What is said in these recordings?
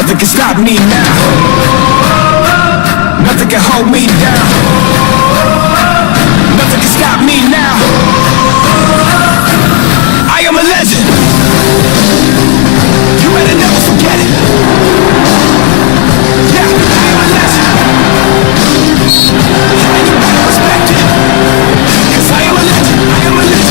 Nothing can stop me now. Nothing can hold me down. Nothing can stop me now. I am a legend. You better never forget it. Yeah, I am a legend. And you better respect it. 'Cause I am a legend. I am a legend.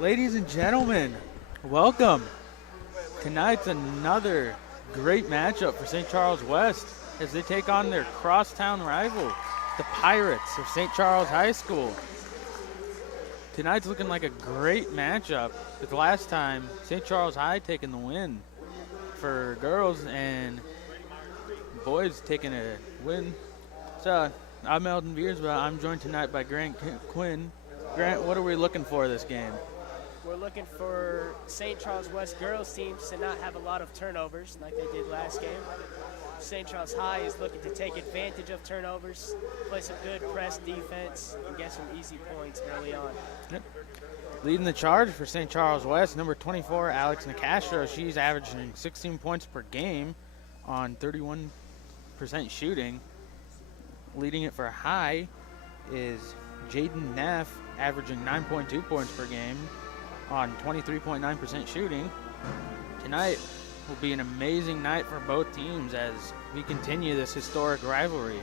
Ladies and gentlemen, welcome. Tonight's another great matchup for St. Charles West as they take on their crosstown rival, the Pirates of St. Charles High School. Tonight's looking like a great matchup, with last time St. Charles High taking the win for girls and boys taking a win. So I'm Eldon Beersma. I'm joined tonight by Grant Quinn. Grant, what are we looking for this game? We're looking for St. Charles West girls teams to not have a lot of turnovers like they did last game. St. Charles High is looking to take advantage of turnovers, play some good press defense, and get some easy points early on. Yep. Leading the charge for St. Charles West, number 24, Alex Nicastro. She's averaging 16 points per game on 31% shooting. Leading it for High is Jaden Neff, averaging 9.2 points per game on 23.9% shooting. Tonight will be an amazing night for both teams as we continue this historic rivalry.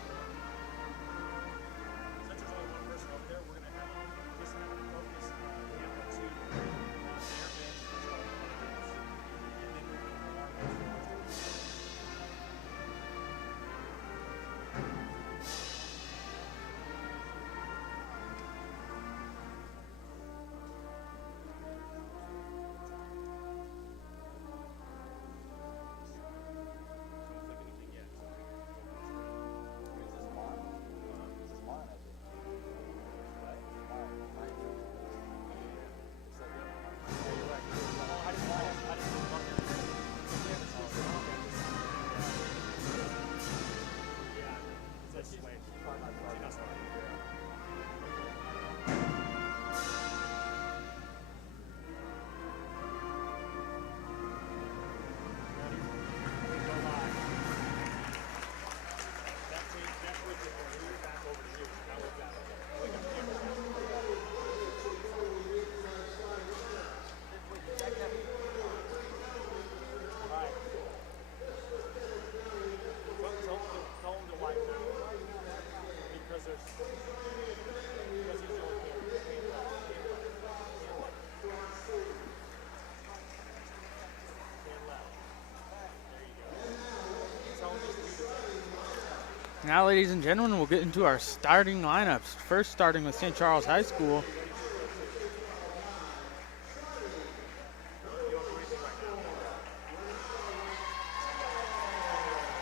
Now, ladies and gentlemen, we'll get into our starting lineups. First, starting with St. Charles High School.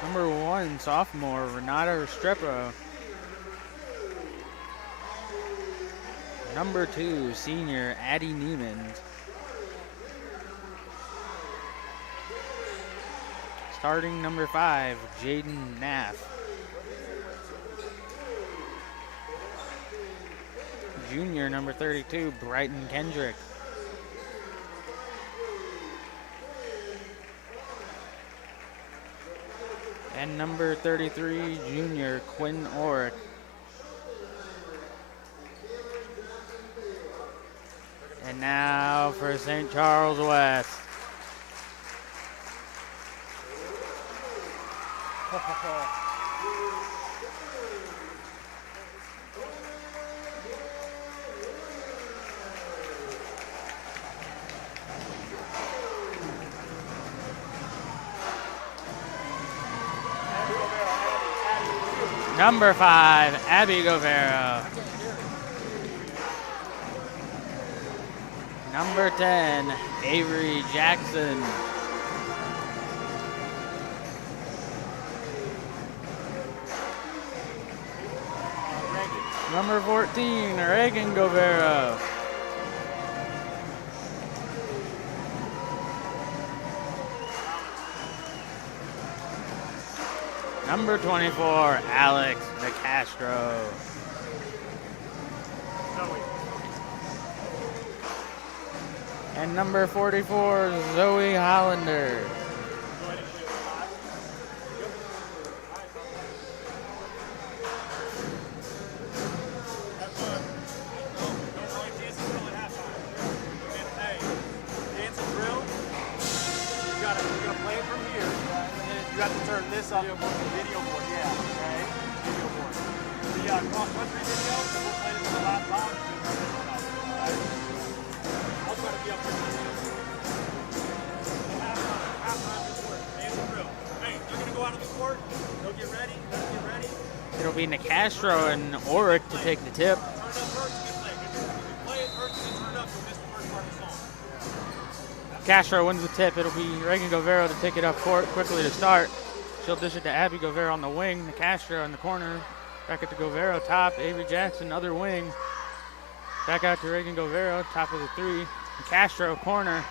Number 1, sophomore, Renata Restrepo. Number 2, senior, Addie Neiman. Starting number 5, Jaden Naff. Junior, number 32, Brighton Kendrick. And number 33, junior, Quinn Orrick. And now for St. Charles West. Number 5, Abby Govero. Number 10, Avery Jackson. Number 14, Reagan Govera. Number 24, Alex DeCastro. And number 44, Zoe Hollander. You have to turn this up, video board, yeah, okay, video board. The cross-country video, we'll play it to the laptop, and turn this one up, alright? I'll try to be up for halftime report, and the drill. Hey, you're gonna go out on the court, go get ready, let's get ready. It'll be DeCastro and Oric to take the tip. Turn it up first, you play. If you play it first and then turn it up, you'll miss the first part of the song. Castro wins the tip. It'll be Reagan Govera to take it up court quickly to start. She'll dish it to Abby Govera on the wing. The Castro in the corner. Back at the Govera top. Avery Jackson, other wing. Back out to Reagan Govera, top of the three. The Castro corner.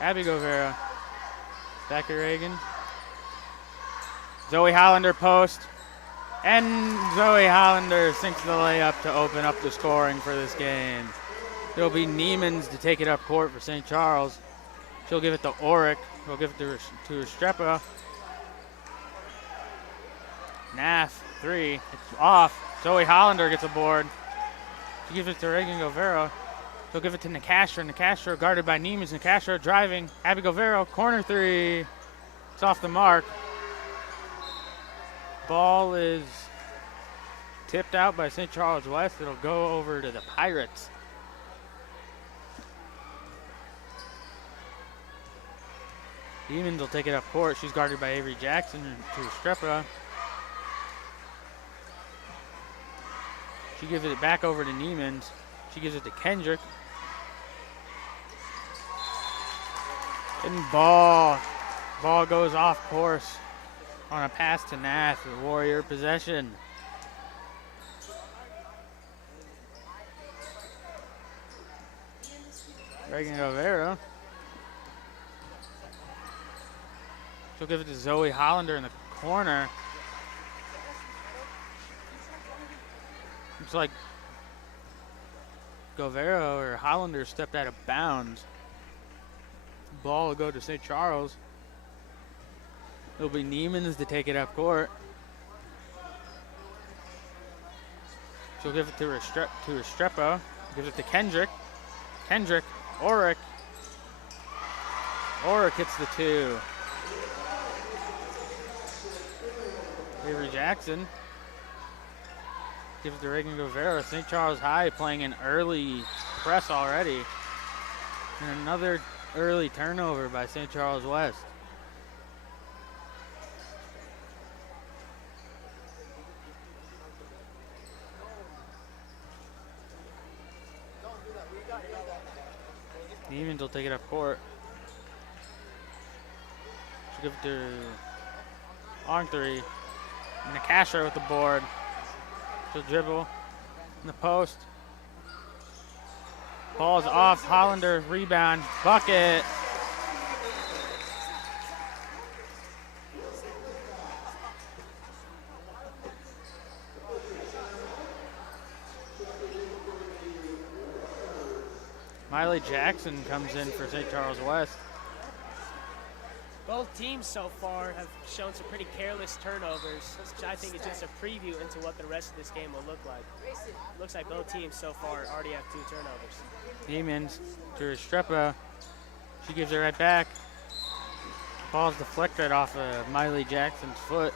Abby Govera. Back at Reagan. Zoe Hollander post. And Zoe Hollander sinks the layup to open up the scoring for this game. It'll be Niemans to take it up court for St. Charles. She'll give it to Oric. He'll give it to Restrepo. Naff, three. It's off. Zoe Hollander gets a board. She gives it to Reagan Govera. He'll give it to Nicastro. Nicastro guarded by Niemans. Nicastro driving. Abby Govera, corner three. It's off the mark. Ball is tipped out by St. Charles West. It'll go over to the Pirates. Niemans will take it up court. She's guarded by Avery Jackson to Restrepo. She gives it back over to Niemans. She gives it to Kendrick. And ball goes off course on a pass to Nath. Warrior possession. Reagan Govera. She'll give it to Zoe Hollander in the corner. Looks like Govera or Hollander stepped out of bounds. Ball will go to St. Charles. It'll be Niemans to take it up court. She'll give it to Restrepo. Gives it to Kendrick. Kendrick, Oric. Oric hits the two. Avery Jackson. Gives it to Reagan Govera. St. Charles High playing an early press already. And another early turnover by St. Charles West. Niemans will take it up court. She'll give it to on three. And Nicastro with the board. She'll dribble in the post. Ball's off. Hollander rebound. Bucket. Miley Jackson comes in for St. Charles West. Both teams so far have shown some pretty careless turnovers, which I think is just a preview into what the rest of this game will look like. Looks like both teams so far already have 2 turnovers. Niemans to Restrepo. She gives it right back. Ball's deflected off of Miley Jackson's foot.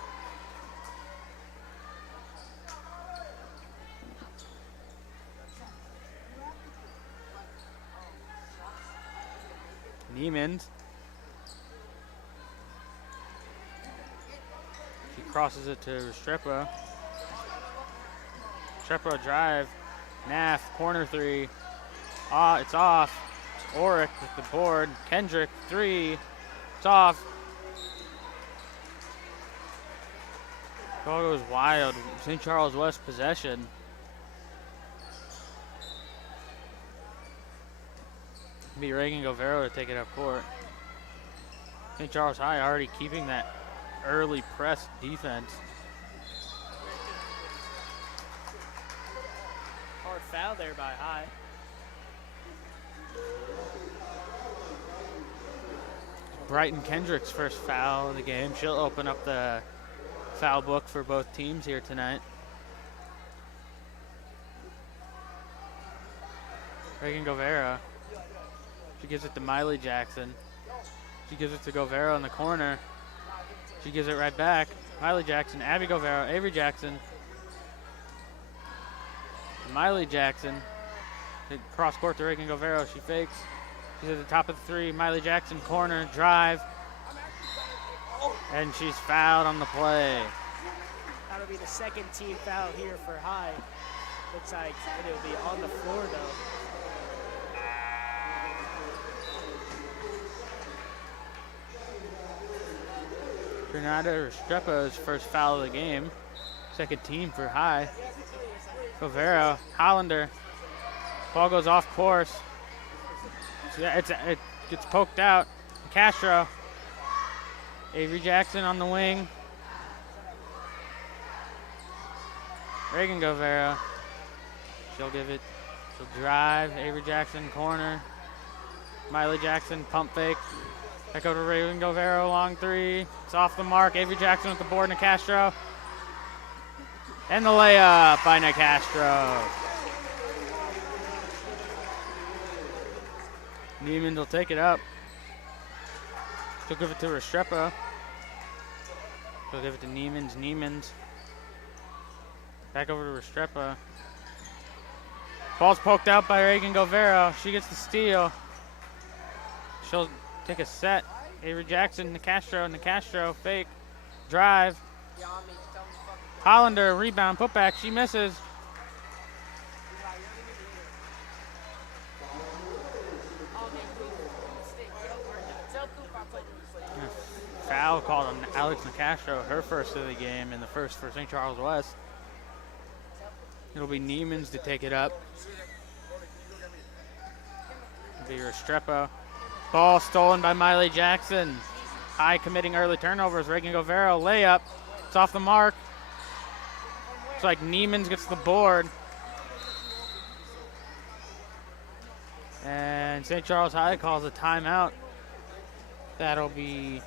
Niemans. She crosses it to Restrepo. Restrepo drive. Naff, corner three. It's off. Oric with the board. Kendrick, 3. It's off. Ball goes wild. St. Charles West possession. Be Reagan Govero to take it up court. St. Charles High already keeping that early press defense. Hard foul there by High. Brighton Kendrick's first foul of the game. She'll open up the foul book for both teams here tonight. Reagan Govero. She gives it to Miley Jackson. She gives it to Govero in the corner. She gives it right back. Miley Jackson, Abby Govero, Avery Jackson. Miley Jackson. Cross court to Reagan Govero. She fakes. She's at the top of the 3. Miley Jackson, corner, drive. And she's fouled on the play. That'll be the second team foul here for High. Looks like it'll be on the floor though. Renata Restrepo's first foul of the game. Second team for High. Govero, Hollander. Ball goes off course. So it gets poked out. Castro. Avery Jackson on the wing. Reagan Govero. She'll give it. She'll drive. Avery Jackson, corner. Miley Jackson, pump fake. Back over to Reagan Govero, long 3. It's off the mark. Avery Jackson with the board, Nicastro. And the layup by Nicastro. Neiman will take it up. She'll give it to Restrepo. She'll give it to Niemans. Back over to Restrepo. Ball's poked out by Reagan Govero. She gets the steal. She'll take a set. Avery Jackson, Nicastro, fake, drive. Hollander, rebound, putback, she misses. Foul called on Alex Nicastro, her first of the game and the first for St. Charles West. It'll be Niemans to take it up. It'll be Restrepo. Ball stolen by Miley Jackson. High committing early turnovers. Reagan Govero, layup. It's off the mark. It's like Niemans gets the board. And St. Charles High calls a timeout. That'll be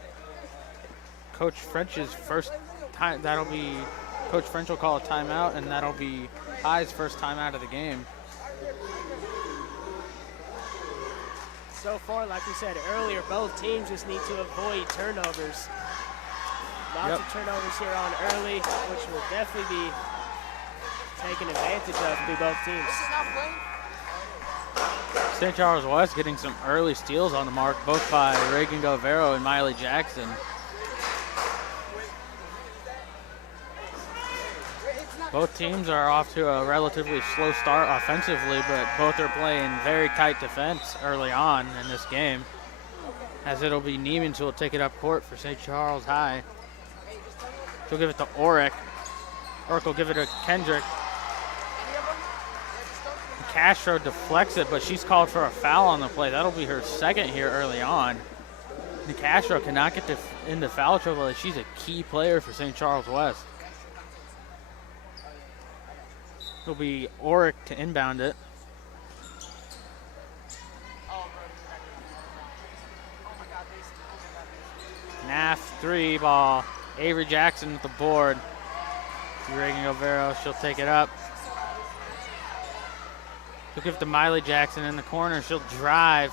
Coach French's first time. That'll be Coach French will call a timeout, and that'll be High's first timeout of the game. So far, like we said earlier, both teams just need to avoid turnovers. Lots of turnovers here on early, which will definitely be taken advantage of by both teams. St. Charles West getting some early steals on the mark, both by Reagan Govero and Miley Jackson. Both teams are off to a relatively slow start offensively, but both are playing very tight defense early on in this game, as it'll be Niemans who will take it up court for St. Charles High. She'll give it to Oric. Oric will give it to Kendrick. Castro deflects it, but she's called for a foul on the play. That'll be her second here early on. Castro cannot get into foul trouble, as she's a key player for St. Charles West. It'll be Oric to inbound it. Naff 3 ball. Avery Jackson with the board. Reagan Govero, she'll take it up. She'll give it to Miley Jackson in the corner. She'll drive.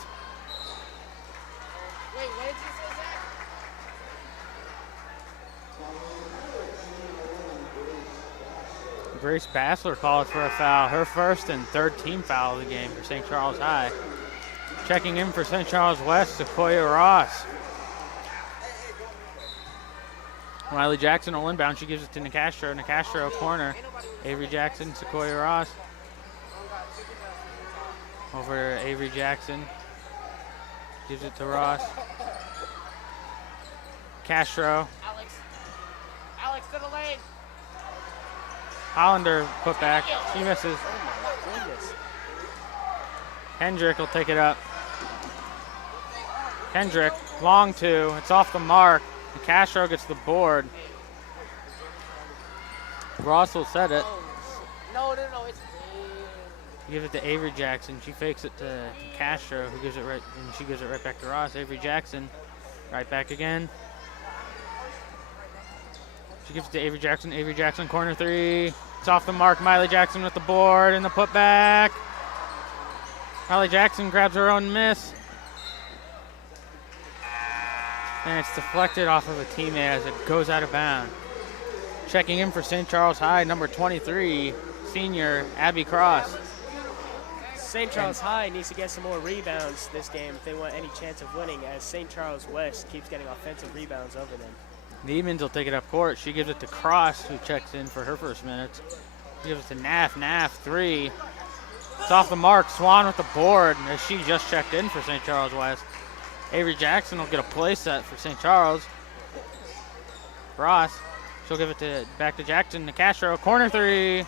Wait, what did you say, Zach? Grace Bassler called for a foul. Her first and third team foul of the game for St. Charles High. Checking in for St. Charles West, Sequoia Ross. Miley Jackson will inbound. She gives it to Nicastro. Nicastro corner. Avery Jackson, Sequoia Ross. Over to Avery Jackson. Gives it to Ross. Castro. Alex to the lane. Hollander put back. She misses. Oh my goodness. Kendrick will take it up. Kendrick, long two. It's off the mark. And Castro gets the board. Ross will set it. No, it's He gives it to Avery Jackson. She fakes it to Castro, who gives it right, and she gives it right back to Ross. Avery Jackson, right back again. She gives it to Avery Jackson. Avery Jackson, corner three. It's off the mark. Miley Jackson with the board and the putback. Miley Jackson grabs her own miss. And it's deflected off of a teammate as it goes out of bounds. Checking in for St. Charles High, number 23, senior Abby Cross. St. Charles High needs to get some more rebounds this game if they want any chance of winning, as St. Charles West keeps getting offensive rebounds over them. Neiman's will take it up court. She gives it to Cross, who checks in for her first minutes. She gives it to Naff. Naff, three. It's off the mark. Swan with the board as she just checked in for St. Charles West. Avery Jackson will get a play set for St. Charles. Ross, she'll give it back to Jackson. Nicastro, corner three.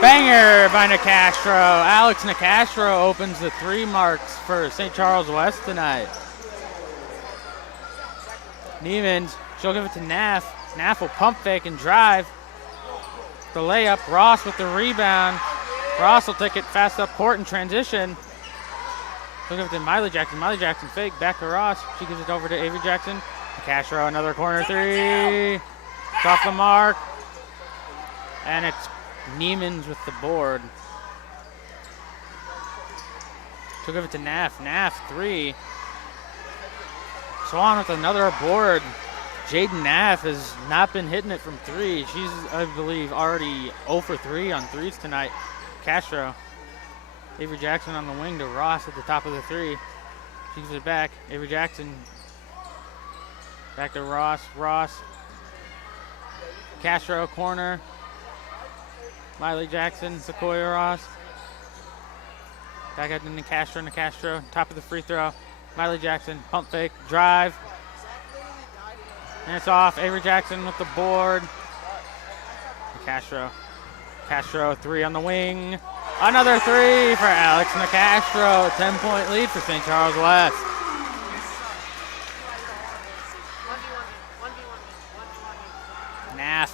Banger by Nicastro. Alex Nicastro opens the three marks for St. Charles West tonight. Neiman's, she'll give it to Naff. Naff will pump fake and drive. The layup, Ross with the rebound. Ross will take it fast up court in transition. She'll give it to Miley Jackson. Miley Jackson fake, back to Ross. She gives it over to Avery Jackson. Castro, another corner three. It's off the mark. And it's Neiman's with the board. She'll give it to Naff. Naff, three. Swan with another board. Jaden Naff has not been hitting it from three. She's, I believe, already 0 for 3 on threes tonight. Castro. Avery Jackson on the wing to Ross at the top of the three. She gives it back. Avery Jackson. Back to Ross. Ross. Castro, corner. Miley Jackson, Sequoia Ross. Back out to Nicastro. Top of the free throw. Miley Jackson, pump fake, drive. And it's off. Avery Jackson with the board. Nicastro. Castro, three on the wing. Another three for Alex Nicastro. 10-point lead for St. Charles West. Naff.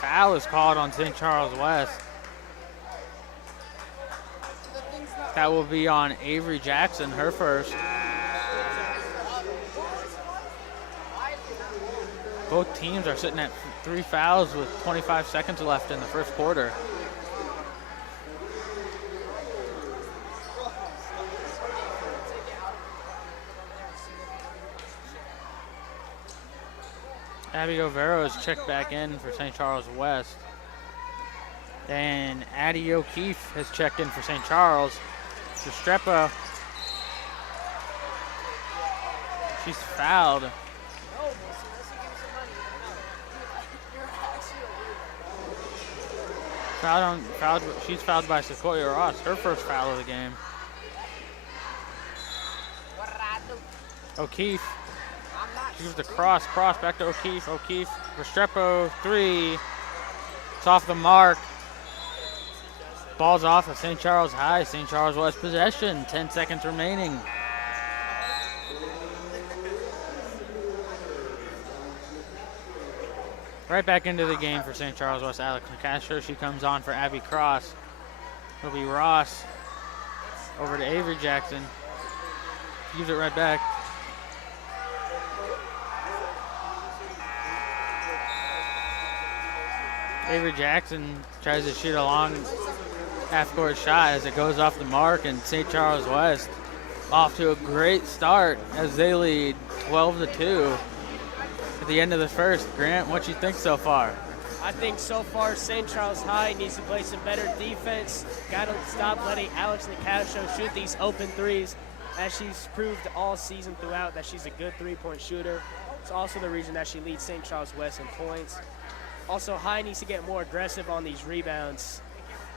Foul is called on St. Charles West. That will be on Avery Jackson, her first. Both teams are sitting at 3 fouls with 25 seconds left in the first quarter. Abby Overo is checked back in for St. Charles West. And Addie O'Keefe has checked in for St. Charles. Restrepo, she's fouled. She's fouled by Sequoia Ross, her first foul of the game. O'Keefe, she gives the cross back to O'Keefe. O'Keefe, Restrepo, three. It's off the mark. Ball's off of St. Charles High. St. Charles West possession. 10 seconds remaining. Right back into the game for St. Charles West. Alex Nicastro. She comes on for Abby Cross. It'll be Ross over to Avery Jackson. She gives it right back. Avery Jackson tries to shoot a long half-court shot as it goes off the mark, and St. Charles West off to a great start as they lead 12-2 at the end of the first. Grant, what you think so far? I think so far St. Charles High needs to play some better defense. Got to stop letting Alex Nicastro shoot these open threes, as she's proved all season throughout that she's a good three-point shooter. It's also the reason that she leads St. Charles West in points. Also, High needs to get more aggressive on these rebounds.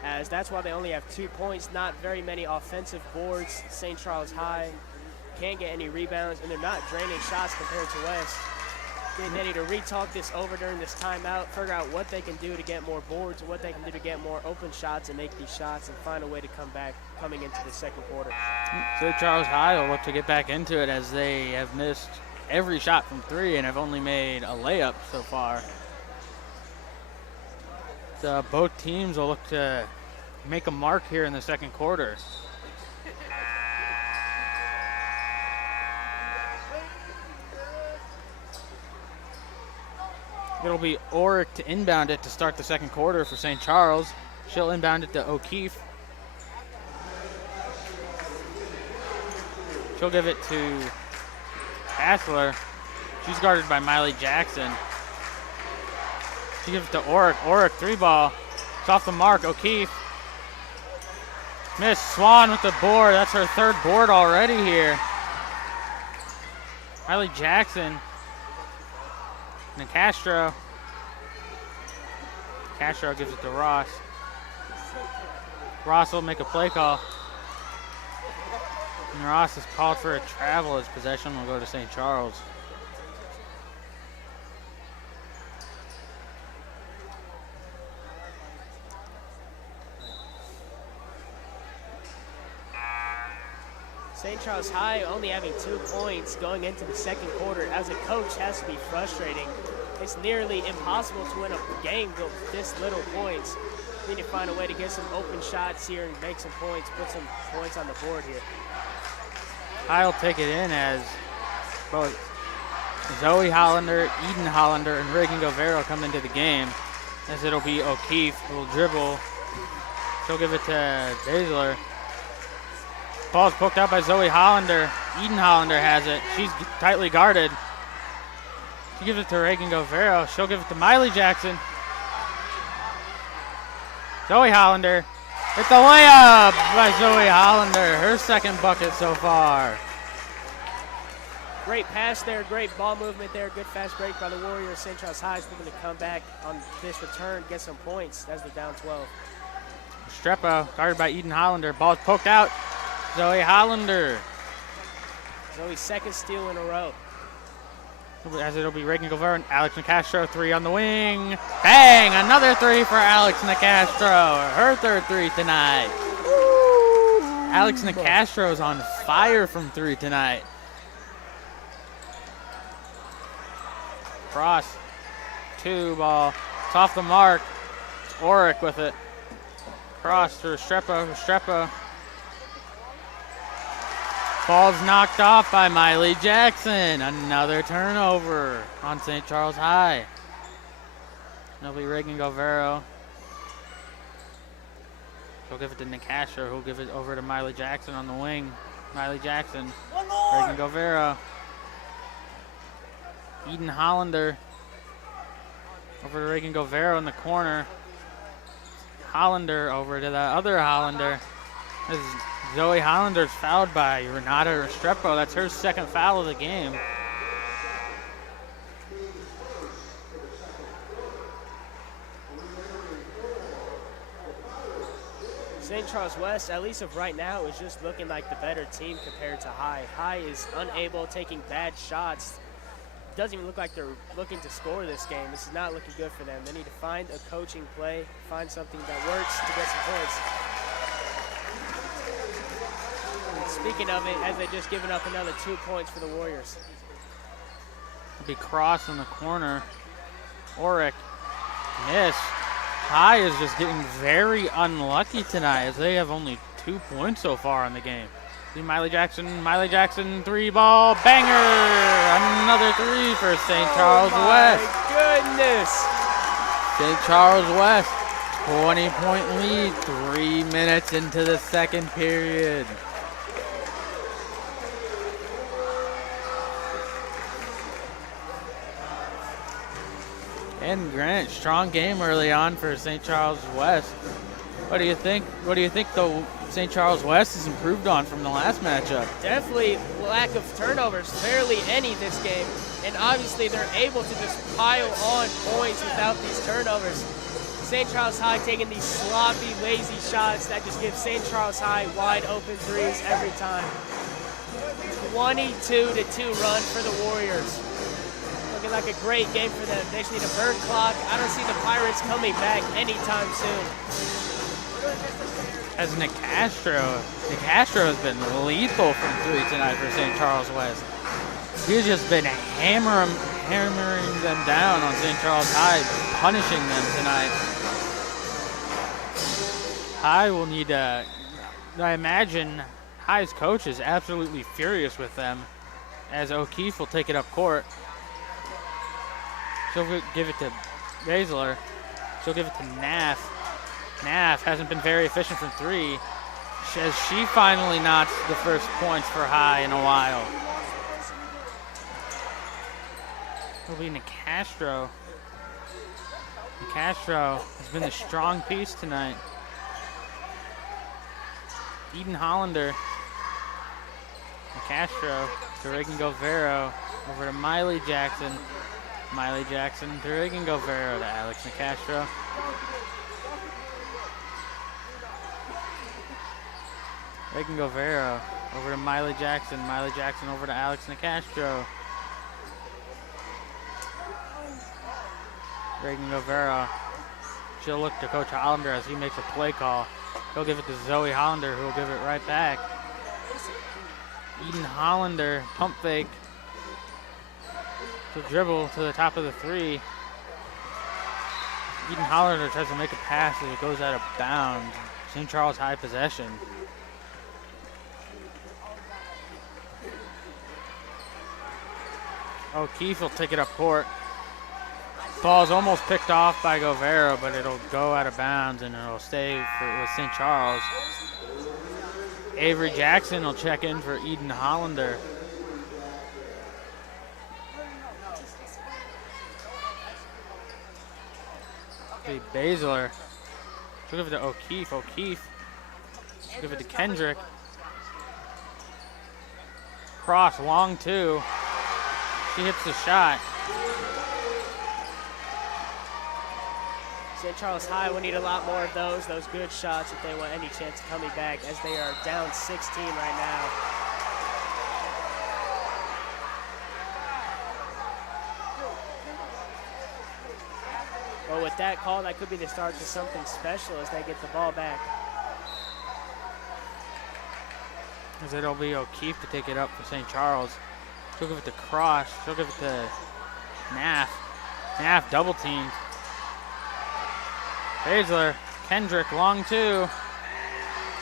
as that's why they only have 2 points. Not very many offensive boards. St. Charles High can't get any rebounds, and they're not draining shots compared to West. They need to re-talk this over during this timeout, figure out what they can do to get more boards, what they can do to get more open shots and make these shots, and find a way to come back coming into the second quarter. So Charles High will look to get back into it as they have missed every shot from 3 and have only made a layup so far. So both teams will look to make a mark here in the second quarter. It'll be Orick to inbound it to start the second quarter for St. Charles. She'll inbound it to O'Keefe. She'll give it to Hassler. She's guarded by Miley Jackson. She gives it to Orick. Orick, 3-ball. It's off the mark. O'Keefe. Miss Swan with the board. That's her 3rd board already here. Miley Jackson. And Castro. Castro gives it to Ross. Ross will make a play call. And Ross is called for a travel. His possession will go to St. Charles. St. Charles High only having 2 points going into the second quarter. As a coach, has to be frustrating. It's nearly impossible to win a game with this little points. You need to find a way to get some open shots here and make some points, put some points on the board here. High will take it in as both Zoe Hollander, Eden Hollander, and Reagan Govero come into the game. As it'll be O'Keefe who will dribble. She'll give it to Baszler. Ball's poked out by Zoe Hollander. Eden Hollander has it. She's tightly guarded. She gives it to Reagan Govero. She'll give it to Miley Jackson. Zoe Hollander. It's the layup by Zoe Hollander. Her 2nd bucket so far. Great pass there, great ball movement there, good fast break by the Warriors. St. Charles High is looking to come back on this return, get some points as they're down 12. Strepo guarded by Eden Hollander. Ball's poked out. Zoe Hollander. Zoe's 2nd steal in a row. As it'll be Reagan Govero and Alex Nicastro, 3 on the wing. Bang! Another 3 for Alex Nicastro. Her 3rd 3 tonight. Alex Nicastro is on fire from 3 tonight. Cross. 2-ball. It's off the mark. It's Orick with it. Cross to Restrepo. Restrepo. Ball's knocked off by Miley Jackson. Another turnover on St. Charles High. It'll be Reagan Govero. He'll give it to Nicastro, who'll give it over to Miley Jackson on the wing. Miley Jackson. Reagan Govero. Eden Hollander. Over to Reagan Govero in the corner. Hollander over to the other Hollander. This is Zoe Hollander's fouled by Renata Restrepo. That's her 2nd foul of the game. St. Charles West, at least of right now, is just looking like the better team compared to High. High is unable, taking bad shots. Doesn't even look like they're looking to score this game. This is not looking good for them. They need to find a coaching play, find something that works to get some points. Speaking of it, as they just given up another 2 points for the Warriors. It'll be Cross in the corner. Orick missed. High is just getting very unlucky tonight as they have only 2 points so far in the game. See Miley Jackson 3-ball, banger! Another 3 for St. Charles West. My goodness! St. Charles West, 20-point lead, 3 minutes into the second period. And Grant, strong game early on for St. Charles West. What do you think? What do you think the St. Charles West has improved on from the last matchup? Definitely lack of turnovers, barely any this game. And obviously they're able to just pile on points without these turnovers. St. Charles High taking these sloppy, lazy shots that just give St. Charles High wide open threes every time. 22-2 run for the Warriors. Looking like a great game for them. They just need a bird clock. I don't see the Pirates coming back anytime soon. As Nicastro has been lethal from three tonight for St. Charles West. He's just been hammering them down on St. Charles High, punishing them tonight. High will need I imagine High's coach is absolutely furious with them, as O'Keefe will take it up court. She'll give it to Baszler. She'll give it to Naff. Naff hasn't been very efficient from three, as she finally knocks the first points for High in a while. It'll be Nicastro. Nicastro has been the strong piece tonight. Eden Hollander. Nicastro to Reagan Govero. Over to Miley Jackson. Miley Jackson to Reagan Govero to Alex Nicastro. Reagan Govero over to Miley Jackson. Miley Jackson over to Alex Nicastro. Reagan Govero. She'll look to Coach Hollander as he makes a play call. He'll give it to Zoe Hollander, who will give it right back. Eden Hollander, pump fake. She'll dribble to the top of the three. Eden Hollander tries to make a pass as it goes out of bounds. St. Charles High possession. O'Keefe will take it up court. Ball's almost picked off by Govero, but it'll go out of bounds and it'll stay with St. Charles. Avery Jackson will check in for Eden Hollander. Okay, Baszler. She'll give it to O'Keefe. O'Keefe. She'll give it to Kendrick. Cross, long two. She hits the shot. St. Charles High will need a lot more of those good shots if they want any chance of coming back, as they are down 16 right now. Well, with that call, that could be the start to something special as they get the ball back. As it'll be O'Keefe to take it up for St. Charles. She'll give it to Cross. She'll give it to Naff. Naff double teamed. Baszler, Kendrick, long two.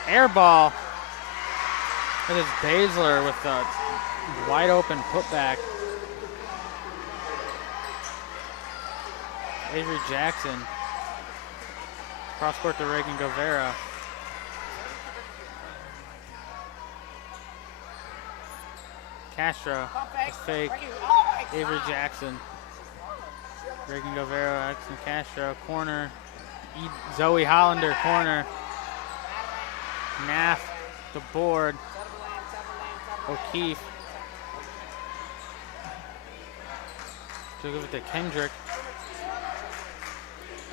Air ball. It is Baszler with the wide open putback. Avery Jackson. Cross court to Reagan Govero. Castro, a fake. Avery Jackson. Reagan Govero, Axon Castro, corner. Zoe Hollander, corner. Naff, the board. O'Keefe. She'll give it to Kendrick.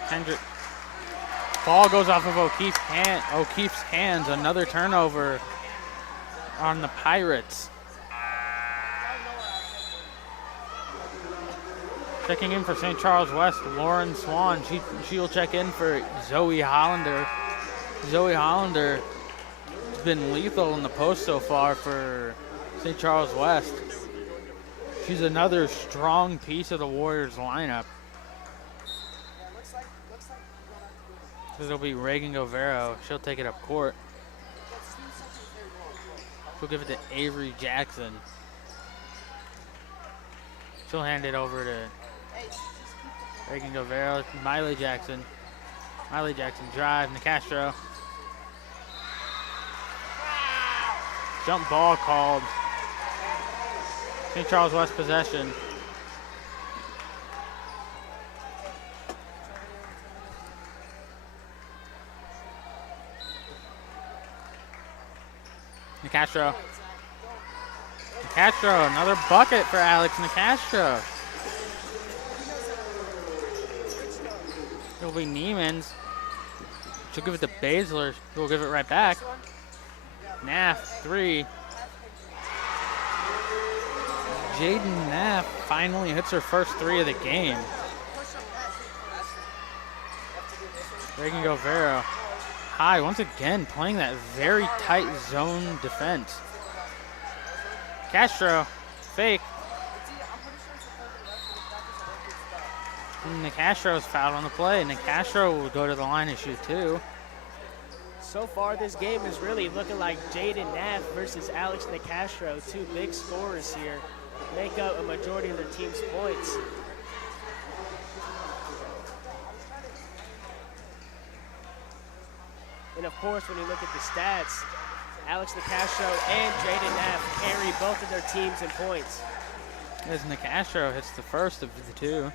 Kendrick. Ball goes off of O'Keefe's hands. Another turnover on the Pirates. Checking in for St. Charles West, Lauren Swan. She'll check in for Zoe Hollander. Zoe Hollander has been lethal in the post so far for St. Charles West. She's another strong piece of the Warriors lineup. It'll be Reagan Govero. She'll take it up court. She'll give it to Avery Jackson. She'll hand it over to Reagan Govero. Miley Jackson. Miley Jackson drive. Nicastro. Jump ball called. St. Charles West possession. Nicastro. Nicastro, another bucket for Alex Nicastro. It'll be Neiman's. She'll give it to Baszler. Who'll give it right back. Naff, 3. Jaden Naff finally hits her first 3 of the game. Reagan Govero. High once again playing that very tight zone defense. Castro, fake. And Nicastro's fouled on the play. Nicastro will go to the line and shoot 2. So far, this game is really looking like Jaden Naff versus Alex Nicastro, 2 big scorers here, make up a majority of their team's points. And of course, when you look at the stats, Alex Nicastro and Jaden Naff carry both of their teams in points. As Nicastro hits the first of the 2.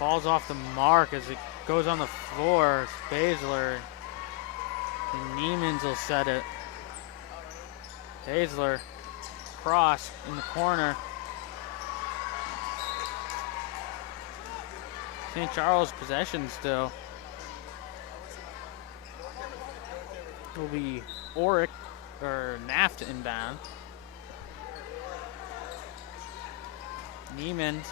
Ball's off the mark as it goes on the floor. It's Baszler. And Neiman's will set it. Baszler. Cross in the corner. St. Charles possession still. Will be Oric or Naft inbound. Neiman's.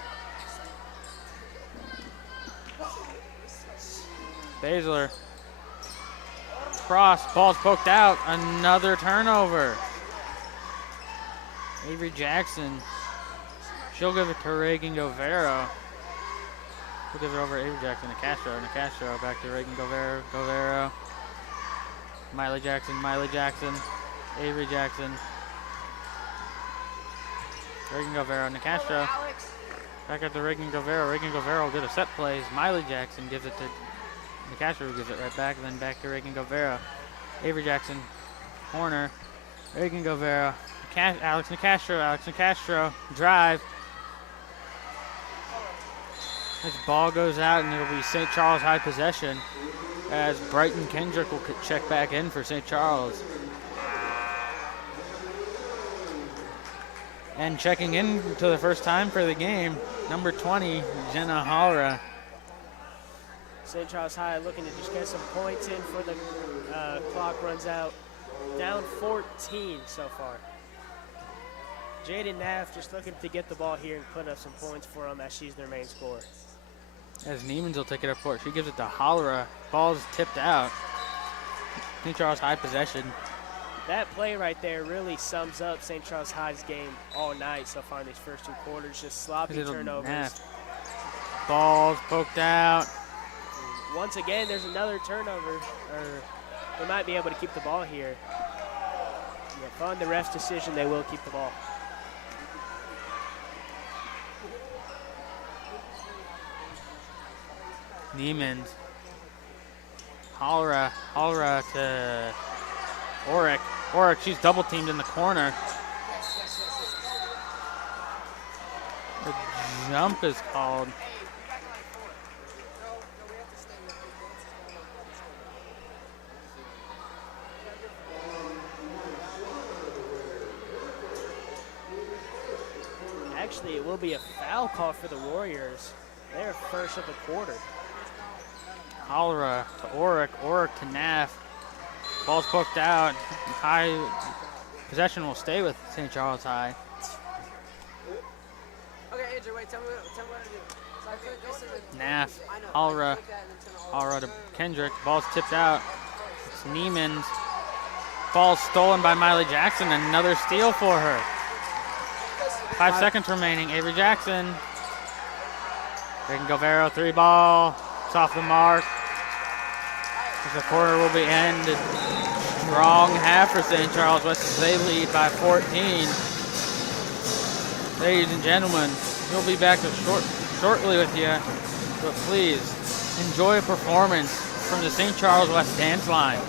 Baszler. Cross, ball's poked out. Another turnover. Avery Jackson. She'll give it to Reagan Govero. We'll give it over to Avery Jackson to Castro. Nicastro back to Reagan Govero. Govero. Miley Jackson. Avery Jackson. Reagan Govero. Nicastro. Back up to Reagan Govero. Reagan Govero will get a set plays. Miley Jackson gives it to Nicastro, gives it right back, and then back to Reagan Govero. Avery Jackson, corner. Reagan Govero. Alex Nicastro, drive. This ball goes out, and it'll be St. Charles high possession as Brighton Kendrick will check back in for St. Charles. And checking in to the first time for the game, number 20, Jenna Hallra. St. Charles High looking to just get some points in before the clock runs out. Down 14 so far. Jaden Naff just looking to get the ball here and put up some points for them as she's their main scorer. As Neiman's will take it up court. She gives it to Hollera. Ball's tipped out. St. Charles High possession. That play right there really sums up St. Charles High's game all night so far in these first 2 quarters. Just sloppy turnovers. Naff. Ball's poked out. Once again, there's another turnover. They might be able to keep the ball here. Yeah, on the ref's decision, they will keep the ball. Neiman's. Hollera to Oric. Oric, she's double teamed in the corner. The jump is called. Actually, it will be a foul call for the Warriors. They're first of the quarter. Hollera to Oric to Naff. Ball's poked out. High possession will stay with St. Charles High. Okay, Andrew, wait, tell me what to do. So I click this and then Naff, Hollera to Kendrick. Ball's tipped out. It's Neiman's. Ball stolen by Miley Jackson. Another steal for her. 5 seconds remaining. Avery Jackson. Reagan Govero, 3 ball. It's off the mark. The quarter will be ended. Strong half for St. Charles West as they lead by 14. Ladies and gentlemen, we'll be back shortly with you, but please enjoy a performance from the St. Charles West dance line.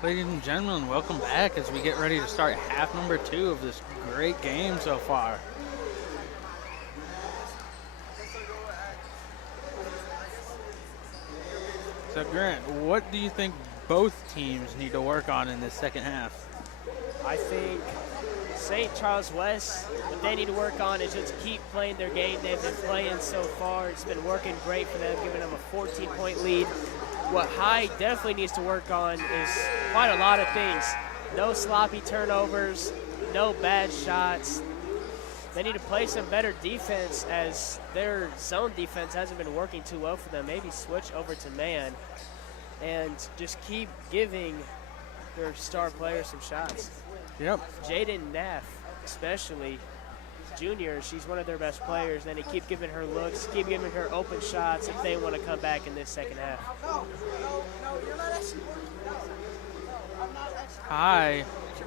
Ladies and gentlemen, welcome back as we get ready to start half number 2 of this great game so far. So Grant, what do you think both teams need to work on in this second half? I think St. Charles West, what they need to work on is just keep playing their game they've been playing so far. It's been working great for them, giving them a 14-point lead. What High definitely needs to work on is quite a lot of things. No sloppy turnovers, no bad shots. They need to play some better defense as their zone defense hasn't been working too well for them. Maybe switch over to man and just keep giving their star players some shots. Yep. Jaden Neff, especially, junior, she's one of their best players. Then they keep giving her looks, keep giving her open shots if they want to come back in this second half. High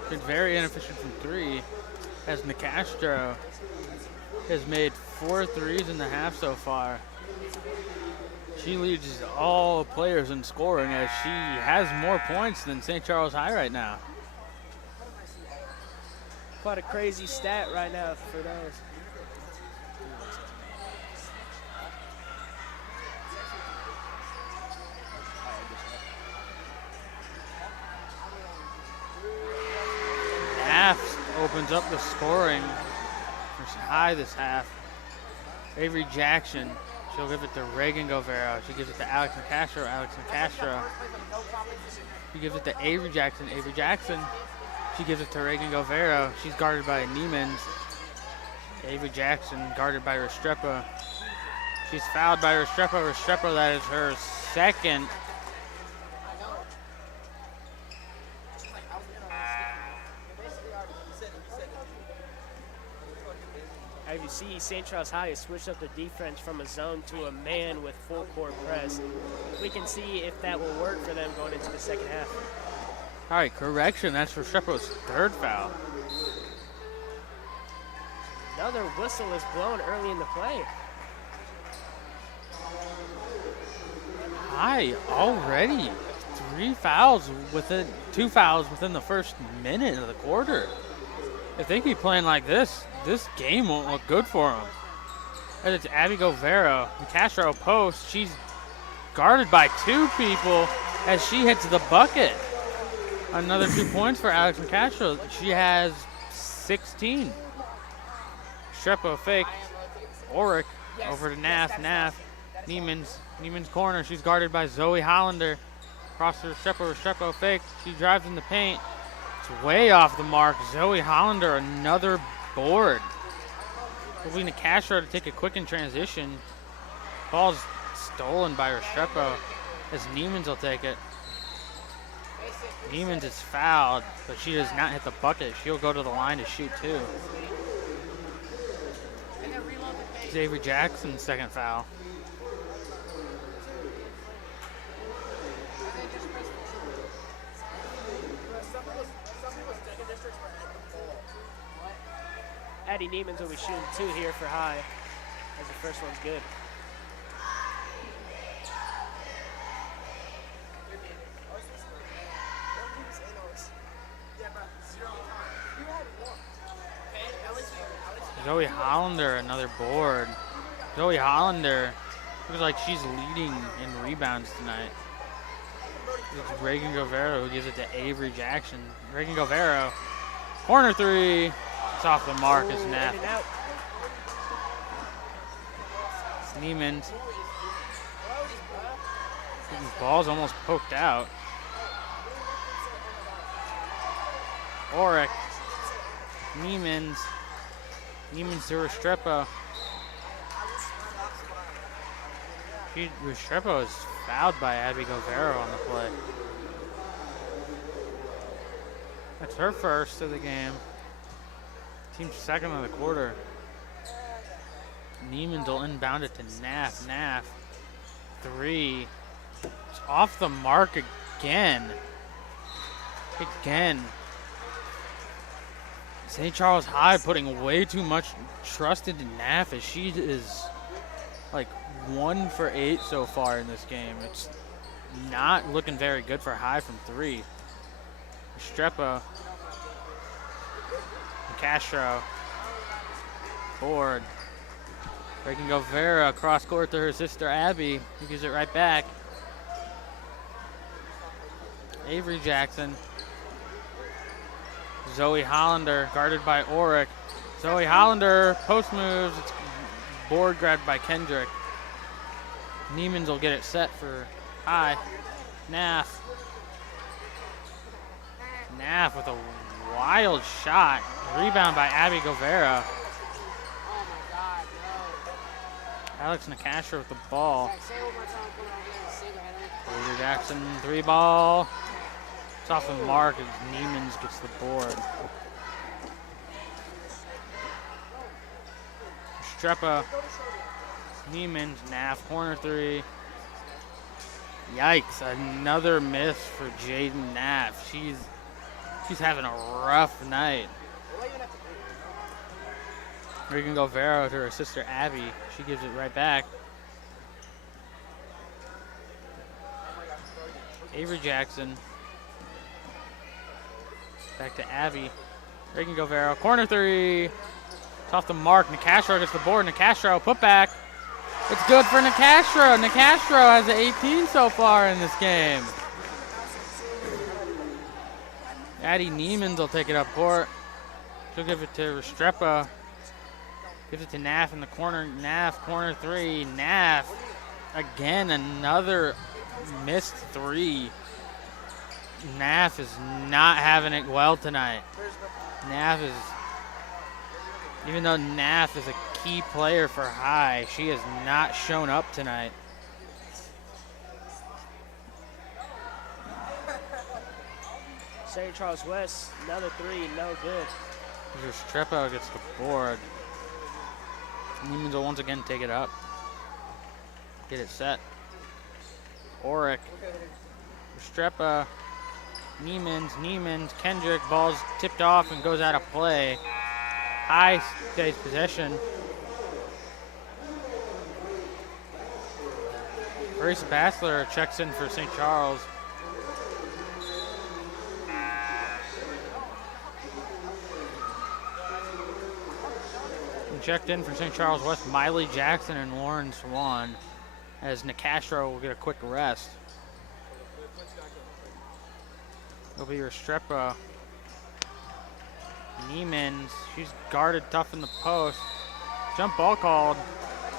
been very inefficient from 3 as Nicastro has made 4 threes in the half so far. She leads all players in scoring as she has more points than St. Charles High right now. Quite a crazy stat right now for those. Naft opens up the scoring for High this half. Avery Jackson, she'll give it to Reagan Govero. She gives it to Alex Nicastro. She gives it to Avery Jackson. She gives it to Reagan Govero. She's guarded by Niemans. Avery Jackson guarded by Restrepo. She's fouled by Restrepo. Restrepo, that is her second. As you see, St. Charles High has switched up their defense from a zone to a man with full court press. We can see if that will work for them going into the second half. All right, correction. That's Restrepo's third foul. Another whistle is blown early in the play. High already 2 fouls within the first minute of the quarter. If they keep playing like this game won't look good for them. And it's Abby Govero. Nicastro post. She's guarded by 2 people as she hits the bucket. Another 2 points for Alex Nicastro. She has 16. Strepo fake. Oric over to Naff. Niemans corner. She's guarded by Zoe Hollander. Cross to Restrepo fake. She drives in the paint. It's way off the mark. Zoe Hollander, another board. It'll be Nicastro to take a quick in transition. Ball's stolen by Restrepo as Niemans will take it. Niemans is fouled, but she does not hit the bucket. She'll go to the line to shoot 2. Xavier Jackson's second foul. Addie Niemans will be shooting 2 here for High, as the first one's good. Zoe Hollander, another board. Zoe Hollander looks like she's leading in rebounds tonight. It's Reagan Govero who gives it to Avery Jackson. Reagan Govero, corner 3. It's off the mark as Naff. Niemans. His ball's almost poked out. Oric. Niemans to Restrepo. Restrepo is fouled by Abby Govero on the play. That's her first of the game. Team's second of the quarter. Niemans will inbound it to Naff. Naff, 3. It's off the mark again. St. Charles High putting way too much trust into Naff as she is like 1 for 8 so far in this game. It's not looking very good for High from 3. Strepa. Castro. Board. Breaking Guevara cross court to her sister Abby, who gives it right back. Avery Jackson. Zoe Hollander guarded by Oric. Zoe Hollander post moves. It's board grabbed by Kendrick. Niemans will get it set for high. Naff. Naff with a wild shot. Rebound by Abby Guevara. Oh my God, no. Alex Nicastro with the ball. Zach, say it one more time. Come on, I'm single-handed. Avery Jackson, 3 ball. It's off the mark as Niemans gets the board. Strepa, Niemans, Naff, corner 3. Yikes, another miss for Jaden Naff. She's having a rough night. Regan Guevara to her sister Abby. She gives it right back. Avery Jackson. Back to Abby. Regan Guevara, corner 3. It's off the mark. Nicastro gets the board. Nicastro, put back. It's good for Nicastro. Nicastro has 18 so far in this game. Addie Niemans will take it up court. She'll give it to Restrepo. Gives it to Naff in the corner. Naff, corner 3. Naff, again, another missed 3. Naff is not having it well tonight. Naff is, even though Naff is a key player for High, she has not shown up tonight. St. Charles West, another 3, no good. Restrepo gets the board. Niemans will once again take it up. Get it set. Oric. Restrepo. Niemans. Kendrick. Ball's tipped off and goes out of play. High stays possession. Grace Bassler checks in for St. Charles. Checked in for St. Charles West, Miley Jackson and Lauren Swan, as Nicastro will get a quick rest. It'll be Restrepo. Niemans, she's guarded tough in the post. Jump ball called.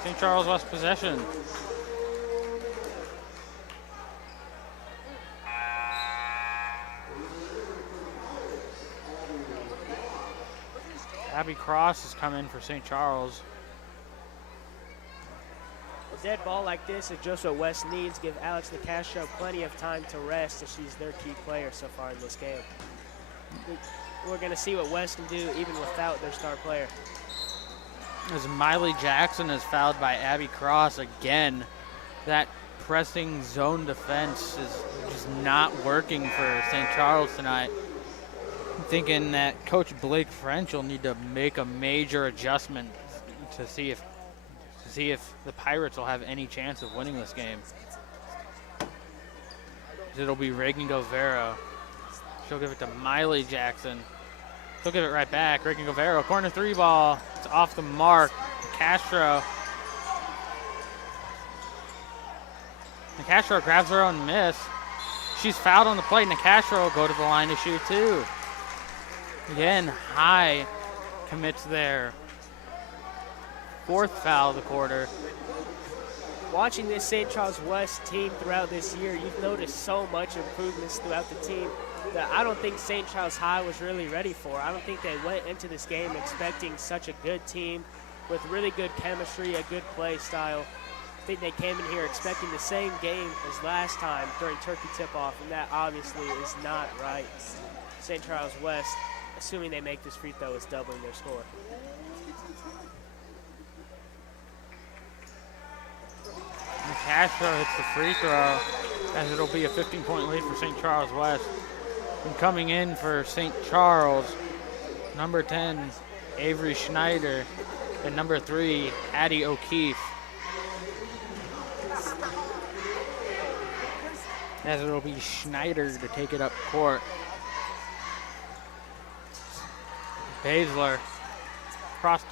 St. Charles West possession. Abby Cross has come in for St. Charles. A dead ball like this is just what West needs. Give Alex Nicastro plenty of time to rest, as she's their key player so far in this game. We're going to see what West can do even without their star player. As Miley Jackson is fouled by Abby Cross again. That pressing zone defense is just not working for St. Charles tonight. I'm thinking that Coach Blake French will need to make a major adjustment to see if the Pirates will have any chance of winning this game. It'll be Reagan Guevara. She'll give it to Miley Jackson. She'll give it right back. Reagan Guevara, corner 3 ball. It's off the mark. Nicastro grabs her own miss. She's fouled on the play. Nicastro will go to the line to shoot 2. Again, High commits their 4th foul of the quarter. Watching this St. Charles West team throughout this year, you've noticed so much improvements throughout the team that I don't think St. Charles High was really ready for. I don't think they went into this game expecting such a good team with really good chemistry, a good play style. I think they came in here expecting the same game as last time during Turkey tip-off, and that obviously is not right. St. Charles West, assuming they make this free throw, is doubling their score. Nicastro hits the free throw, as it'll be a 15-point lead for St. Charles West. And coming in for St. Charles, number 10, Avery Schneider, and number 3, Addie O'Keefe. As it'll be Schneider to take it up court. Baszler. Cross.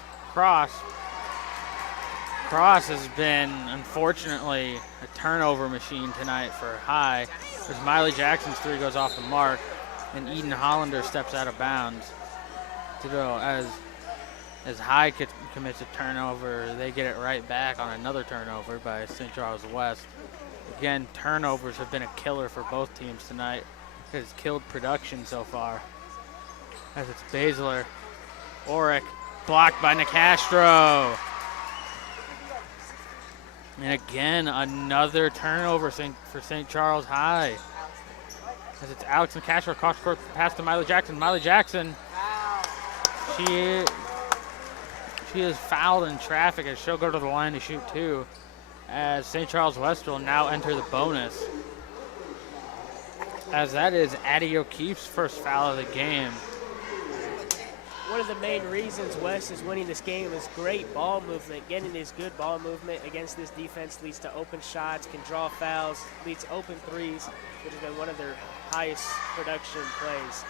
Cross has been, unfortunately, a turnover machine tonight for High. As Miley Jackson's three goes off the mark, and Eden Hollander steps out of bounds. As High commits a turnover, they get it right back on another turnover by St. Charles West. Again, turnovers have been a killer for both teams tonight. It's killed production so far. As it's Baszler. Oric blocked by Nicastro. And again, another turnover for St. Charles High. As it's Alex Nicastro across court pass to Miley Jackson. Miley Jackson, she is fouled in traffic as she'll go to the line to shoot two. As St. Charles West will now enter the bonus. As that is Addie O'Keefe's first foul of the game. One of the main reasons West is winning this game is great ball movement. Getting this good ball movement against this defense leads to open shots, can draw fouls, leads to open threes, which has been one of their highest production plays.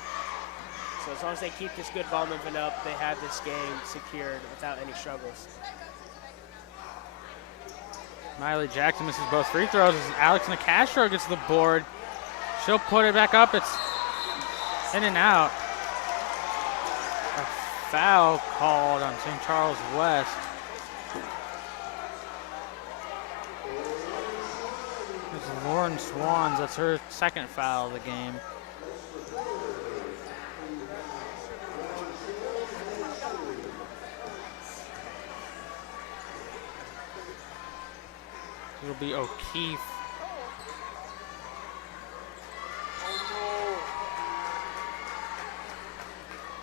So as long as they keep this good ball movement up, they have this game secured without any struggles. Miley Jackson misses both free throws as Alex Nicastro gets the board. She'll put it back up. It's in and out. A foul called on St. Charles West. It's Lauren Swans. That's her second foul of the game. It'll be O'Keefe.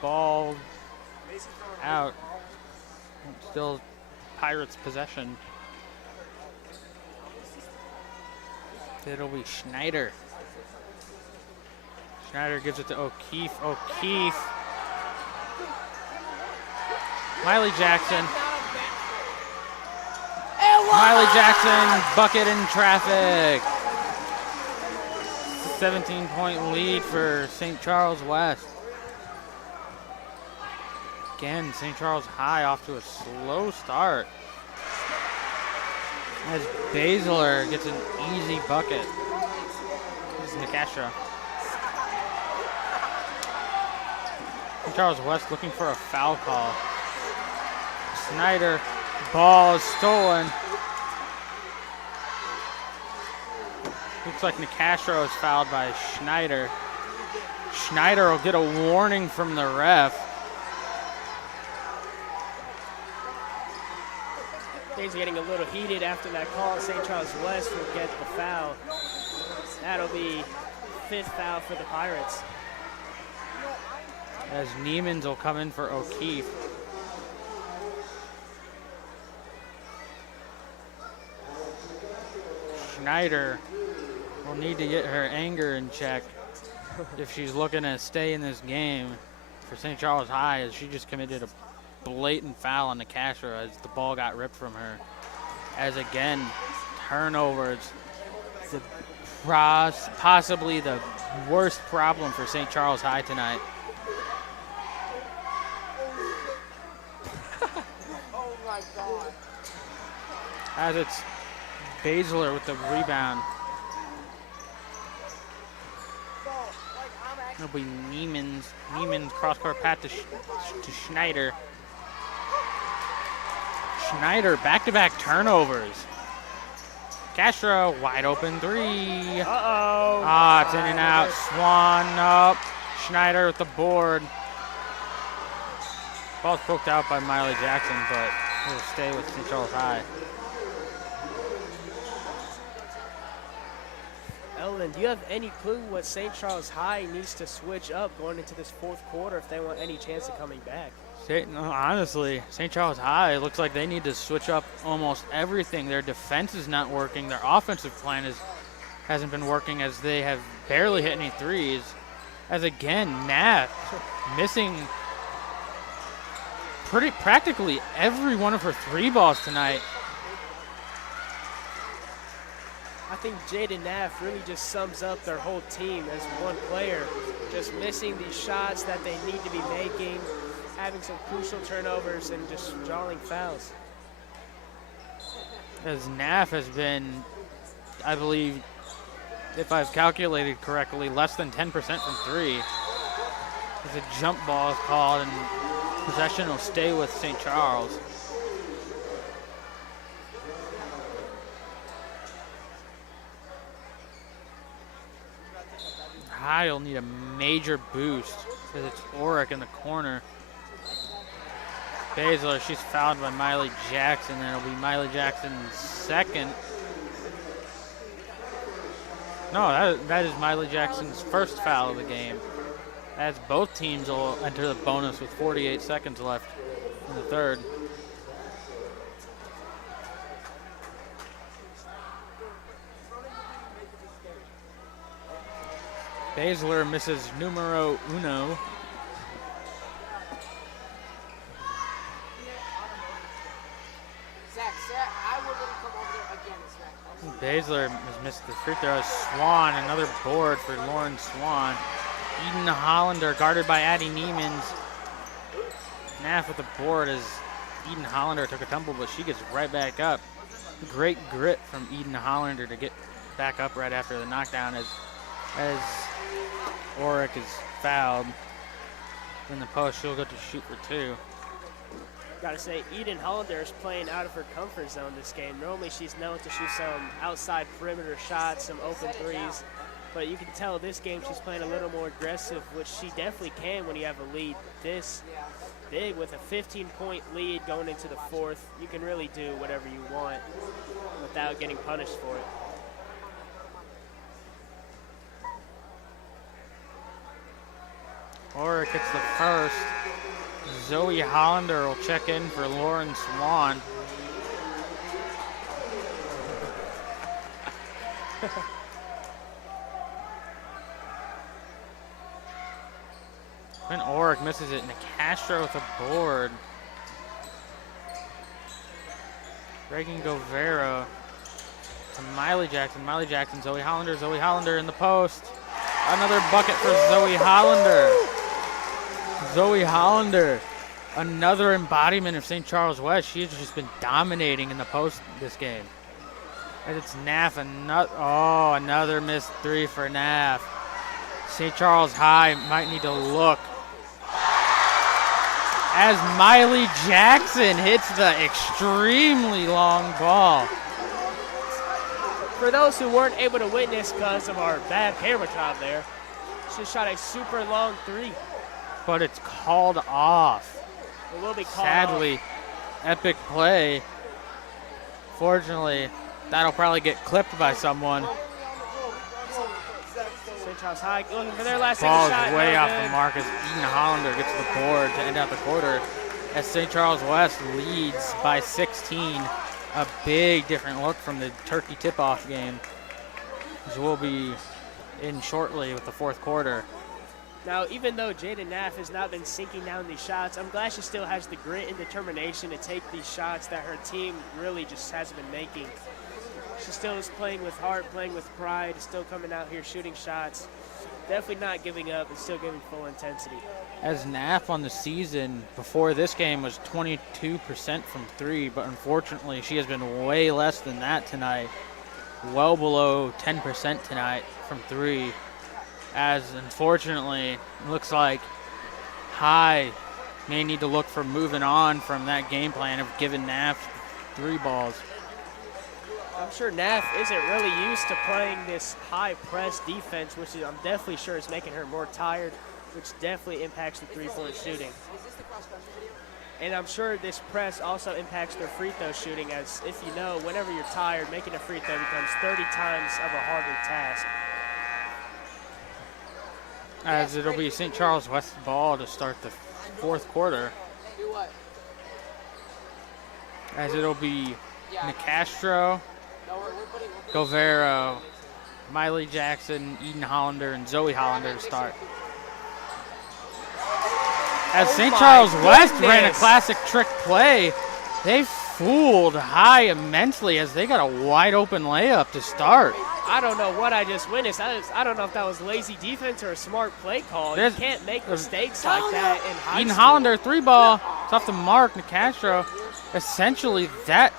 Ball out. Still Pirates possession. It'll be Schneider. Schneider gives it to O'Keefe. O'Keefe. Miley Jackson. Miley Jackson, bucket in traffic. 17-point lead for St. Charles West. Again, St. Charles High off to a slow start. As Baszler gets an easy bucket. This is Nicastro. St. Charles West looking for a foul call. Snyder, ball is stolen. Looks like Nicastro is fouled by Schneider. Schneider will get a warning from the ref. Things are getting a little heated after that call. St. Charles West will get the foul. That'll be fifth foul for the Pirates. As Niemans will come in for O'Keefe. Schneider will need to get her anger in check if she's looking to stay in this game for St. Charles High, as she just committed a blatant foul on Nicastro as the ball got ripped from her. As again, turnovers, possibly the worst problem for St. Charles High tonight. Oh my God. As it's Baszler with the rebound. It'll be Niemans. Niemans cross-court pass to Schneider. Schneider, back-to-back turnovers. Castro, wide open three. Uh-oh. Ah, it's in and out. Swan up. Schneider with the board. Ball's poked out by Miley Jackson, but it'll stay with St. Charles High. Ellen, do you have any clue what St. Charles High needs to switch up going into this fourth quarter if they want any chance of coming back? Honestly, St. Charles High looks like they need to switch up almost everything. Their defense is not working. Their offensive plan hasn't been working, as they have barely hit any threes. As again, Nat missing practically every one of her three balls tonight. I think Jaden Naff really just sums up their whole team as one player, just missing these shots that they need to be making, having some crucial turnovers and just drawing fouls. As Naff has been, I believe, if I've calculated correctly, less than 10% from three. As a jump ball is called and possession will stay with St. Charles. High will need a major boost because it's Oric in the corner. Baszler, she's fouled by Miley Jackson, and it'll be Miley Jackson's second. No, that is Miley Jackson's first foul of the game. As both teams will enter the bonus with 48 seconds left in the third. Baszler misses numero uno. Zach, I will let him come over there again, Zach. Baszler has missed the free throw. Swan, another board for Lauren Swan. Eden Hollander guarded by Addie Niemans. Naff with the board as Eden Hollander took a tumble, but she gets right back up. Great grit from Eden Hollander to get back up right after the knockdown as Oric is fouled in the post. She'll go to shoot for two. Gotta say, Eden Hollander is playing out of her comfort zone this game. Normally she's known to shoot some outside perimeter shots, some open threes. But you can tell this game she's playing a little more aggressive, which she definitely can when you have a lead this big. With a 15-point lead going into the fourth, you can really do whatever you want without getting punished for it. Oric gets the first. Zoe Hollander will check in for Lauren Swan. When Oric misses it, Nicastro with a board. Reagan Govera to Miley Jackson. Miley Jackson, Zoe Hollander in the post. Another bucket for Zoe Hollander. Zoe Hollander, another embodiment of St. Charles West. She has just been dominating in the post this game. As it's Naff, another missed three for Naff. St. Charles High might need to look. As Miley Jackson hits the extremely long ball. For those who weren't able to witness because of our bad camera job there, she shot a super long three. But it's called off. It will be called Sadly, off. Epic play. Fortunately, that'll probably get clipped by someone. St. Charles High looking for their last Ball's shot. way No off good. the mark as Eden Hollander gets the board to end out the quarter. As St. Charles West leads by 16. A big different look from the Turkey tip-off game, which will be in shortly with the fourth quarter. Now, even though Jaden Naff has not been sinking down these shots, I'm glad she still has the grit and determination to take these shots that her team really just hasn't been making. She still is playing with heart, playing with pride, still coming out here shooting shots. Definitely not giving up and still giving full intensity. As Naff on the season before this game was 22% from three, but unfortunately she has been way less than that tonight. Well below 10% tonight from three. As unfortunately, it looks like High may need to look for moving on from that game plan of giving Naff three balls. I'm sure Naff isn't really used to playing this high press defense, which I'm definitely sure is making her more tired, which definitely impacts the three-point shooting. And I'm sure this press also impacts their free throw shooting, as if you know, whenever you're tired, making a free throw becomes 30 times of a harder task. As it'll be St. Charles West ball to start the fourth quarter. Do what? As it'll be Yeah. Nicastro, No, we're putting Govero, Miley Jackson, Eden Hollander, and Zoe Hollander to start. As Oh St. my Charles West ran a goodness. classic trick play, they fooled High immensely as they got a wide open layup to start. I don't know what I just witnessed. I don't know if that was lazy defense or a smart play call. You can't make mistakes like that in high Eden school. Hollander, 3-ball. It's off the mark. Nicastro. Essentially, that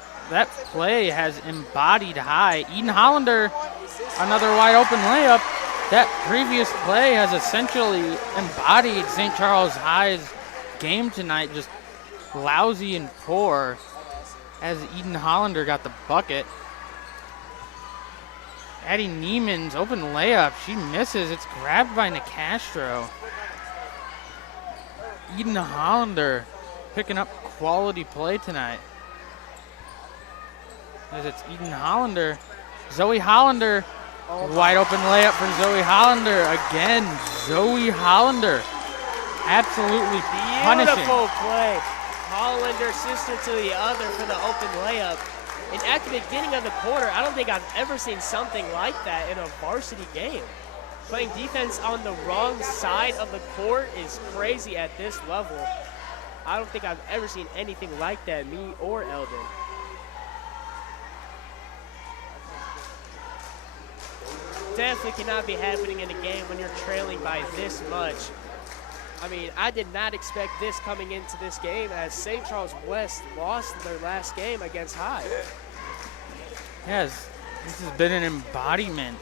play has embodied High. Eden Hollander, another wide open layup. That previous play has essentially embodied St. Charles High's game tonight, just lousy and poor, as Eden Hollander got the bucket. Addie Neiman's open layup. She misses. It's grabbed by Nicastro. Eden Hollander picking up quality play tonight. As it's Eden Hollander. Zoe Hollander. Wide open layup for Zoe Hollander. Again, Zoe Hollander. Absolutely punishing. Beautiful play. Hollander, sister to the other for the open layup. And at the beginning of the quarter, I don't think I've ever seen something like that in a varsity game. Playing defense on the wrong side of the court is crazy at this level. I don't think I've ever seen anything like that, me or Eldon. Definitely cannot be happening in a game when you're trailing by this much. I mean, I did not expect this coming into this game as St. Charles West lost their last game against High. Yes, this has been an embodiment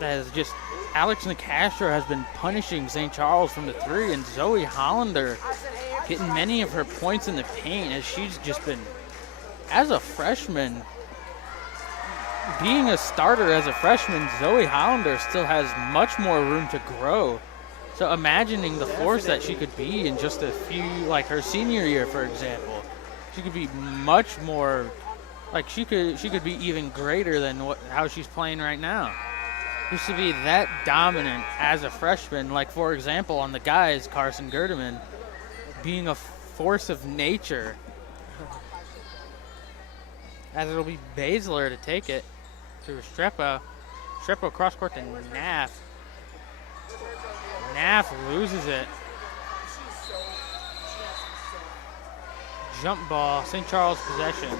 that is just Alex Nicastro has been punishing St. Charles from the three, and Zoe Hollander getting many of her points in the paint as she's just been, as a freshman, being a starter as a freshman, Zoe Hollander still has much more room to grow. So imagining the force that she could be in just a few, like her senior year, for example, she could be much more, like she could be even greater than how she's playing right now. Used to be that dominant as a freshman, like for example on the guys, Carson Gerdeman, being a force of nature. As it'll be Baszler to take it to Restrepo. Restrepo cross court to Naff. Naff loses it. Jump ball, St. Charles possession.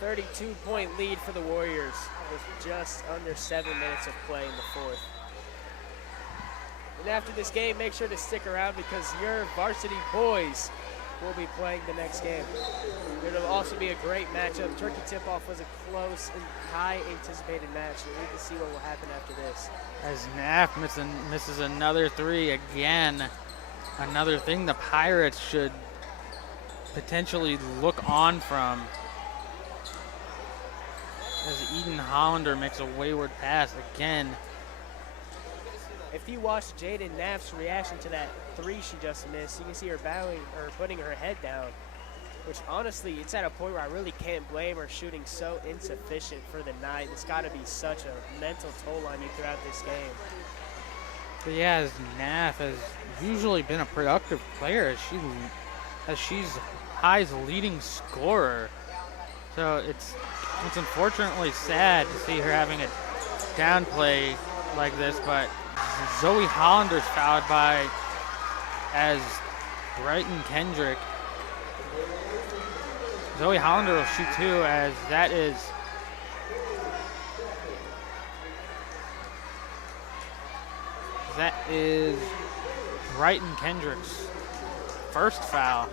A 32-point lead for the Warriors with just under 7 minutes of play in the fourth. And after this game, make sure to stick around because your varsity boys will be playing the next game. It'll also be a great matchup. Turkey tip-off was a close and high anticipated match, and we can see what will happen after this. As Naff misses another three again. Another thing the Pirates should potentially look on from. As Eden Hollander makes a wayward pass again. If you watch Jaden Naff's reaction to that three she just missed, you can see her bowing or putting her head down, which honestly, it's at a point where I really can't blame her shooting so insufficient for the night. It's got to be such a mental toll on you throughout this game. But yeah, as Naff has usually been a productive player as she's High's leading scorer. So it's unfortunately sad to see her having a downplay like this, but Zoe Hollander's fouled by as Brighton Kendrick. Zoe Hollander will shoot too, as that is Brighton Kendrick's first foul.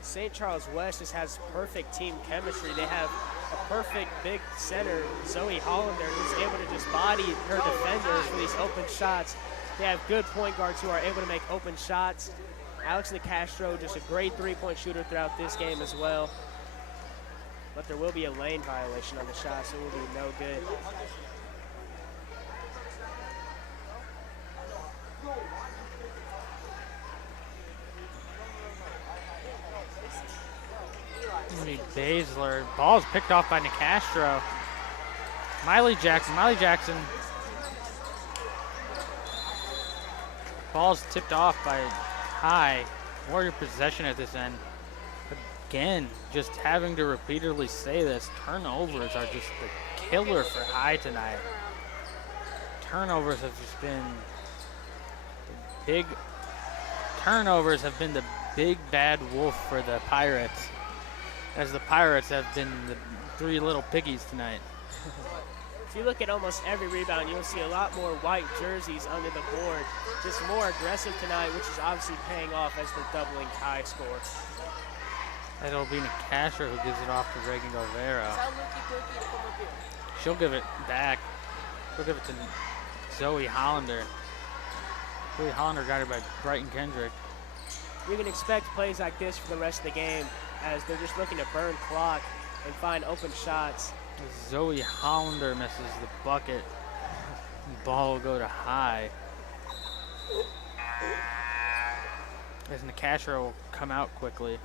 St. Charles West just has perfect team chemistry. They have a perfect big center, Zoe Hollander, who's able to just body her defenders for these open shots. They have good point guards who are able to make open shots. Alex Nicastro, just a great three-point shooter throughout this game as well. But there will be a lane violation on the shot, so it will be no good. Baszler. Ball's picked off by Nicastro. Miley Jackson. Ball's tipped off by High. Warrior possession at this end. Again, just having to repeatedly say this, turnovers are just the killer for High tonight. Turnovers have just been the big turnovers have been the big bad wolf for the Pirates, as the Pirates have been the three little piggies tonight. If you look at almost every rebound, you'll see a lot more white jerseys under the board. Just more aggressive tonight, which is obviously paying off as they're doubling high score. It'll be Nicasher who gives it off to Reagan Guevara. She'll give it back. She'll give it to Zoe Hollander. Zoe Hollander got it by Brighton Kendrick. You can expect plays like this for the rest of the game, as they're just looking to burn clock and find open shots. Zoe Hollander misses the bucket. Ball will go to high. As Nicasher will come out quickly.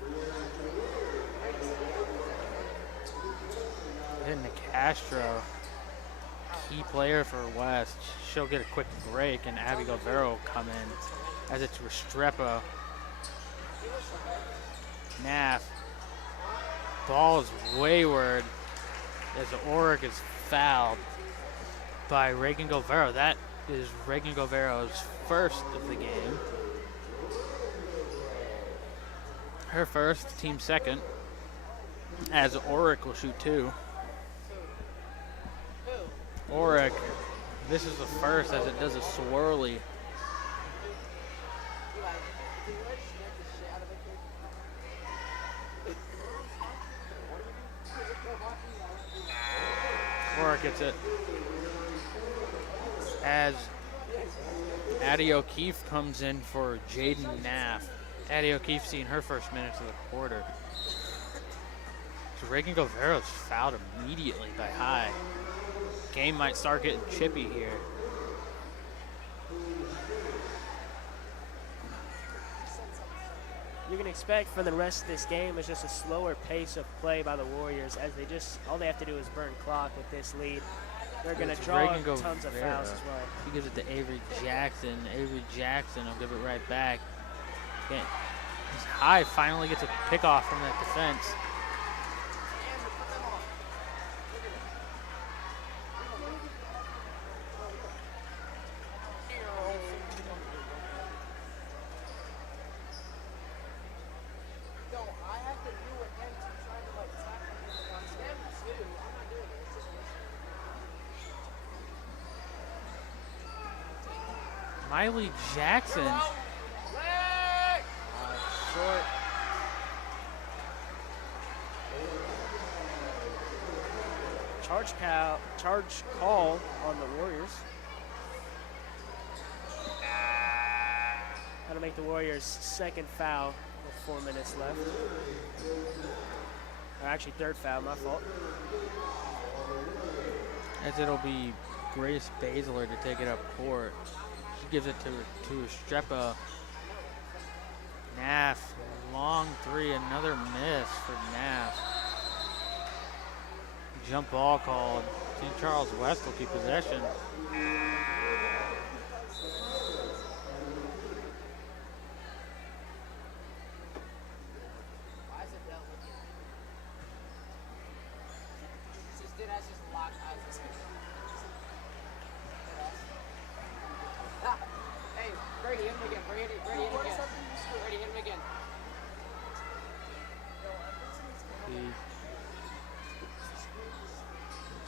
Then Nicastro, key player for West. She'll get a quick break, and Abby Guevara will come in as it's Restrepo. Naff. Ball is wayward as Oric is fouled by Reagan Guevara. That is Reagan Guevara's first of the game. Her first, team second, as Oric will shoot two. Oric, this is the first as it does a swirly. Oric gets it. As Addie O'Keefe comes in for Jaden Naff. Addie O'Keefe seeing her first minutes of the quarter. So Reagan Guevara's fouled immediately by High. Game might start getting chippy here. You can expect for the rest of this game is just a slower pace of play by the Warriors, as they just, all they have to do is burn clock with this lead. They're going to draw tons of fouls as well. He gives it to Avery Jackson. Avery Jackson will give it right back. Okay. High finally gets a pick off from that defense. Miley Jackson. Short. Charge call on the Warriors. That'll make the Warriors' second foul with 4 minutes left. Or actually third foul, my fault. As it'll be Grace Baszler to take it up court. She gives it to Restrepo. Naff, long three, another miss for Naff. Jump ball called. St. Charles West will keep possession.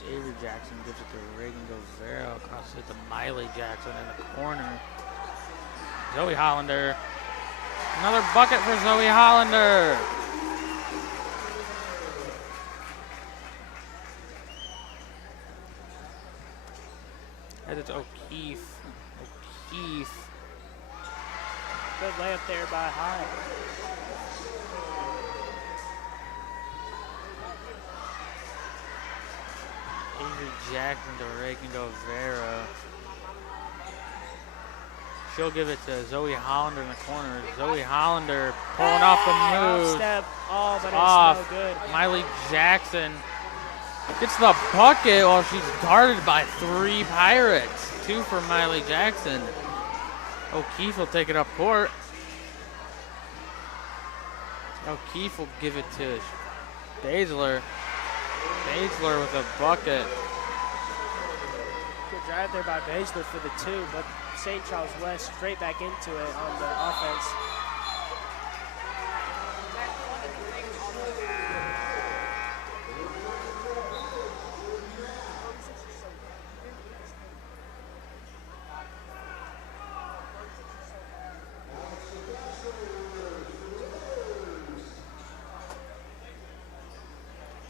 Avery Jackson gives it to Reagan Guevara, crosses it to Miley Jackson in the corner. Zoe Hollander. Another bucket for Zoe Hollander. As it's O'Keefe. O'Keefe. Good layup there by High. Avery Jackson to Reagan Guevara. She'll give it to Zoe Hollander in the corner. Zoe Hollander pulling off the move. Step, oh, but Off. it's no good. Miley Jackson gets the bucket while she's guarded by three Pirates. Two for Miley Jackson. O'Keefe will take it up court. O'Keefe will give it to Baszler. Baszler with a bucket. Good drive there by Baszler for the 2, but St. Charles West straight back into it on the offense.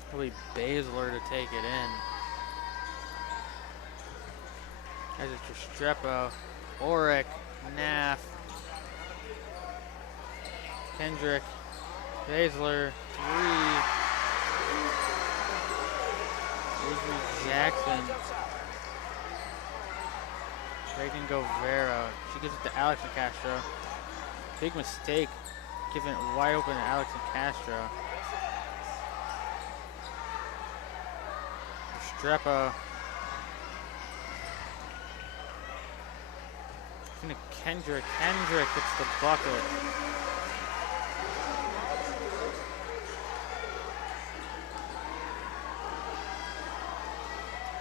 It'll be Baszler to take it in. As it's Restrepo, Oric, Naff, Kendrick, Baszler, 3. Avery Jackson. Reagan Govero. She gives it to Alex and Castro. Big mistake, giving it wide open to Alex and Castro. Restrepo. Kendrick. Kendrick gets the bucket.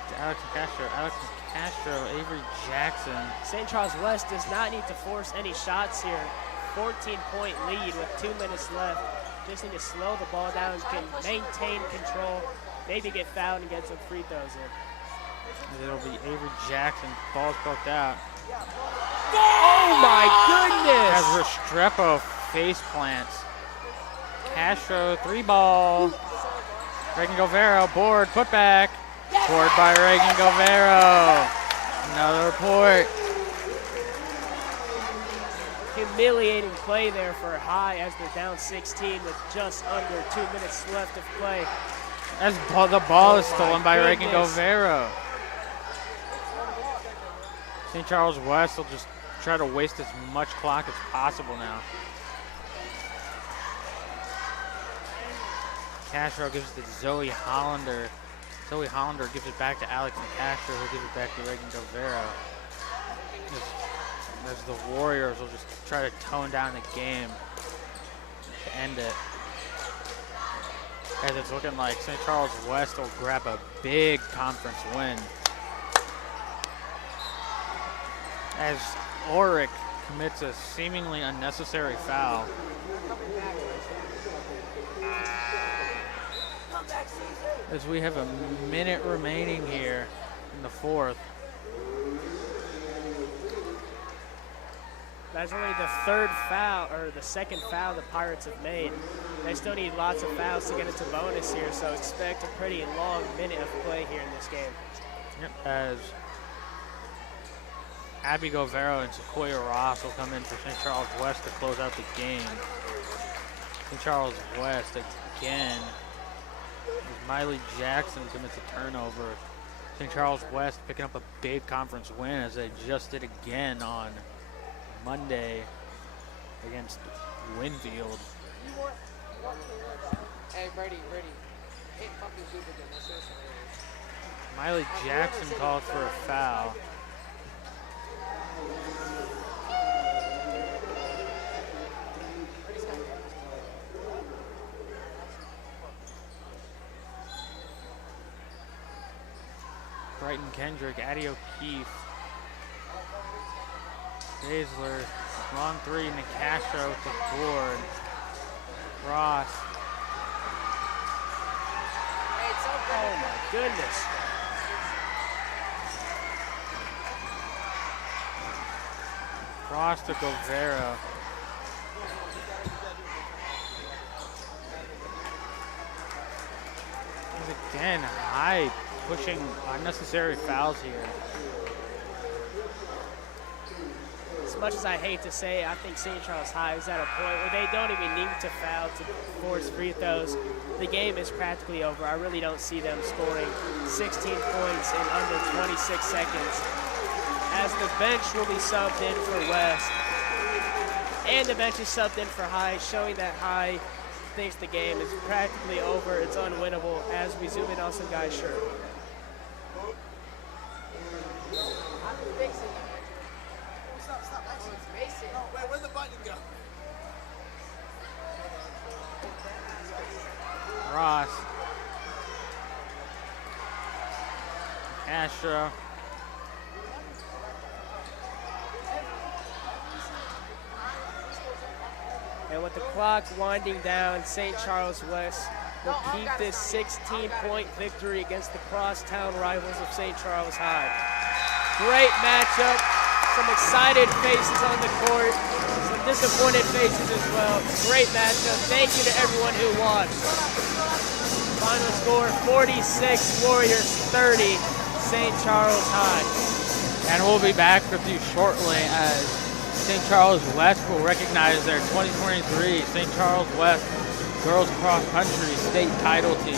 To Alex and Castro. Alex and Castro. Avery Jackson. St. Charles West does not need to force any shots here. 14-point lead with 2 minutes left. Just need to slow the ball down, can maintain control, maybe get fouled and get some free throws in. It'll be Avery Jackson. Ball's poked out. Oh my goodness! As Restrepo face plants. Castro, 3-ball. Reagan Govero, board, put back. Board by Reagan Govero. Another point. Humiliating play there for High as they're down 16 with just under 2 minutes left of play. As the ball is Oh my stolen by Reagan goodness. Govero. St. Charles West will just try to waste as much clock as possible now. Castro gives it to Zoe Hollander. Zoe Hollander gives it back to Alex and Castro, who gives it back to Reagan Govero. As the Warriors will just try to tone down the game to end it. As it's looking like St. Charles West will grab a big conference win. As Oric commits a seemingly unnecessary foul. As we have a minute remaining here in the 4th. That's only the 3rd foul, or the 2nd foul the Pirates have made. They still need lots of fouls to get into bonus here, so expect a pretty long minute of play here in this game. Yep. As Abby Govero and Sequoia Ross will come in for St. Charles West to close out the game. St. Charles West again. As Miley Jackson commits a turnover. St. Charles West picking up a big conference win as they just did again on Monday against Winfield. Hey, Brady. Hey, fucking Zuba again. That's so hilarious. Miley Jackson called for a foul. Brighton Kendrick, Addie O'Keefe. Baszler, long 3, Nicastro with the board. Ross. Hey, it's up, Oh my goodness. Ross to Govero. Again, High pushing unnecessary fouls here. As much as I hate to say, I think St. Charles High is at a point where they don't even need to foul to force free throws. The game is practically over. I really don't see them scoring 16 points in under 26 seconds. As the bench will be subbed in for West. And the bench is subbed in for High, showing that High thinks the game is practically over. It's unwinnable as we zoom in on some guys' shirt. I'm fixing it. Stop. That's Mason. Wait, where'd the button go? Ross. Castro. And with the clock winding down, St. Charles West will keep this 16-point victory against the crosstown rivals of St. Charles High. Great matchup. Some excited faces on the court. Some disappointed faces as well. Great matchup. Thank you to everyone who watched. Final score, 46 Warriors 30, St. Charles High. And we'll be back with you shortly as St. Charles West will recognize their 2023 St. Charles West Girls Cross Country State Title team.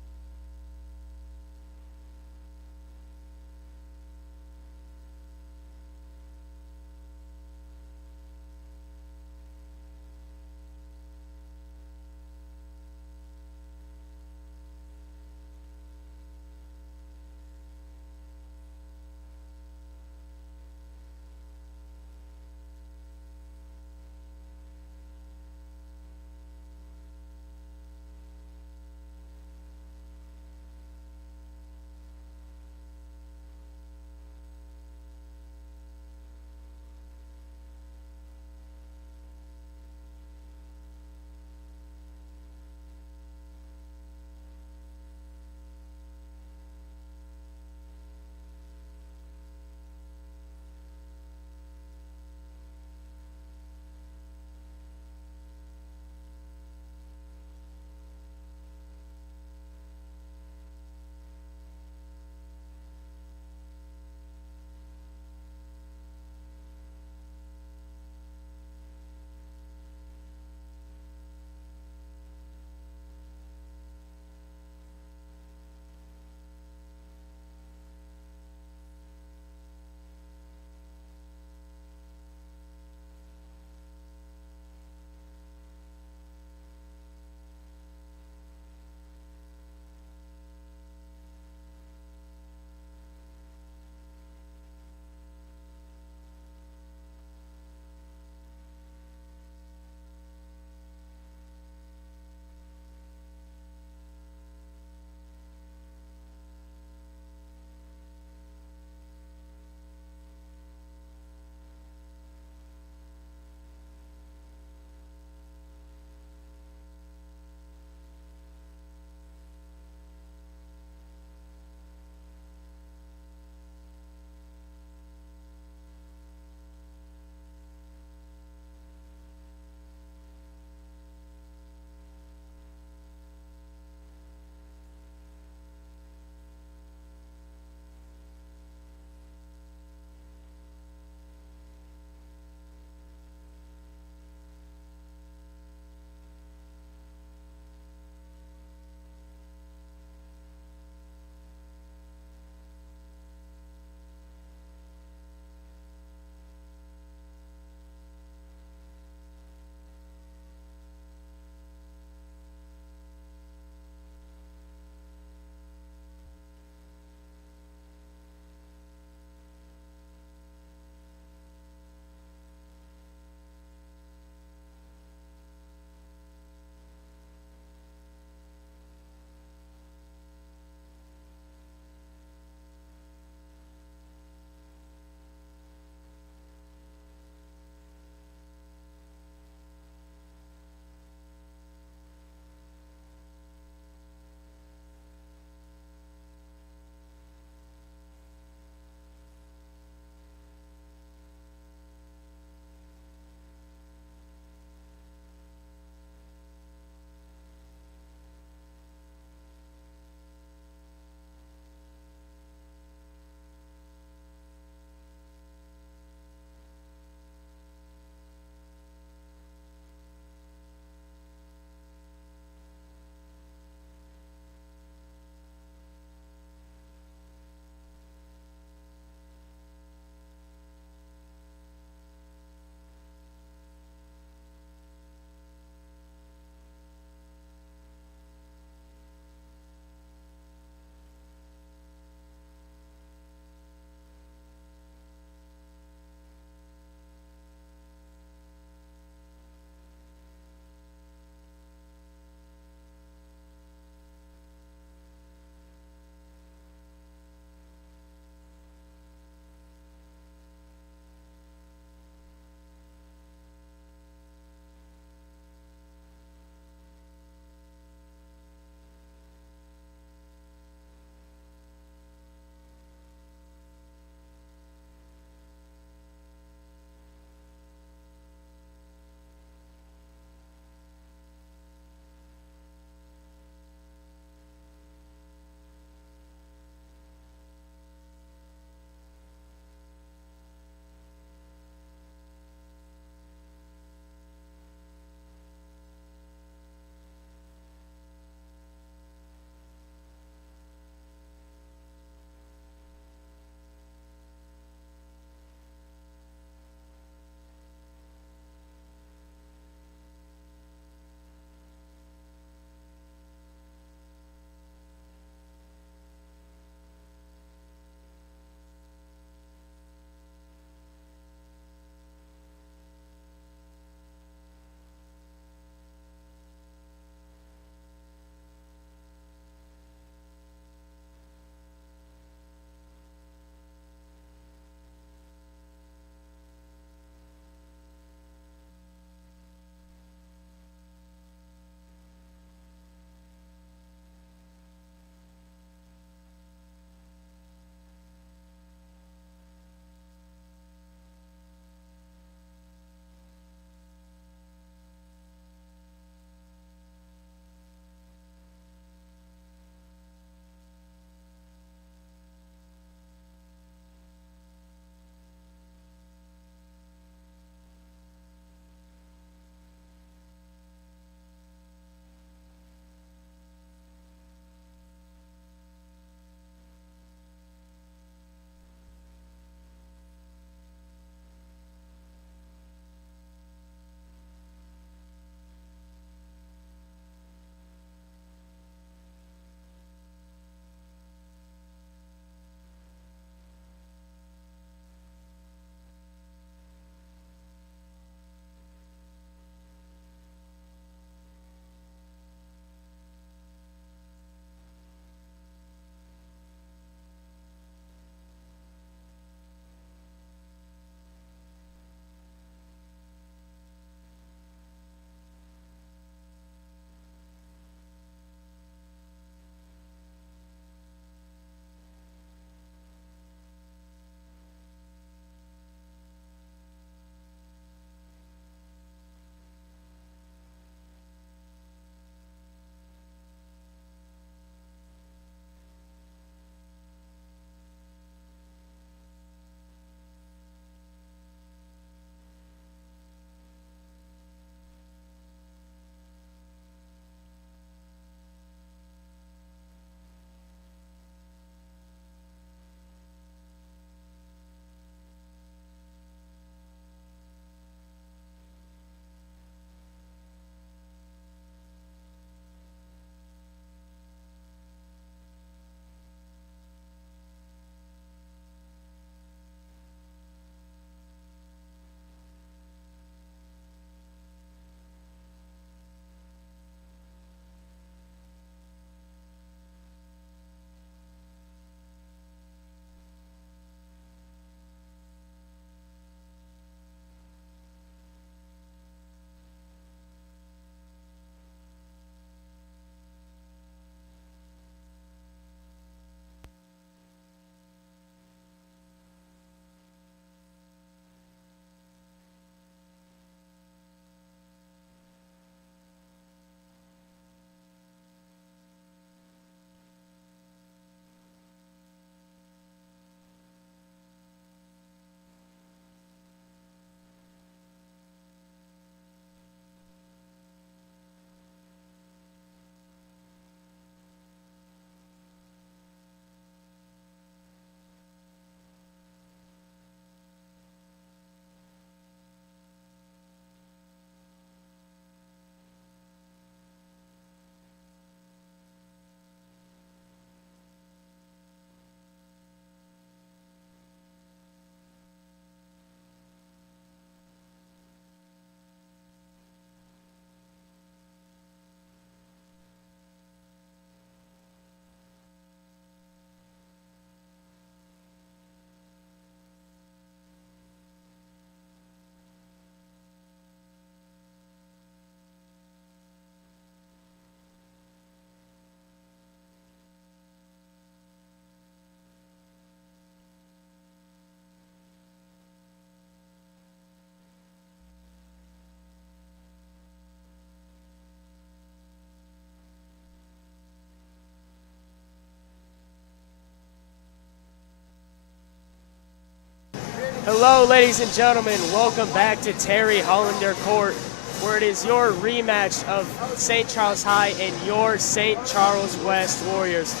Hello, ladies and gentlemen. Welcome back to Terry Hollander Court, where it is your rematch of St. Charles High and your St. Charles West Warriors.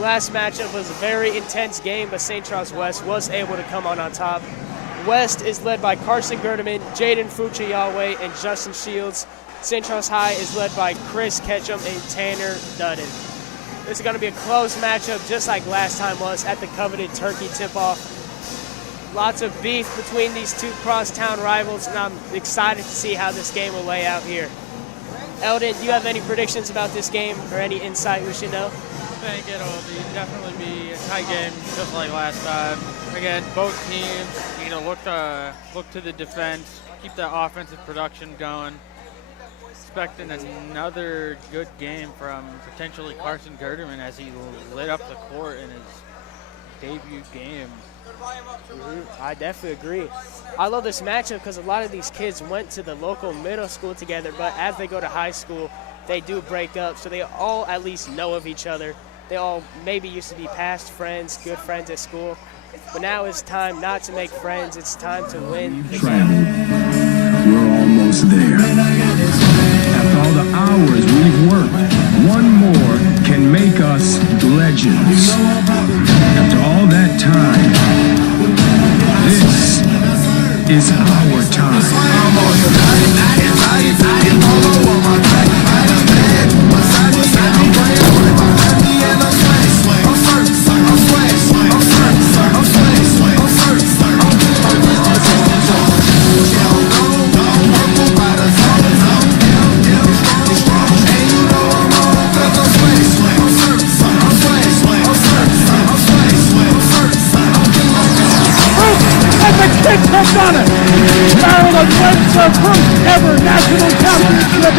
Last matchup was a very intense game, but St. Charles West was able to come on top. West is led by Carson Gerdeman, Jaden Fucha Yahweh, and Justin Shields. St. Charles High is led by Chris Ketchum and Tanner Dutton. This is going to be a close matchup, just like last time was at the coveted Turkey tip-off. Lots of beef between these two crosstown rivals, and I'm excited to see how this game will lay out here. Eldon, do you have any predictions about this game or any insight we should know? I think it'll definitely be a tight game, just like last time. Again, both teams need to look to the defense, keep that offensive production going. Expecting another good game from potentially Carson Gerdeman as he lit up the court in his debut game. I definitely agree. I love this matchup because a lot of these kids went to the local middle school together, but as they go to high school, they do break up, so they all at least know of each other. They all maybe used to be past friends, good friends at school, but now it's time not to make friends, it's time to win the game. We're almost there. After all the hours we've worked, one more can make us legends. After all that time, this is our time. Maryland wins their first ever national championship.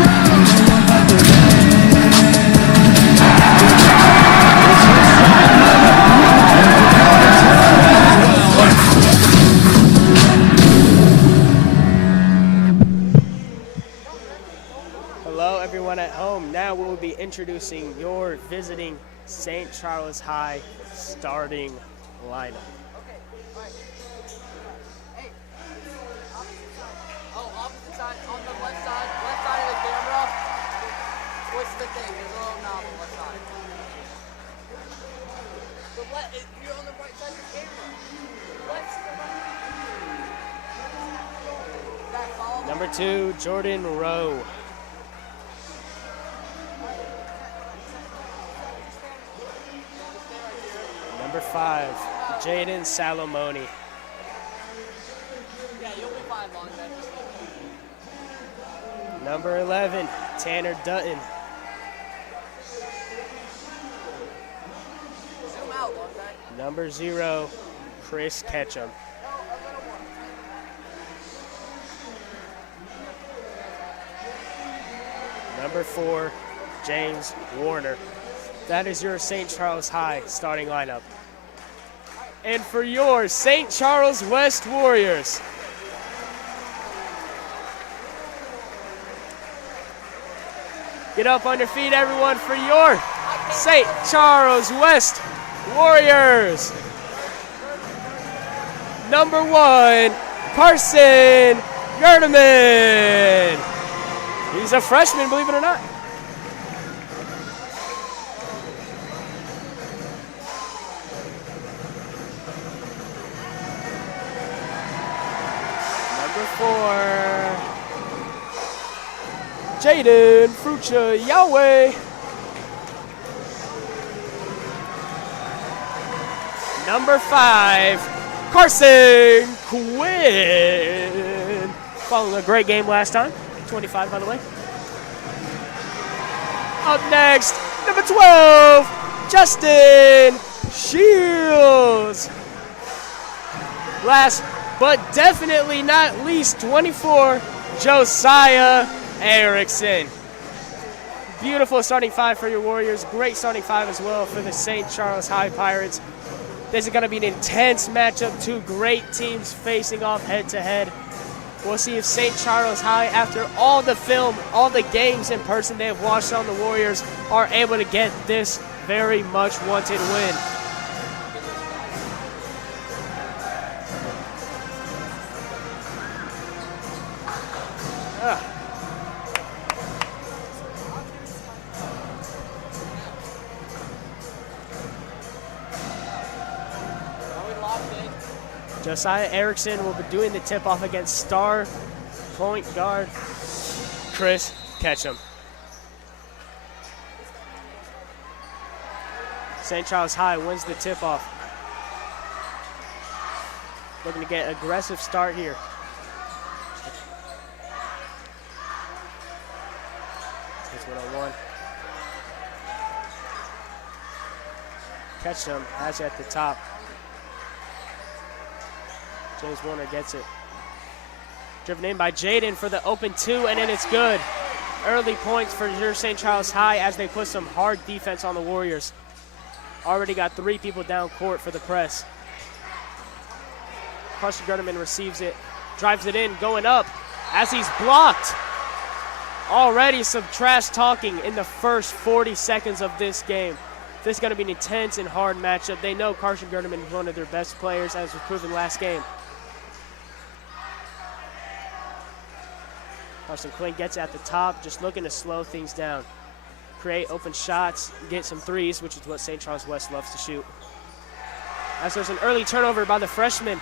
Hello, everyone at home. Now we will be introducing your visiting St. Charles High starting lineup. Opposite side, on the left side of the camera. What's the thing? There's a little knob on the left side. You're on the right side of the camera. What's the Number 2, Jordan Rowe. Number 5, Jaden Salomoni. Yeah, you'll be fine, long man. Number 11, Tanner Dutton. Zoom out, long man. Number 0, Chris Ketchum. Number 4, James Warner. That is your St. Charles High starting lineup. And for your St. Charles West Warriors, get up on your feet, everyone, for your St. Charles West Warriors. Number 1, Carson Gerdeman. He's a freshman, believe it or not. Number 4, Jaden Fucha Yahweh. Number 5, Carson Quinn. Following a great game last time. 25, by the way. Up next, number 12, Justin Shields. Last but definitely not least, 24, Josiah Erickson. Beautiful starting 5 for your Warriors. Great starting 5 as well for the St. Charles High Pirates. This is going to be an intense matchup. Two great teams facing off head-to-head. We'll see if St. Charles High, after all the film, all the games in person they have watched on the Warriors, are able to get this very much wanted win. Josiah Erickson will be doing the tip-off against star point guard Chris Ketchum. St. Charles High wins the tip-off. Looking to get an aggressive start here. It's 1-on-1. Ketchum has it at the top. James Warner gets it. Driven in by Jaden for the open 2, and then it's good. Early points for your St. Charles High as they put some hard defense on the Warriors. Already got 3 people down court for the press. Carson Gurneman receives it, drives it in, going up as he's blocked. Already some trash talking in the first 40 seconds of this game. This is going to be an intense and hard matchup. They know Carson Gurneman is one of their best players, as was proven last game. Carson Quinn gets at the top, just looking to slow things down. Create open shots, get some threes, which is what St. Charles West loves to shoot. As there's an early turnover by the freshman,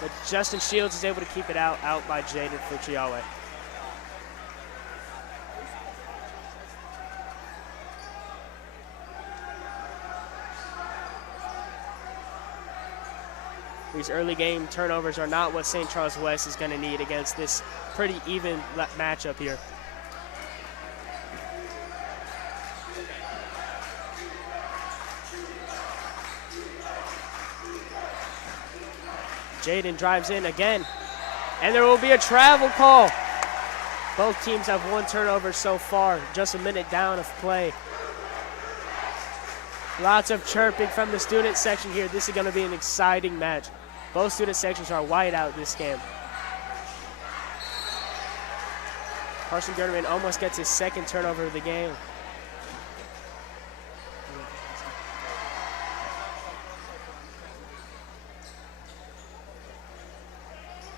but Justin Shields is able to keep it out by Jaden Fuchiawe. These early game turnovers are not what St. Charles West is going to need against this pretty even matchup here. Jaden drives in again, and there will be a travel call. Both teams have 1 turnover so far, just a minute down of play. Lots of chirping from the student section here. This is going to be an exciting match. Both student sections are wide out this game. Carson Gurneman almost gets his 2nd turnover of the game.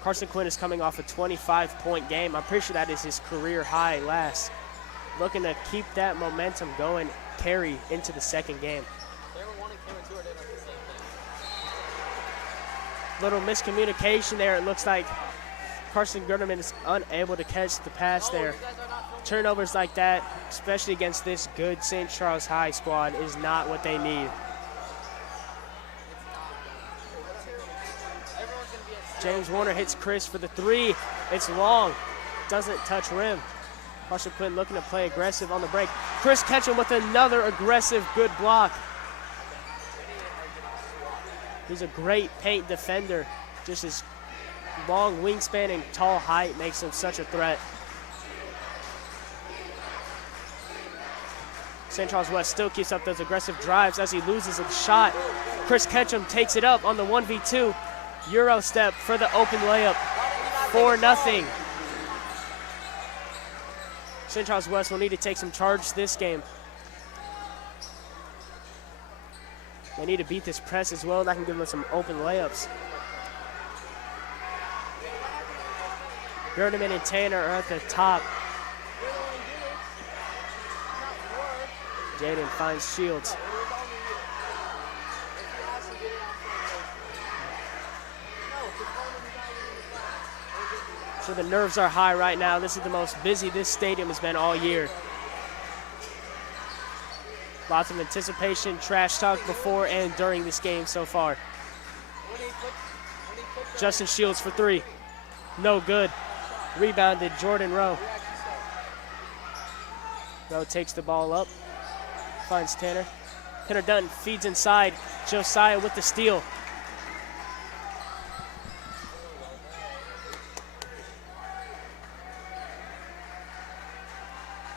Carson Quinn is coming off a 25-point game. I'm pretty sure that is his career high last. Looking to keep that momentum going, carry into the 2nd game. Little miscommunication there. It looks like Carson Gurneman is unable to catch the pass there. Turnovers like that, especially against this good St. Charles High squad, is not what they need. James Warner hits Chris for the 3. It's long, doesn't touch rim. Carson Quinn looking to play aggressive on the break. Chris Ketchum with another aggressive good block. He's a great paint defender. Just his long wingspan and tall height makes him such a threat. St. Charles West still keeps up those aggressive drives as he loses a shot. Chris Ketchum takes it up on the 1v2. Euro step for the open layup. 4-0. St. Charles West will need to take some charge this game. They need to beat this press as well. That can give them some open layups. Gurneman and Tanner are at the top. Jaden finds Shields. So the nerves are high right now. This is the most busy this stadium has been all year. Lots of anticipation, trash talk before and during this game so far. Justin Shields for 3. No good. Rebounded Jordan Rowe. Rowe takes the ball up. Finds Tanner. Tanner Dutton feeds inside. Josiah with the steal.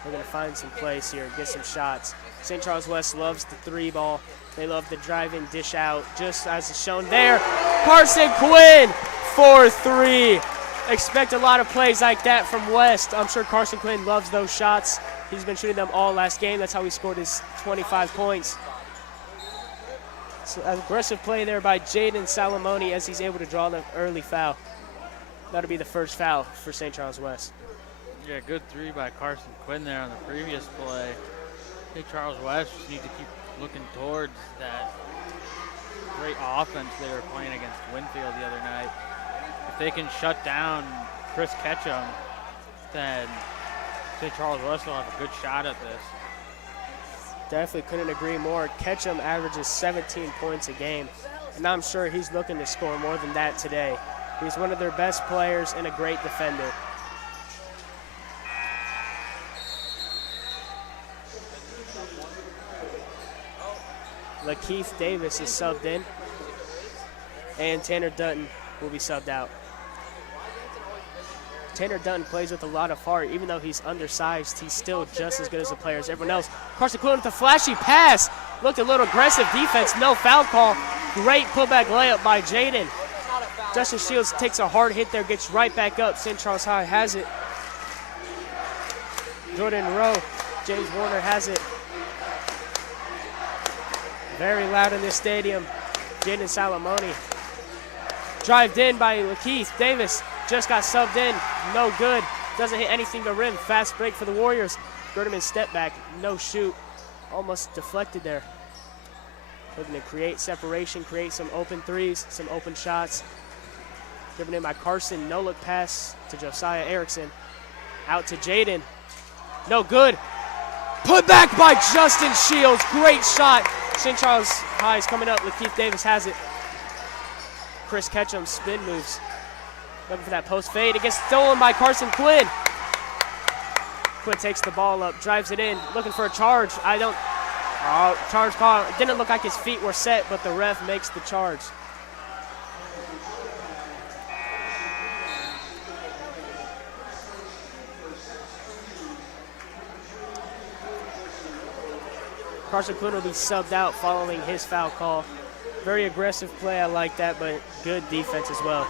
They're going to find some place here, get some shots. St. Charles West loves the 3 ball. They love the drive-in, dish out, just as is shown there. Carson Quinn for 3. Expect a lot of plays like that from West. I'm sure Carson Quinn loves those shots. He's been shooting them all last game. That's how he scored his 25 points. So aggressive play there by Jaden Salamoni as he's able to draw the early foul. That'll be the first foul for St. Charles West. Yeah, good 3 by Carson Quinn there on the previous play. St. Charles West just need to keep looking towards that great offense they were playing against Winfield the other night. If they can shut down Chris Ketchum, then St. Charles West will have a good shot at this. Definitely couldn't agree more. Ketchum averages 17 points a game, and I'm sure he's looking to score more than that today. He's one of their best players and a great defender. Lakeith Davis is subbed in, and Tanner Dutton will be subbed out. Tanner Dutton plays with a lot of heart. Even though he's undersized, he's still just as good as a player as everyone else. Carson Quinn with a flashy pass. Looked a little aggressive defense, no foul call. Great putback layup by Jaden. Justin Shields takes a hard hit there, gets right back up. St. Charles High has it. Jordan Rowe, James Warner has it. Very loud in this stadium. Jaden Salamone. Drived in by Lakeith Davis. Just got subbed in. No good. Doesn't hit anything to rim. Fast break for the Warriors. Gerdeman step back. No shoot. Almost deflected there. Looking to create separation, create some open threes, some open shots. Driven in by Carson. No look pass to Josiah Erickson. Out to Jaden. No good. Put back by Justin Shields. Great shot. St. Charles High is coming up. Lakeith Davis has it. Chris Ketchum spin moves. Looking for that post fade. It gets stolen by Carson Quinn. Quinn takes the ball up, drives it in, looking for a charge. Charge call. It didn't look like his feet were set, but the ref makes the charge. Carson Quinn will be subbed out following his foul call. Very aggressive play, I like that, but good defense as well.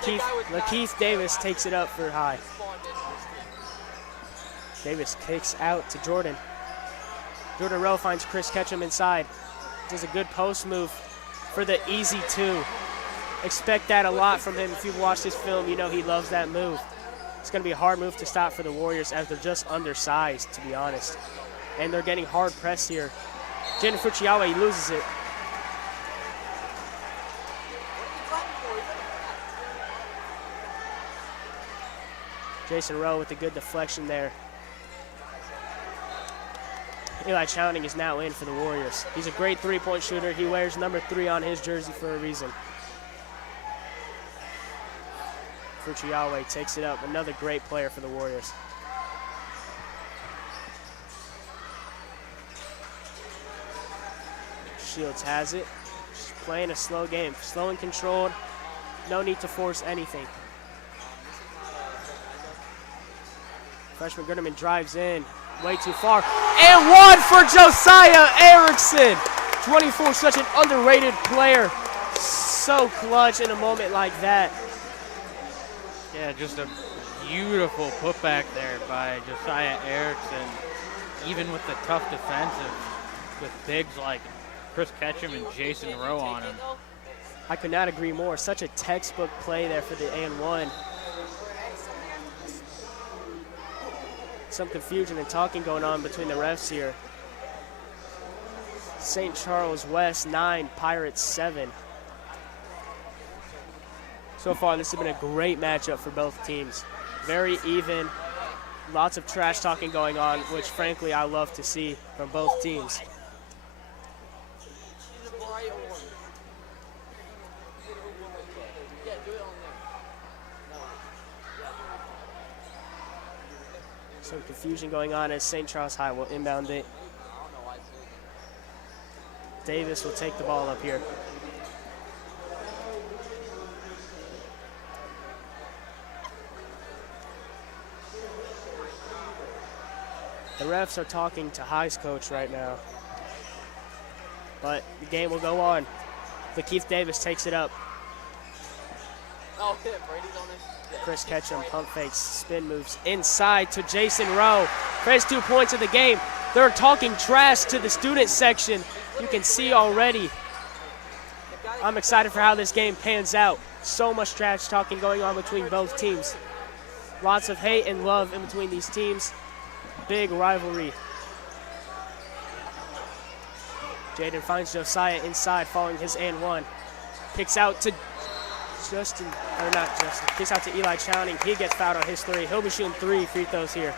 Lakeith Davis takes it up for High. Davis kicks out to Jordan. Jordan Rowe finds Chris Ketchum inside. Does a good post move for the easy two. Expect that a lot from him. If you've watched his film, you know he loves that move. It's going to be a hard move to stop for the Warriors as they're just undersized, to be honest. And they're getting hard pressed here. Jaden Fuchiawe loses it. Jason Rowe with a good deflection there. Eli Chowning is now in for the Warriors. He's a great three-point shooter. He wears number 3 on his jersey for a reason. Fuchiawe takes it up. Another great player for the Warriors. Shields has it. Just playing a slow game. Slow and controlled. No need to force anything. Freshman Gerdeman drives in. Way too far. And one for Josiah Erickson. 24, such an underrated player. So clutch in a moment like that. Yeah, just a beautiful putback there by Josiah Erickson. Even with the tough defensive, with bigs like Chris Ketchum and Jason Rowe on him. I could not agree more. Such a textbook play there for the and-one. Some confusion and talking going on between the refs here. St. Charles West 9, Pirates 7. So far, this has been a great matchup for both teams. Very even, lots of trash talking going on, which frankly I love to see from both teams. Some confusion going on as St. Charles High will inbound it. Davis will take the ball up here. The refs are talking to High's coach right now. But the game will go on. Lakeith Davis takes it up. Oh, yeah, Brady's on it. Chris Ketchum pump fakes, spin moves inside to Jason Rowe. First 2 points of the game. They're talking trash to the student section. You can see already. I'm excited for how this game pans out. So much trash talking going on between both teams. Lots of hate and love in between these teams. Big rivalry. Jaden finds Josiah inside following his and one. Kicks out to Justin, or not Justin, kicks out to Eli Chowning. He gets fouled on his three. He'll be shooting 3 free throws here.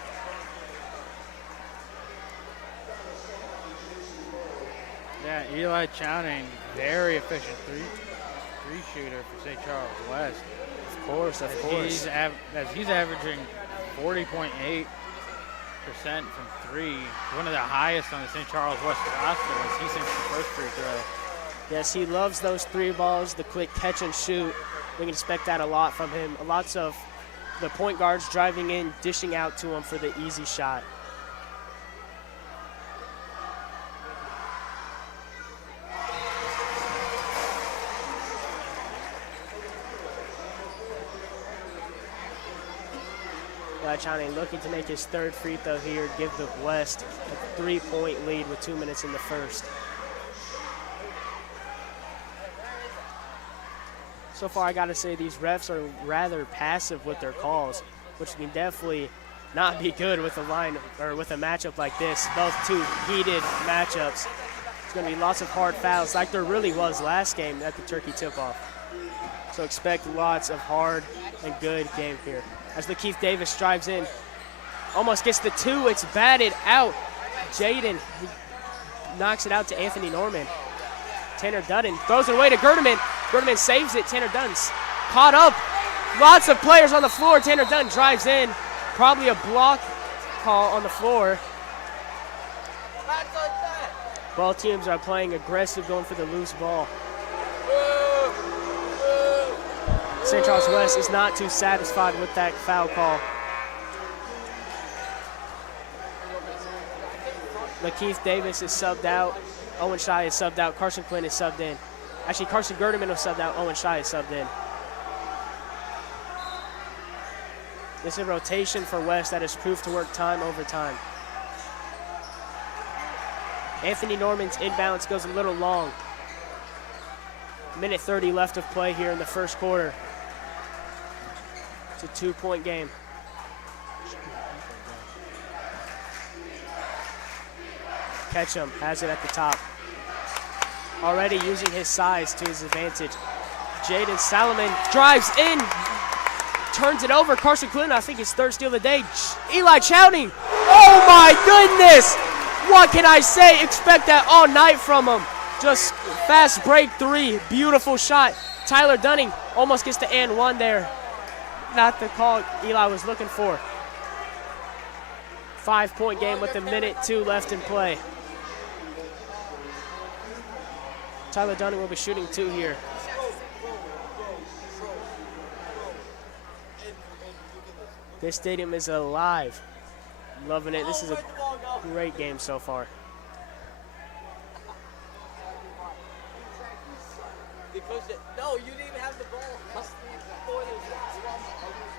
Yeah, Eli Chowning, very efficient three shooter for St. Charles West. Of course. As he's averaging 40.8% from three, one of the highest on the St. Charles West roster as he sinks the first free throw. Yes, he loves those 3 balls, the quick catch and shoot. We can expect that a lot from him. Lots of the point guards driving in, dishing out to him for the easy shot. Chowning looking to make his 3rd free throw here, give the West a 3-point lead with 2 minutes in the first. So far, I gotta say these refs are rather passive with their calls, which can definitely not be good with a line or with a matchup like this. Both 2 heated matchups. It's gonna be lots of hard fouls like there really was last game at the Turkey tip-off. So expect lots of hard and good game here. As Lakeith Davis drives in, almost gets the 2, it's batted out. Jaden knocks it out to Anthony Norman. Tanner Dutton throws it away to Gerdeman. Gerdeman saves it, Tanner Dutton's caught up. Lots of players on the floor. Tanner Dutton drives in, probably a block call on the floor. Both teams are playing aggressive, going for the loose ball. St. Charles West is not too satisfied with that foul call. Lakeith Davis is subbed out. Owen Shai is subbed out. Carson Quinn is subbed in. Actually, Carson Gerdeman was subbed out. Owen Shai is subbed in. This is a rotation for West that has proved to work time over time. Anthony Norman's inbounds goes a little long. Minute 30 left of play here in the first quarter. It's a 2-point game. Ketchum has it at the top. Already using his size to his advantage. Jaden Salomon drives in, turns it over. Carson Quinn, I think his 3rd steal of the day. Eli Chowning. Oh my goodness! What can I say? Expect that all night from him. Just fast break 3, beautiful shot. Tyler Dunning almost gets the and one there. Not the call Eli was looking for. 5-point game with a minute 2 left in play. Tyler Dunning will be shooting 2 here. This stadium is alive. Loving it. This is a great game so far. No, you didn't even have the ball.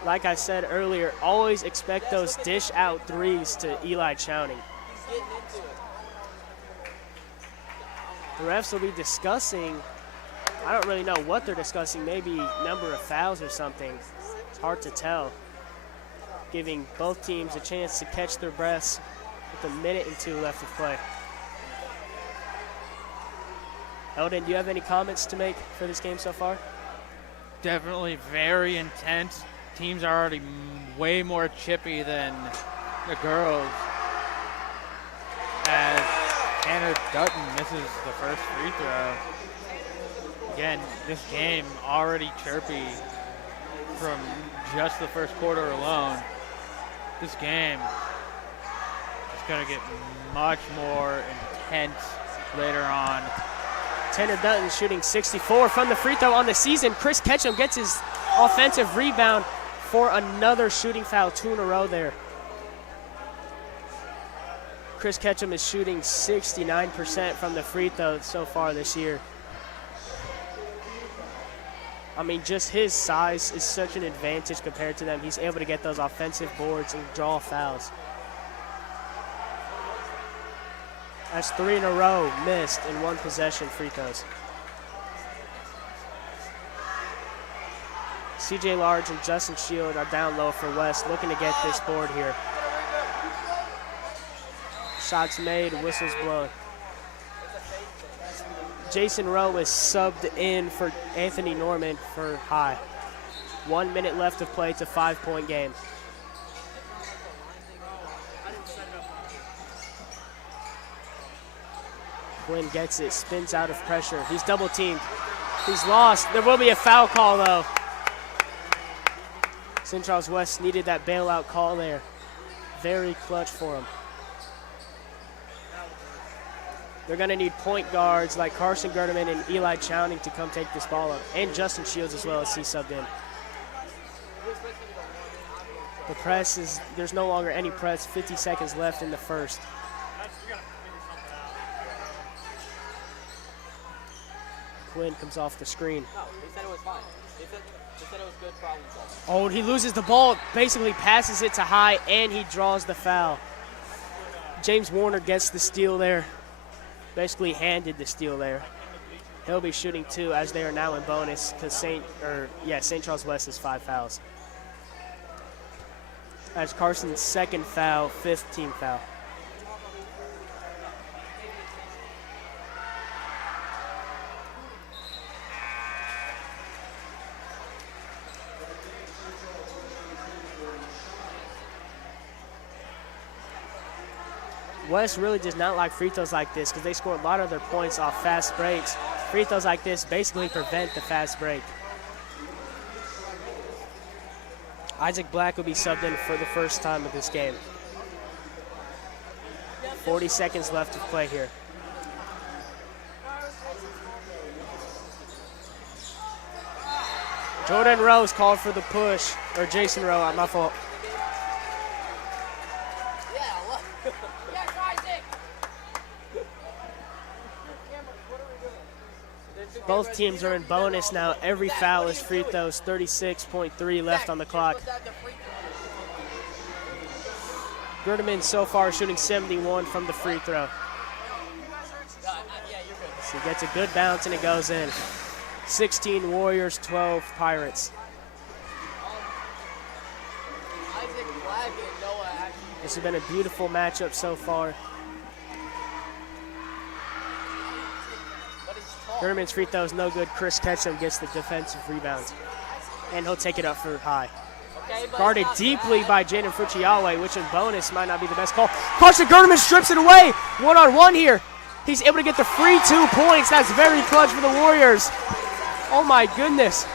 Like I said earlier, always expect those dish out 3s to Eli Chowning. The refs will be discussing, I don't really know what they're discussing, maybe number of fouls or something. It's hard to tell. Giving both teams a chance to catch their breaths with a minute and 2 left of play. Eldon, do you have any comments to make for this game so far? Definitely very intense. Teams are already way more chippy than the girls. As Tanner Dutton misses the first free throw. Again, this game already chirpy from just the first quarter alone. This game is going to get much more intense later on. Tanner Dutton shooting 64 from the free throw on the season. Chris Ketchum gets his offensive rebound for another shooting foul, 2 in a row there. Chris Ketchum is shooting 69% from the free throw so far this year. I mean, just his size is such an advantage compared to them. He's able to get those offensive boards and draw fouls. That's 3 in a row missed in 1 possession free throws. CJ Large and Justin Shield are down low for West, looking to get this board here. Shots made, whistles blown. Jason Rowe is subbed in for Anthony Norman for High. 1 minute left of play. It's a 5-point game. Quinn gets it, spins out of pressure. He's double teamed. He's lost. There will be a foul call though. St. Charles West needed that bailout call there. Very clutch for him. They're going to need point guards like Carson Gerdeman and Eli Chowning to come take this ball up. And Justin Shields as well as he subbed in. The press is, there's no longer any press. 50 seconds left in the first. Quinn comes off the screen. No, he said it was fine. He said it was good problem solving. Oh, and he loses the ball, basically passes it to High, and he draws the foul. James Warner gets the steal there. Basically handed the steal there. He'll be shooting 2 as they are now in bonus because St. Charles West has 5 fouls. That's Carson's second foul, 5th team foul. West really does not like free throws like this because they score a lot of their points off fast breaks. Free throws like this basically prevent the fast break. Isaac Black will be subbed in for the first time of this game. 40 seconds left to play here. Jordan Rose called for the push, or Jason Rowe, my fault. Both teams are in bonus now. Every foul is free throws. 36.3 left on the clock. Gerdeman so far shooting 71 from the free throw. So he gets a good bounce and it goes in. 16 Warriors, 12 Pirates. This has been a beautiful matchup so far. Gerdeman's free throw is no good. Chris Ketchum gets the defensive rebound. And he'll take it up for High. Guarded deeply by Jaden Fuchiawe, which in bonus might not be the best call. Carson Gerdeman strips it away. One-on-one here. He's able to get the free 2 points. That's very clutch for the Warriors. Oh my goodness.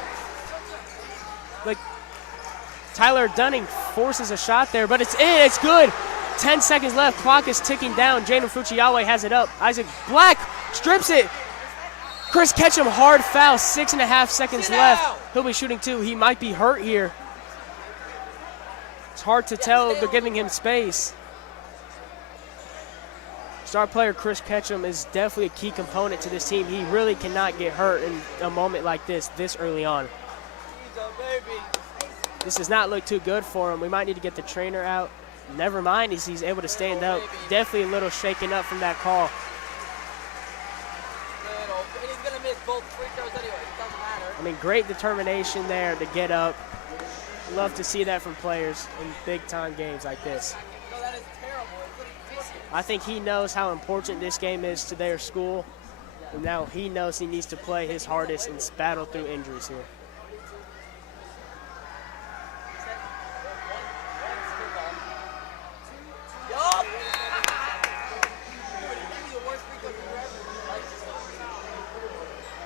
Like, Tyler Dunning forces a shot there, but it's in. It's good. 10 seconds left. Clock is ticking down. Jaden Fuchiawe has it up. Isaac Black strips it. Chris Ketchum, hard foul, 6.5 seconds left. He'll be shooting 2. He might be hurt here. It's hard to tell. They're giving him space. Star player Chris Ketchum is definitely a key component to this team. He really cannot get hurt in a moment like this early on. This does not look too good for him. We might need to get the trainer out. Never mind, he's able to stand up. Definitely a little shaken up from that call. Both free throws anyway, it doesn't matter. I mean, great determination there to get up. Love to see that from players in big-time games like this. No, that is terrible. I think he knows how important this game is to their school. And now he knows he needs to play his hardest and battle through injuries here.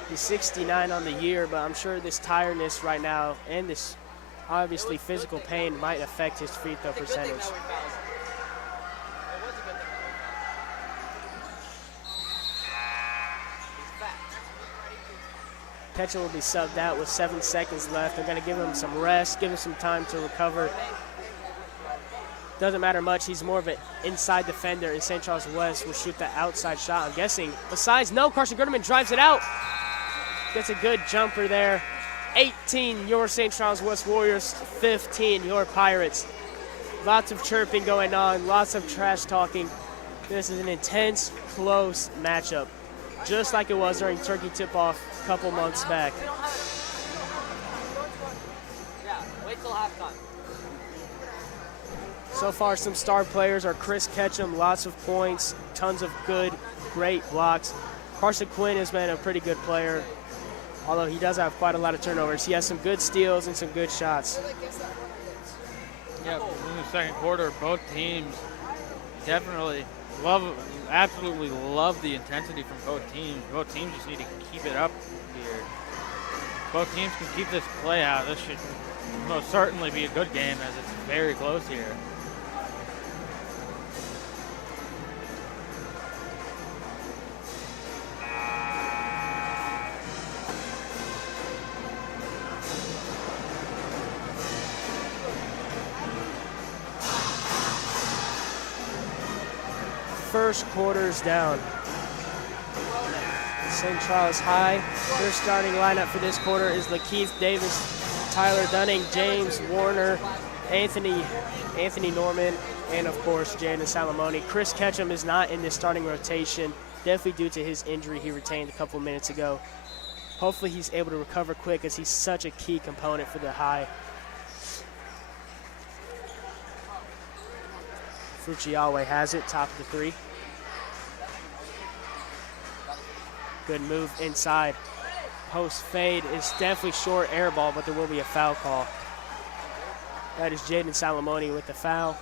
He's 69 on the year, but I'm sure this tiredness right now and this obviously physical pain might affect his free throw percentage. Ketchum will be subbed out with 7 seconds left. They're going to give him some rest, give him some time to recover. Doesn't matter much. He's more of an inside defender, and St. Charles West will shoot the outside shot, I'm guessing. Besides, no, Carson Gerdeman drives it out. Gets a good jumper there. 18, your St. Charles West Warriors. 15, your Pirates. Lots of chirping going on, lots of trash talking. This is an intense, close matchup, just like it was during Turkey tip-off a couple months back. Yeah, wait till halftime. So far, some star players are Chris Ketchum, lots of points, tons of good, great blocks. Carson Quinn has been a pretty good player, although he does have quite a lot of turnovers. He has some good steals and some good shots. Yeah, in the second quarter, both teams definitely absolutely love the intensity from both teams. Both teams just need to keep it up here. Both teams can keep this play out. This should most certainly be a good game as it's very close here. First quarter's down. St. Charles High. Their starting lineup for this quarter is Lakeith Davis, Tyler Dunning, James Warner, Anthony Norman, and of course Jaden Salamone. Chris Ketchum is not in this starting rotation, definitely due to his injury he retained a couple minutes ago. Hopefully he's able to recover quick as he's such a key component for the High. Fuchiawe has it, top of the three. Good move inside. Post fade is definitely short air ball, but there will be a foul call. That is Jaden Salamone with the foul.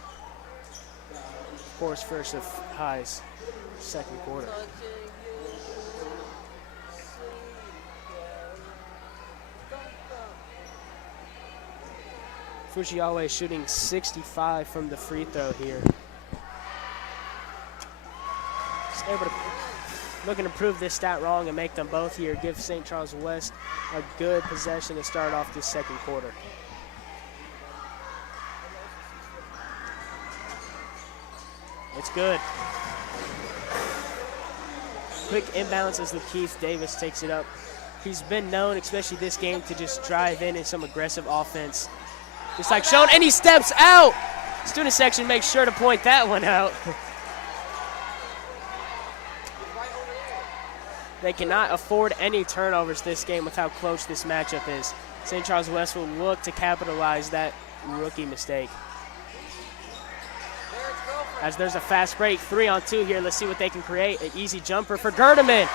Of course, first of High's second quarter. Fuchiawe shooting 65 from the free throw here. Just able to looking to prove this stat wrong and make them both here. Give St. Charles West a good possession to start off this second quarter. It's good. Quick inbounds as Lakeith Davis takes it up. He's been known, especially this game, to just drive in some aggressive offense. Just like shown, and he steps out. Student section makes sure to point that one out. They cannot afford any turnovers this game with how close this matchup is. St. Charles West will look to capitalize that rookie mistake. As there's a fast break, 3-on-2 here. Let's see what they can create. An easy jumper for Gerdeman.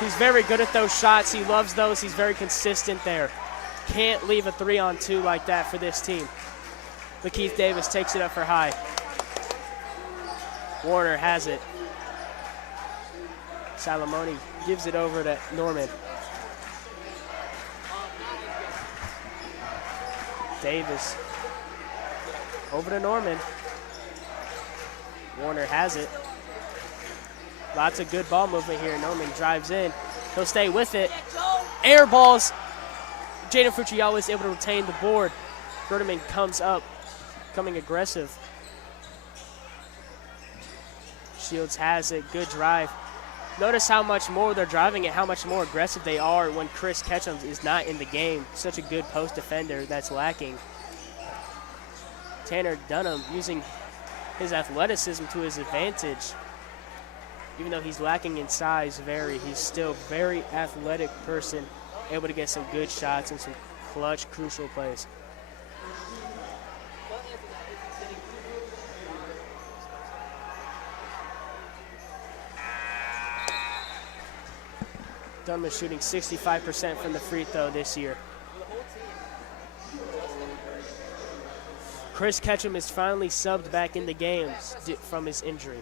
He's very good at those shots. He loves those. He's very consistent there. Can't leave a 3-on-2 like that for this team. Lakeith Davis takes it up for High. Warner has it. Salamone gives it over to Norman. Davis over to Norman. Warner has it. Lots of good ball movement here. Norman drives in. He'll stay with it. Air balls. Jaden Fuchiawe is able to retain the board. Gerdeman comes up, coming aggressive. Shields has it. Good drive. Notice how much more they're driving it, how much more aggressive they are when Chris Ketchum is not in the game. Such a good post defender that's lacking. Tanner Dunham using his athleticism to his advantage. Even though he's lacking in size, he's still a very athletic person, able to get some good shots and some clutch, crucial plays. Dunham is shooting 65% from the free throw this year. Chris Ketchum is finally subbed back in the game from his injury.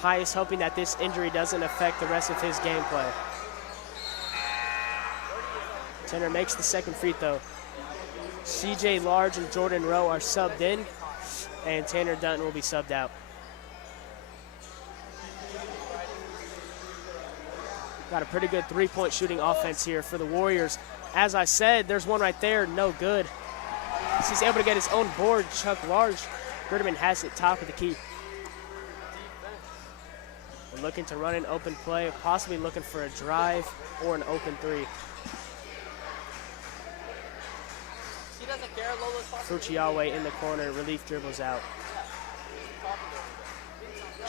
High is hoping that this injury doesn't affect the rest of his gameplay. Tanner makes the second free throw. CJ Large and Jordan Rowe are subbed in, and Tanner Dunton will be subbed out. Got a pretty good three-point shooting offense here for the Warriors. As I said, there's one right there, no good. He's able to get his own board, Chuck Large. Gerdeman has it top of the key. We're looking to run an open play, possibly looking for a drive or an open three. Fuchiawe in the corner, relief dribbles out.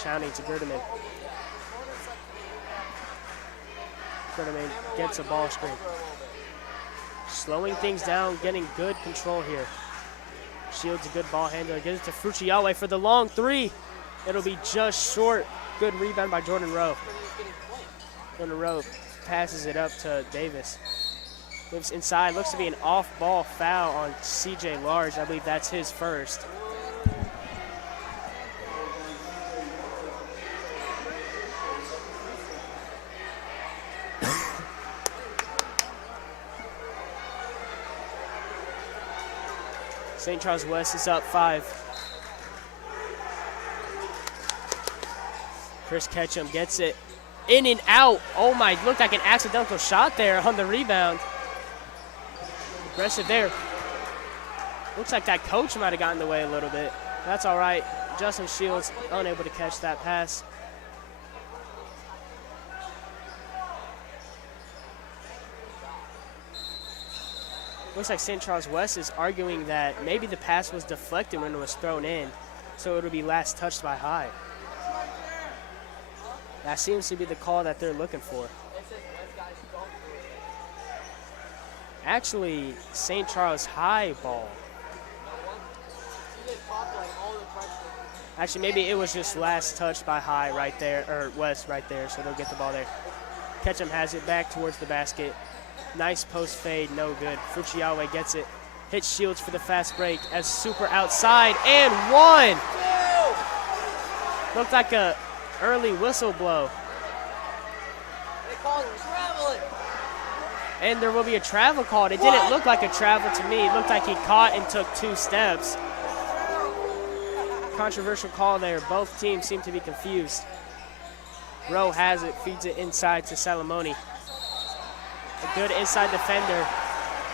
Chowning to Gerdeman. Gerdeman gets a ball screen. Slowing things down, getting good control here. Shields a good ball handler, gives it to Fuchiawe for the long three. It'll be just short. Good rebound by Jordan Rowe. Jordan Rowe passes it up to Davis. Moves inside, looks to be an off-ball foul on CJ Large. I believe that's his first. St. Charles West is up 5. Chris Ketchum gets it in and out. Oh my, looked like an accidental shot there on the rebound. Aggressive there. Looks like that coach might have gotten in the way a little bit. That's all right. Justin Shields unable to catch that pass. Looks like St. Charles West is arguing that maybe the pass was deflected when it was thrown in, so it'll be last touched by High. That seems to be the call that they're looking for. Actually, St. Charles High ball. Actually, maybe it was just last touched by High right there, or West right there, so they'll get the ball there. Ketchum has it back towards the basket. Nice post fade, no good. Fuchiawe gets it. Hits Shields for the fast break as super outside and 1. Looked like a early whistle blow. They call it traveling. And there will be a travel called. It didn't look like a travel to me. It looked like he caught and took 2 steps. Controversial call there. Both teams seem to be confused. Rowe has it, feeds it inside to Salamone. A good inside defender.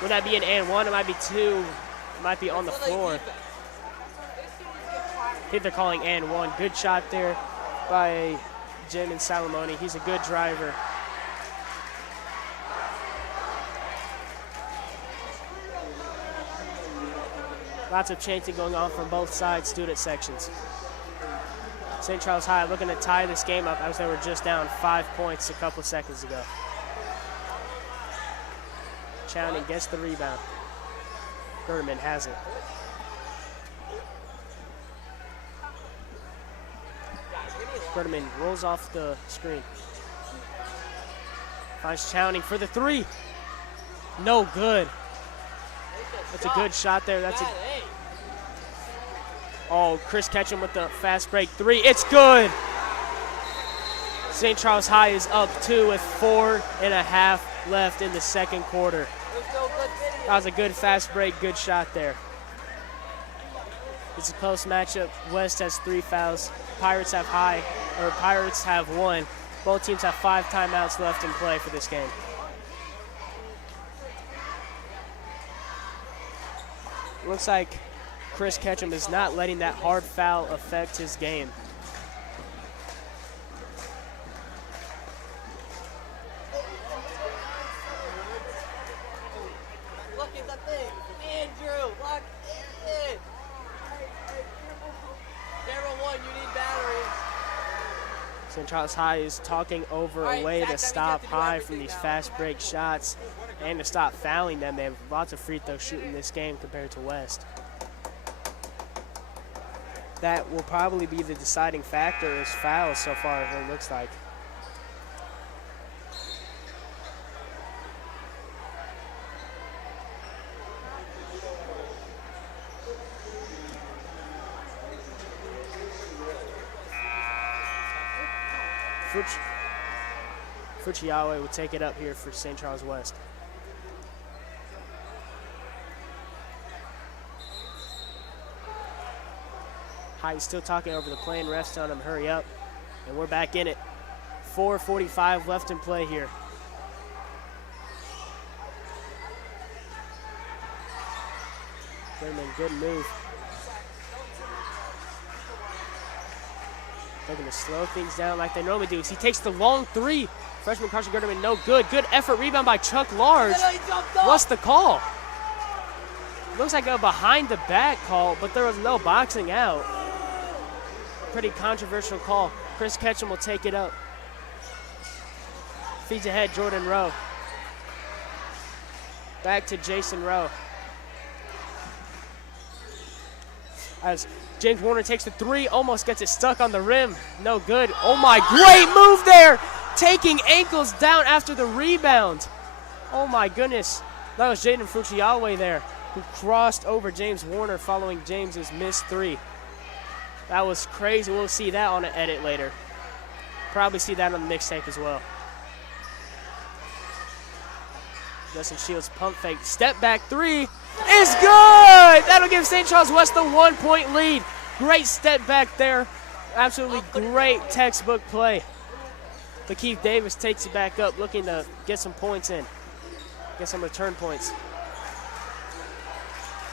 Would that be an and 1? It might be 2. It might be on the floor. I think they're calling and 1. Good shot there by Jim and Salamone. He's a good driver. Lots of chanting going on from both sides, student sections. St. Charles High looking to tie this game up as they were just down 5 points a couple seconds ago. Chowning gets the rebound. Berman has it. Berman rolls off the screen. Finds Chowning for the 3. No good. That's a good shot there. That's a. Oh, Chris Ketchum with the fast break 3. It's good. St. Charles High is up 2 with 4.5 left in the second quarter. That was a good fast break, good shot there. It's a close matchup. West has 3 fouls. Pirates have 1. Both teams have 5 timeouts left in play for this game. Looks like Chris Ketchum is not letting that hard foul affect his game. Look at the thing. Andrew, lock it in. Camera 1, you need batteries. St. Charles High is talking over a way to stop High from these fast break shots and to stop fouling them. They have lots of free throw shooting this game compared to West. That will probably be the deciding factor is fouls so far, it looks like. Fuchiawe will take it up here for St. Charles West. High still talking over the play, and refs telling him hurry up. And we're back in it. 4:45 left in play here. Berman, good move. Looking to slow things down like they normally do. He takes the long 3. Freshman Carson Gerderman, no good. Good effort, rebound by Chuck Large. What's the call? Looks like a behind the back call, but there was no boxing out. Pretty controversial call. Chris Ketchum will take it up. Feeds ahead, Jordan Rowe. Back to Jason Rowe. As James Warner takes the three, almost gets it stuck on the rim. No good. Oh my, great move there. Taking ankles down after the rebound. Oh my goodness. That was Jaden Fuchiawe there, who crossed over James Warner following James's missed three. That was crazy. We'll see that on an edit later. Probably see that on the mixtape as well. Justin Shields pump fake. Step back three is good. That'll give St. Charles West the 1 point lead. Great step back there. Absolutely great textbook play. Lakeith Davis takes it back up, looking to get some points in. Get some return points.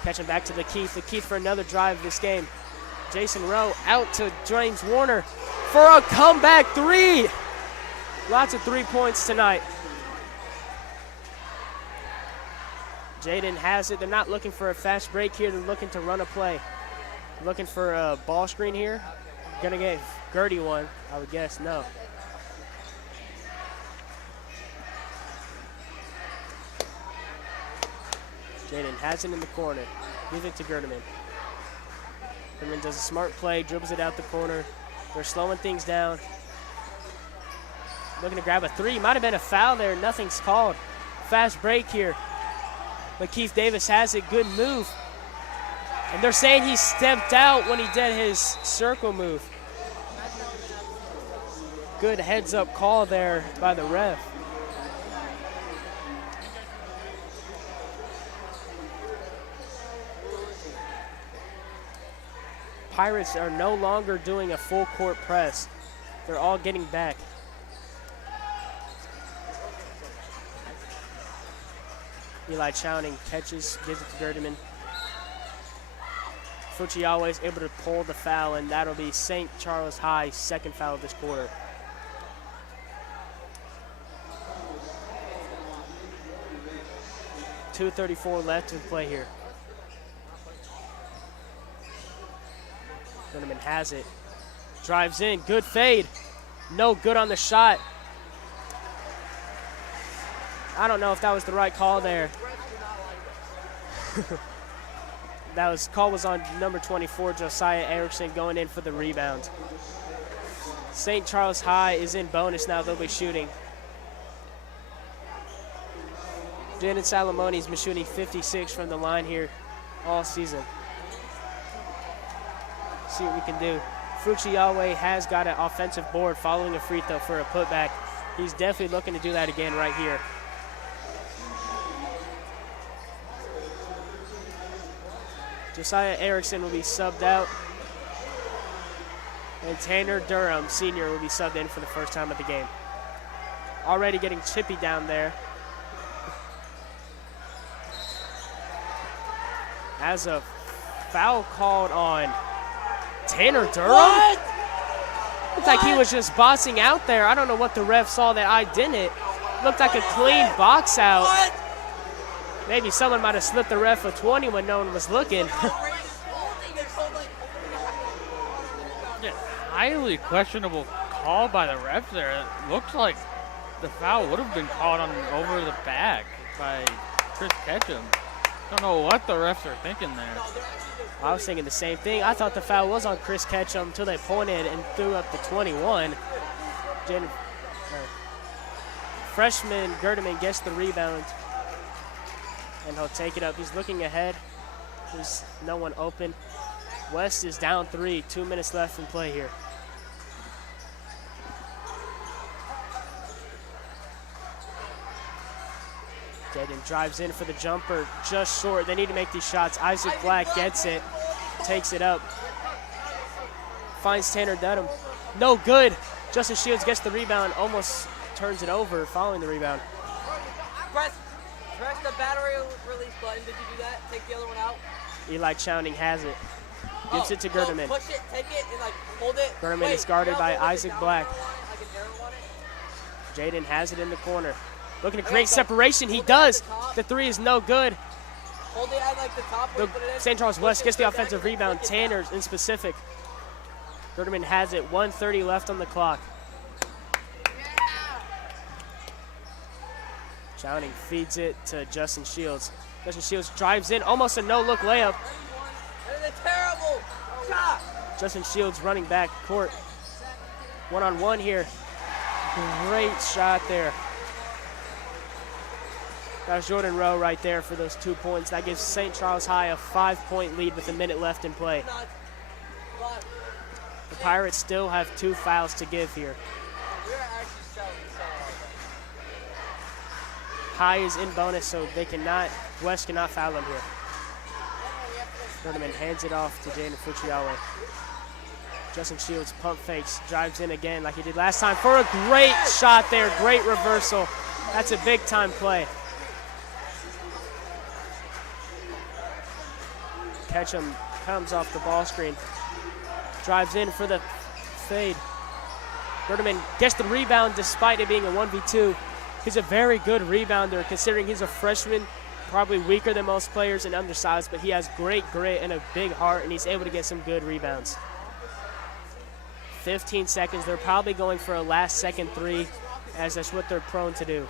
Catching back to Lakeith. Lakeith for another drive this game. Jason Rowe out to James Warner for a comeback three. Lots of 3 points tonight. Jaden has it. They're not looking for a fast break here. They're looking to run a play. Looking for a ball screen here. Gonna get Gertie one, I would guess. No. Jaden has it in the corner. Gives it to Gerdeman. Gerdeman does a smart play, dribbles it out the corner. They're slowing things down. Looking to grab a three. Might have been a foul there. Nothing's called. Fast break here. Lakeith Davis has it. Good move. And they're saying he stepped out when he did his circle move. Good heads up call there by the ref. Pirates are no longer doing a full court press. They're all getting back. Eli Chowning catches, gives it to Gerdeman. Fuchiawe is able to pull the foul, and that'll be St. Charles High's second foul of this quarter. .234 left to play here. Gerdeman has it. Drives in, good fade. No good on the shot. I don't know if that was the right call there. Call was on number 24, Josiah Erickson, going in for the rebound. St. Charles High is in bonus now. They'll be shooting. Jaden Salamoni's been shooting 56 from the line here all season. See what we can do. Fuchiawe has got an offensive board following a free throw for a putback. He's definitely looking to do that again right here. Josiah Erickson will be subbed out. And Tanner Durham, senior, will be subbed in for the first time of the game. Already getting chippy down there. As a foul called on Tanner Durham? What? Looked like he was just bossing out there. I don't know what the ref saw that I didn't. Looked like a clean box out. What? Maybe someone might have slipped the ref a 20 when no one was looking. Highly questionable call by the ref there. It looks like the foul would have been called on over the back by Chris Ketchum. Don't know what the refs are thinking there. I was thinking the same thing. I thought the foul was on Chris Ketchum until they pointed and threw up the 21. Freshman Gerdeman gets the rebound, and he'll take it up. He's looking ahead. There's no one open. West is down 3, 2 minutes left in play here. Jaden drives in for the jumper, just short. They need to make these shots. Isaac Black gets it, takes it up. Finds Tanner Dunham. No good. Justin Shields gets the rebound, almost turns it over following the rebound. Press the battery release button. Did you do that? Take the other one out. Eli Chowning has it. Gives it to Gerdeman. Push it, take it, and hold it. Gerdeman is guarded by hold it Isaac down, Black. like an arrow on it. Jaden has it in the corner. Looking to create separation. He does. The three is no good. Hold it at the top. Where you put it in. St. Charles West Push gets it, the go back, offensive rebound. push it down. Tanner in specific. Gerdeman has it. 1:30 left on the clock. Chowning feeds it to Justin Shields. Justin Shields drives in. Almost a no-look layup. That is a terrible shot. Justin Shields running back court. One-on-one here. Great shot there. That was Jordan Rowe right there for those 2 points. That gives St. Charles High a 5-point lead with a minute left in play. The Pirates still have 2 fouls to give here. High is in bonus, so West cannot foul them here. Ferdinand hands it off to Jaden Fuchiawe. Justin Shields pump fakes, drives in again like he did last time for a great shot there, great reversal. That's a big time play. Ketchum comes off the ball screen, drives in for the fade. Berterman gets the rebound despite it being a 1v2. He's a very good rebounder considering he's a freshman, probably weaker than most players and undersized, but he has great grit and a big heart, and he's able to get some good rebounds. 15 seconds. They're probably going for a last-second 3, as that's what they're prone to do.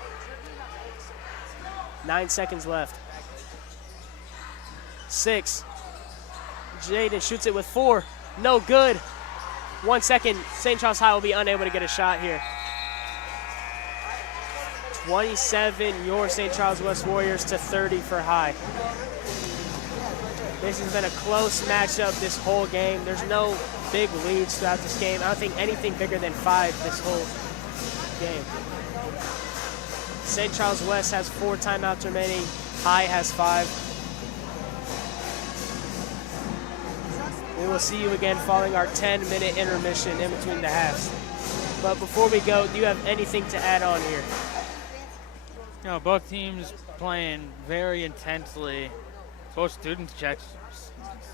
9 seconds left. 6. Jaden shoots it with 4. No good. 1 second. St. Charles High will be unable to get a shot here. 27, your St. Charles West Warriors to 30 for High. This has been a close matchup this whole game. There's no big leads throughout this game. I don't think anything bigger than 5 this whole game. St. Charles West has 4 timeouts remaining. High has 5. We will see you again following our 10-minute intermission in between the halves. But before we go, do you have anything to add on here? You know, both teams playing very intensely. Both student checks,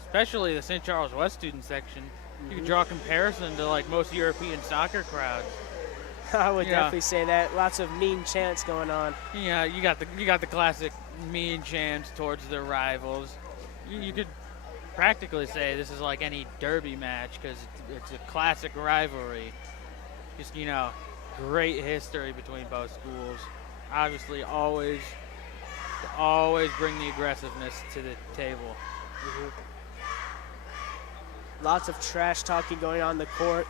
especially the St. Charles West student section. You can draw a comparison to like most European soccer crowds. I would definitely say that. Lots of mean chants going on. Yeah, you got the classic mean chants towards their rivals. You could practically say this is like any derby match because it's a classic rivalry. Just, you know, great history between both schools. Obviously, always bring the aggressiveness to the table. Lots of trash talking going on the court.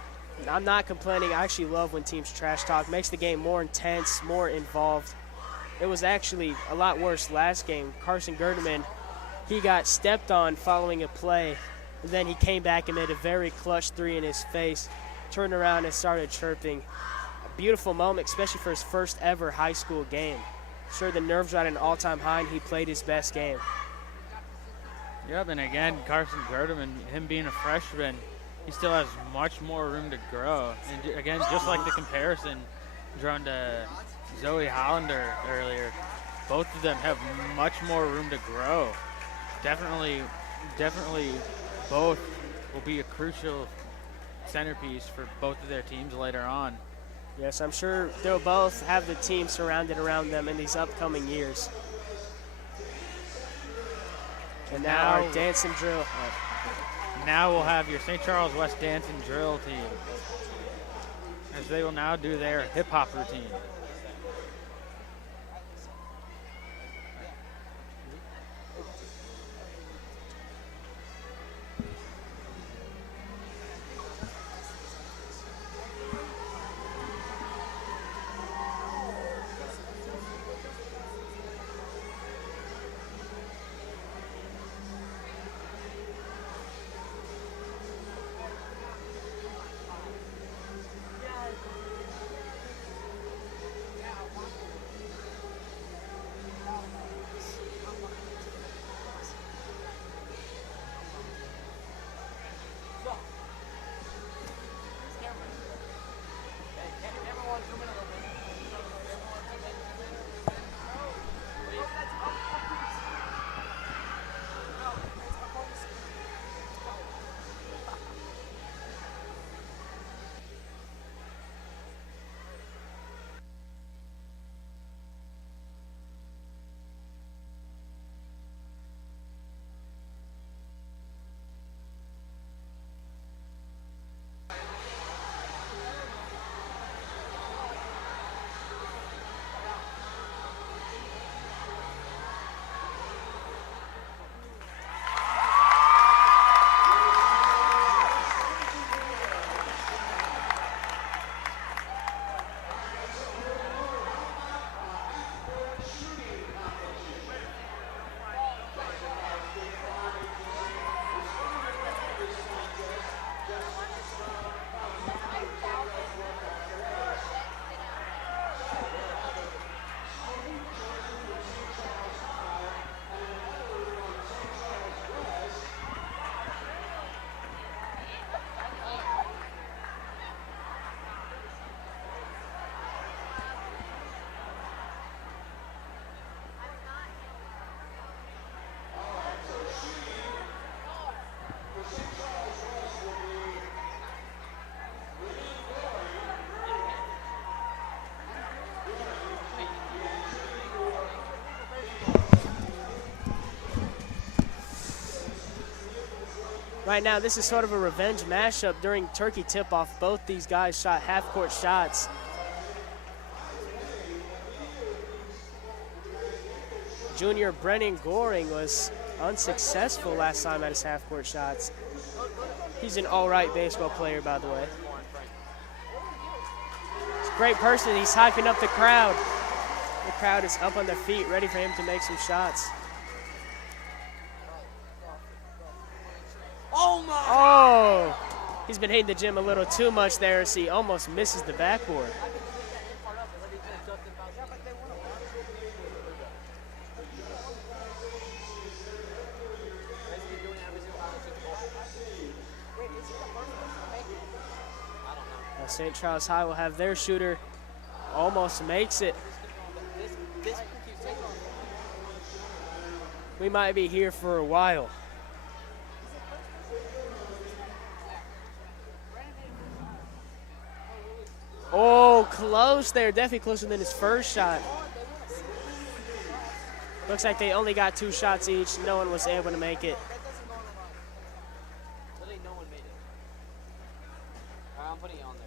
I'm not complaining. I actually love when teams trash talk. Makes the game more intense, more involved. It was actually a lot worse last game. Carson Gerdeman, he got stepped on following a play, and then he came back and made a very clutch 3 in his face, turned around and started chirping. A beautiful moment, especially for his first ever high school game. Sure, the nerves were at an all-time high, and he played his best game. Yep, and again, Carson Gerdeman, him being a freshman, he still has much more room to grow. And again, just like the comparison drawn to Zoe Hollander earlier, both of them have much more room to grow. Definitely both will be a crucial centerpiece for both of their teams later on. Yes, I'm sure they'll both have the team surrounded around them in these upcoming years. And now our dance and drill. Now we'll have your St. Charles West dance and drill team, as they will now do their hip-hop routine. Right now, this is sort of a revenge mashup during turkey tip-off. Both these guys shot half-court shots. Junior Brennan Goring was unsuccessful last time at his half-court shots. He's an all-right baseball player, by the way. He's a great person. He's hyping up the crowd. The crowd is up on their feet, ready for him to make some shots. Oh my! Oh! He's been hitting the gym a little too much there as he almost misses the backboard. Now St. Charles High will have their shooter, almost makes it. We might be here for a while. Oh, close there. Definitely closer than his first shot. Looks like they only got 2 shots each. No one was able to make it. Literally no one made it. All right, I'm putting it on there.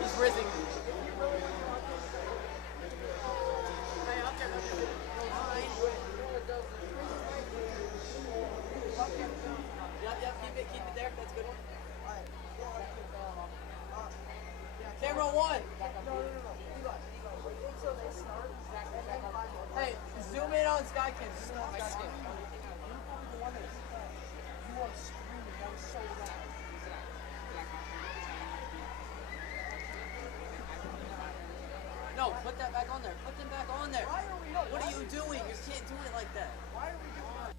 He's rizzing. Yep, keep it there. That's a good one. Camera 1. Hey, zoom in on Skykin. No, put that back on there. Put them back on there. What are you doing? You can't do it like that. Why are we doing it?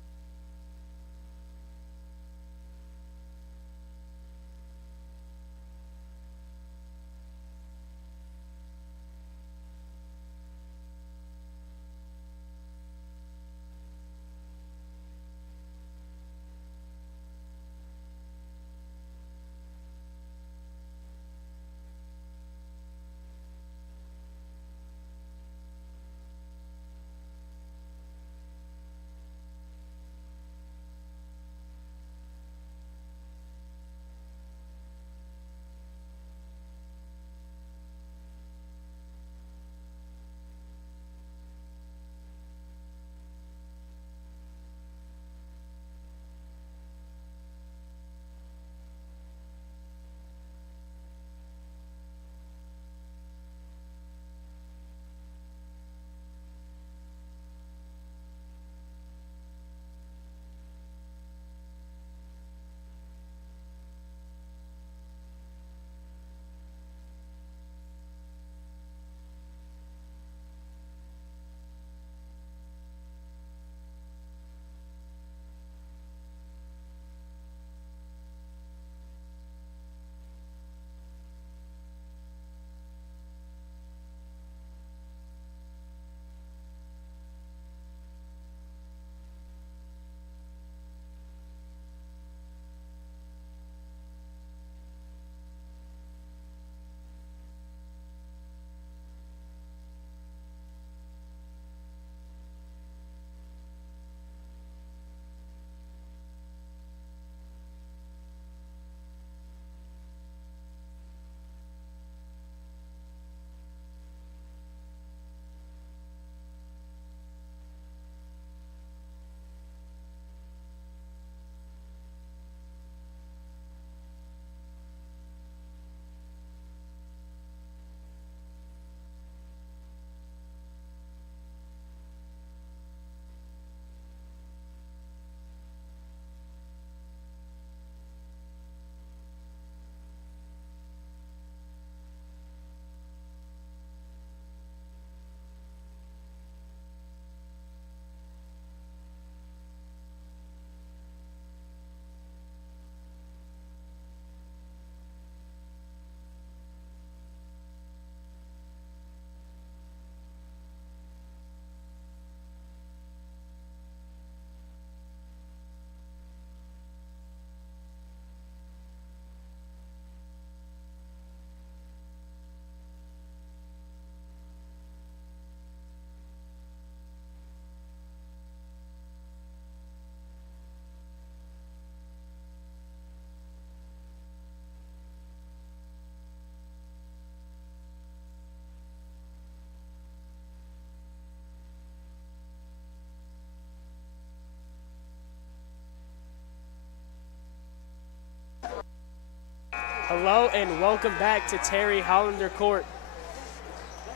Hello and welcome back to Terry Hollander Court.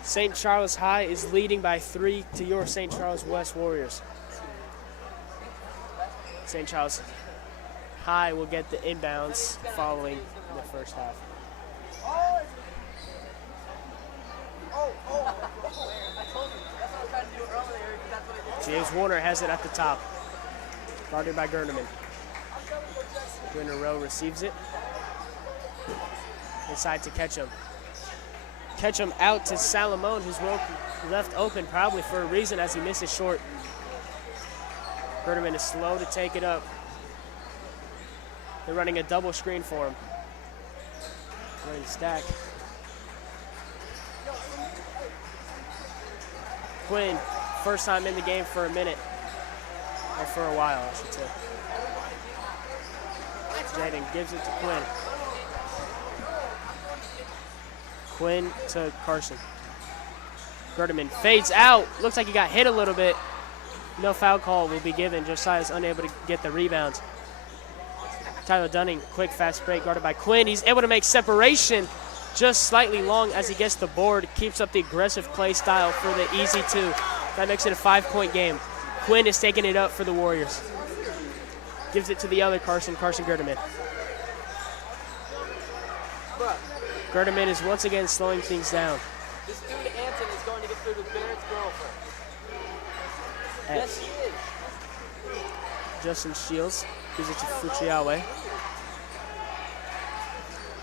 St. Charles High is leading by 3 to your St. Charles West Warriors. St. Charles High will get the inbounds following the first half. James Warner has it at the top. Guarded by Gerdeman. Rowe receives it. Inside to Ketchum. Ketchum out to Salamone, who's left open probably for a reason as he misses short. Gerdeman is slow to take it up. They're running a double screen for him. Running stack. Quinn, first time in the game for a minute. Or for a while, I should say. Jaden gives it to Quinn. Quinn to Carson. Gerdeman fades out. Looks like he got hit a little bit. No foul call will be given. Josiah's unable to get the rebound. Tyler Dunning, quick fast break guarded by Quinn. He's able to make separation just slightly long as he gets the board. Keeps up the aggressive play style for the easy 2. That makes it a 5-point game. Quinn is taking it up for the Warriors. Gives it to the other Carson Gerdeman. Gerdeman is once again slowing things down. This dude Anton is going to get through to Barrett's girlfriend. Yes, he is. Justin Shields gives it to Fuchiawe.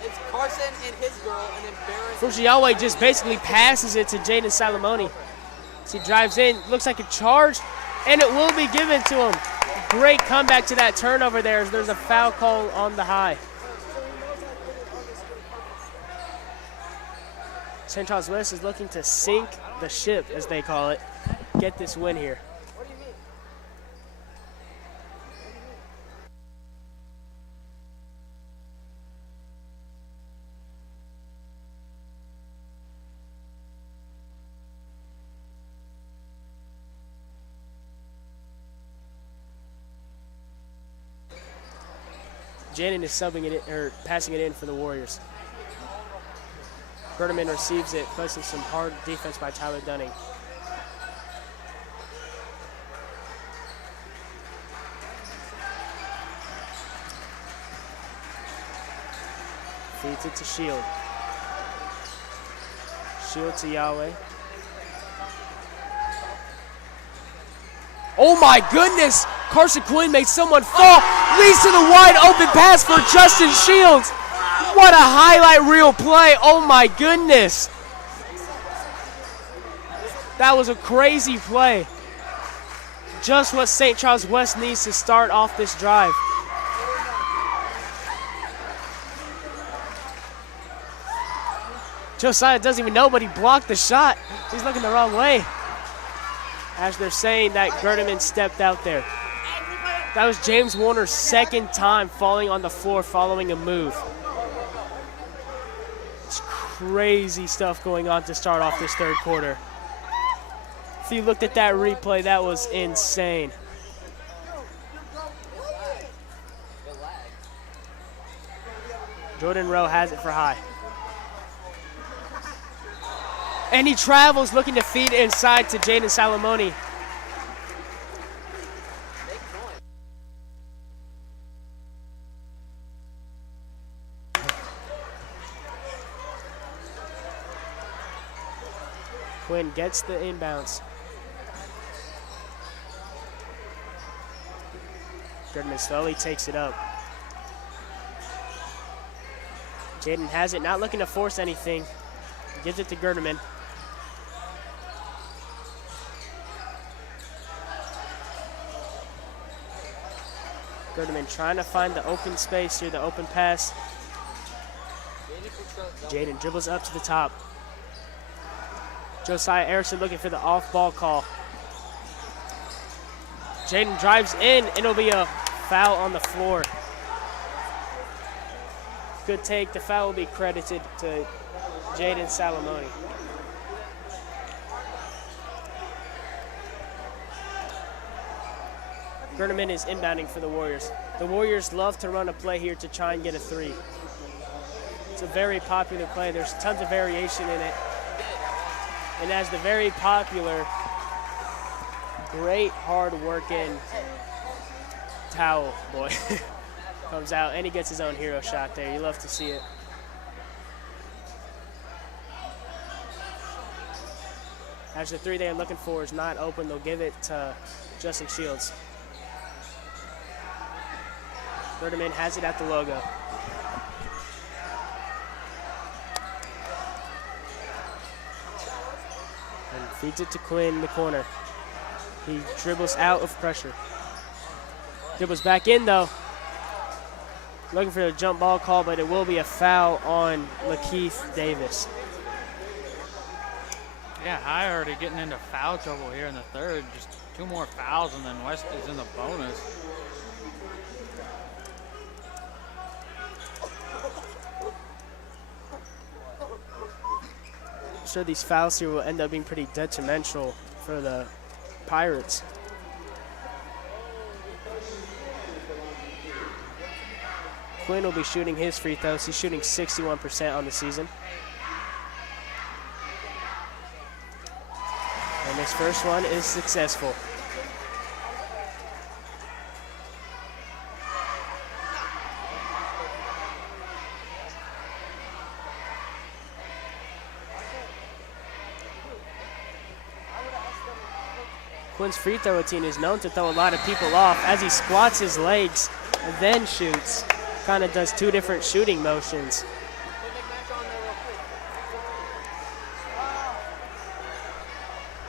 It's Carson and his girl, and then Barrett. Fuchiawe just basically passes it to Jaden Salamone. As he drives in, looks like a charge, and it will be given to him. Great comeback to that turnover there as there's a foul call on the High. St. Charles West is looking to sink the ship, as they call it, get this win here. What do you mean? Jaden is subbing it in, or passing it in for the Warriors. Gerdeman receives it, placing some hard defense by Tyler Dunning. Feeds it to Shield. Shield to Yahweh. Oh my goodness! Carson Quinn made someone fall. Leads to the wide open pass for Justin Shields. What a highlight reel play. Oh my goodness. That was a crazy play. Just what St. Charles West needs to start off this drive. Josiah doesn't even know, but he blocked the shot. He's looking the wrong way. As they're saying that Gerdeman stepped out there. That was James Warner's second time falling on the floor following a move. It's crazy stuff going on to start off this third quarter. If you looked at that replay, that was insane. Jordan Rowe has it for High. And he travels looking to feed inside to Jaden Salamone. Quinn gets the inbounds. Gerdeman slowly takes it up. Jaden has it, not looking to force anything. Gives it to Gerdeman. Gerdeman trying to find the open space here, the open pass. Jaden dribbles up to the top. Josiah Erickson looking for the off-ball call. Jaden drives in, and it'll be a foul on the floor. Good take. The foul will be credited to Jaden Salamone. Gerdeman is inbounding for the Warriors. The Warriors love to run a play here to try and get a 3. It's a very popular play. There's tons of variation in it. And as the very popular, great hard-working towel boy comes out, and he gets his own hero shot there. You love to see it. As the three they're looking for is not open, they'll give it to Justin Shields. Berterman has it at the logo. And feeds it to Quinn in the corner. He dribbles out of pressure. Dribbles back in though. Looking for a jump ball call, but it will be a foul on Lakeith Davis. Yeah, High already getting into foul trouble here in the third. Just 2 more fouls, and then West is in the bonus. I'm sure these fouls here will end up being pretty detrimental for the Pirates. Quinn will be shooting his free throws. He's shooting 61% on the season. And his first one is successful. Quinn's free throw routine is known to throw a lot of people off as he squats his legs and then shoots. Kind of does 2 different shooting motions.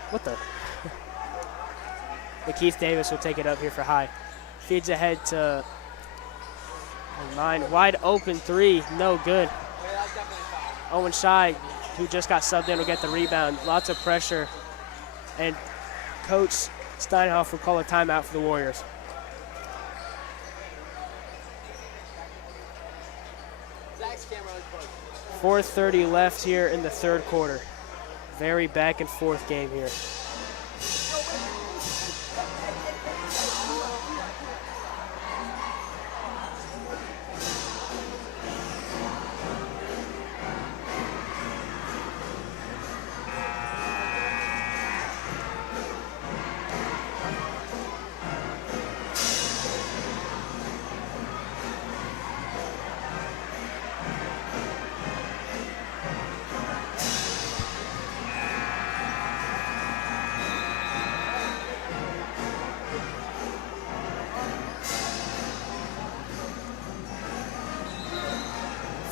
What the? Lakeith Davis will take it up here for High. Feeds ahead to Line. Wide open 3, no good. Owen Shai, who just got subbed in, will get the rebound. Lots of pressure. And Coach Steinhoff will call a timeout for the Warriors. Zach's camera is broken. 4:30 left here in the third quarter. Very back and forth game here.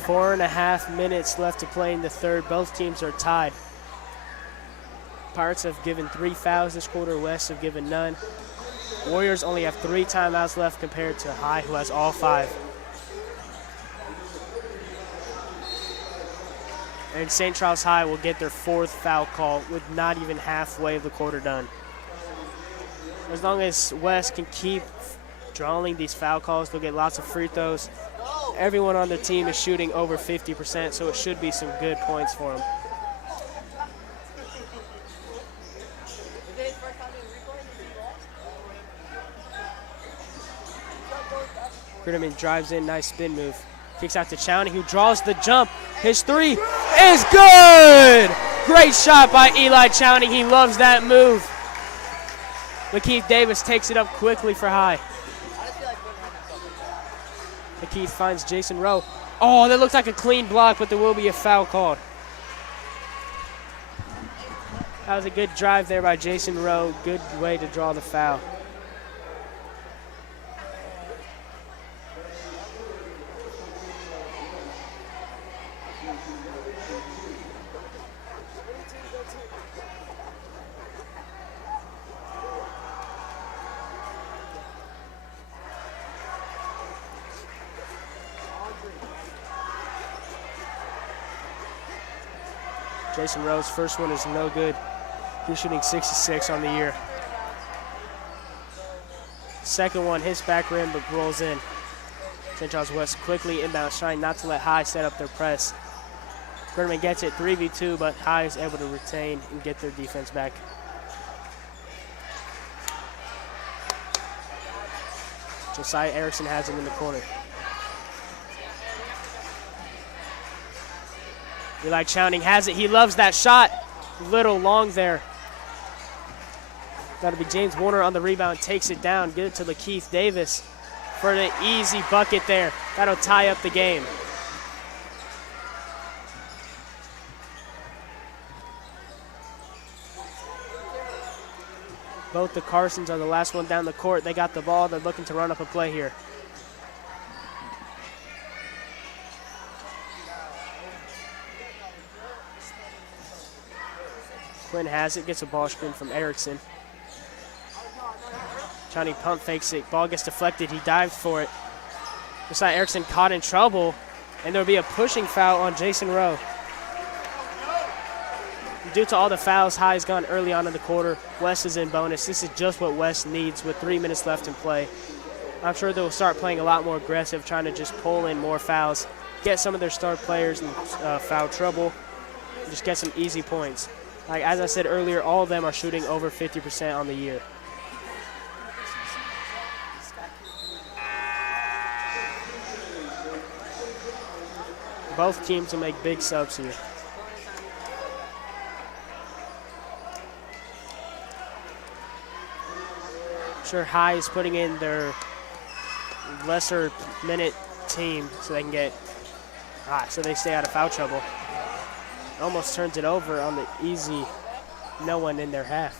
Four and a half minutes left to play in the third. Both teams are tied. Pirates have given 3 fouls this quarter. West have given none. Warriors only have 3 timeouts left compared to High, who has all 5. And St. Charles High will get their 4th foul call with not even halfway of the quarter done. As long as West can keep drawing these foul calls, they'll get lots of free throws. Everyone on the team is shooting over 50%, so it should be some good points for them. Gritterman drives in, nice spin move. Kicks out to Chowney, who draws the jump. His 3 is good! Great shot by Eli Chowney. He loves that move. Lakeith Davis takes it up quickly for High. Lakeith finds Jason Rowe. Oh, that looks like a clean block, but there will be a foul called. That was a good drive there by Jason Rowe. Good way to draw the foul. Jason Rowe's first one is no good. He's shooting 66 on the year. Second one hits back rim but rolls in. St. Charles West quickly inbounds, trying not to let High set up their press. Gritterman gets it 3v2, but High is able to retain and get their defense back. Josiah Erickson has him in the corner. Eli Chowning has it. He loves that shot. Little long there. That'll be James Warner on the rebound. Takes it down. Get it to Lakeith Davis for the easy bucket there. That'll tie up the game. Both the Carsons are the last one down the court. They got the ball. They're looking to run up a play here. Quinn has it, gets a ball screen from Erickson. Johnny pump fakes it. Ball gets deflected. He dives for it. Looks like Erickson caught in trouble, and there'll be a pushing foul on Jason Rowe. Due to all the fouls, High's gone early on in the quarter. West is in bonus. This is just what West needs with 3 minutes left in play. I'm sure they'll start playing a lot more aggressive, trying to just pull in more fouls, get some of their star players in foul trouble, and just get some easy points. Like as I said earlier, all of them are shooting over 50% on the year. Both teams will make big subs here. Sure, High is putting in their lesser minute team so they can get hot, so they stay out of foul trouble. Almost turns it over on the easy, no one in their half.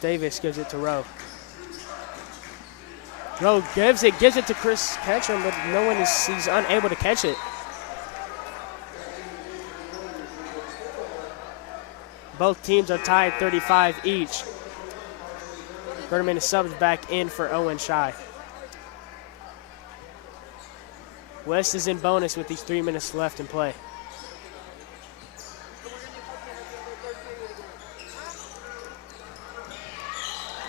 Davis gives it to Rowe. Rowe gives it to Chris Ketchum, but no one he's unable to catch it. Both teams are tied 35 each. Berman is subbed back in for Owen Shy. West is in bonus with these 3 minutes left in play.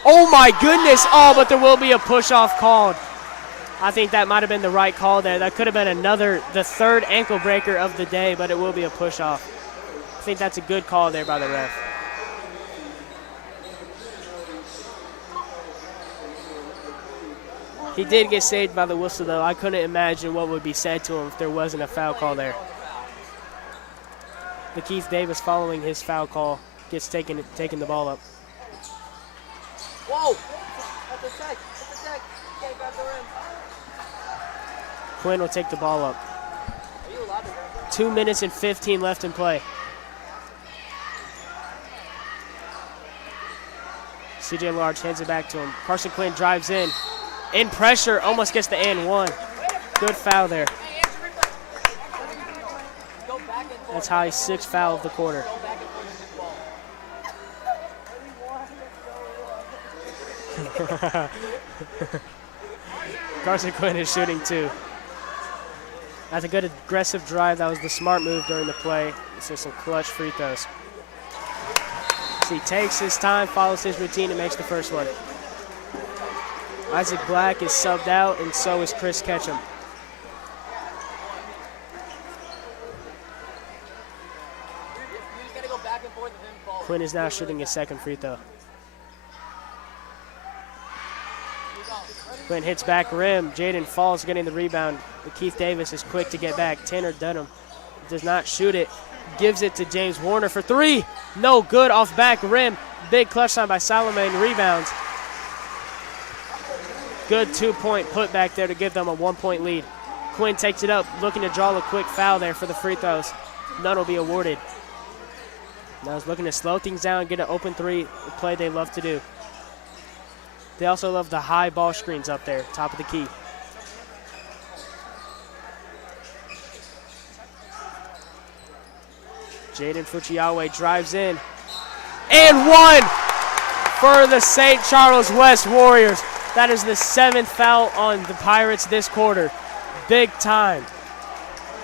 Oh my goodness, oh, but there will be a push-off called. I think that might have been the right call there. That could have been the third ankle breaker of the day, but it will be a push-off. I think that's a good call there by the ref. He did get saved by the whistle, though. I couldn't imagine what would be said to him if there wasn't a foul call there. Lakeith Davis, following his foul call, gets taking the ball up. Whoa! That's a check. That's a check. You can't grab the rim. Quinn will take the ball up. Are you allowed to grab the rim? 2 minutes and 15 left in play. CJ Large hands it back to him. Carson Quinn drives in. In pressure, almost gets the and one. Good foul there. That's High's sixth foul of the quarter. Carson Quinn is shooting two. That's a good aggressive drive. That was the smart move during the play. It's just some clutch free throws. So he takes his time, follows his routine, and makes the first one. Isaac Black is subbed out, and so is Chris Ketchum. Quinn is now shooting his second free throw. Quinn hits back rim. Jaden falls, getting the rebound. Keith Davis is quick to get back. Tanner Dunham does not shoot it. Gives it to James Warner for three. No good off back rim. Big clutch time by Salome, rebounds. Good 2-point putback there to give them a 1-point lead. Quinn takes it up, looking to draw a quick foul there for the free throws. None will be awarded. Now he's looking to slow things down, get an open three, a play they love to do. They also love the high ball screens up there, top of the key. Jaden Fuchiawe drives in. And one for the St. Charles West Warriors. That is the 7th foul on the Pirates this quarter. Big time.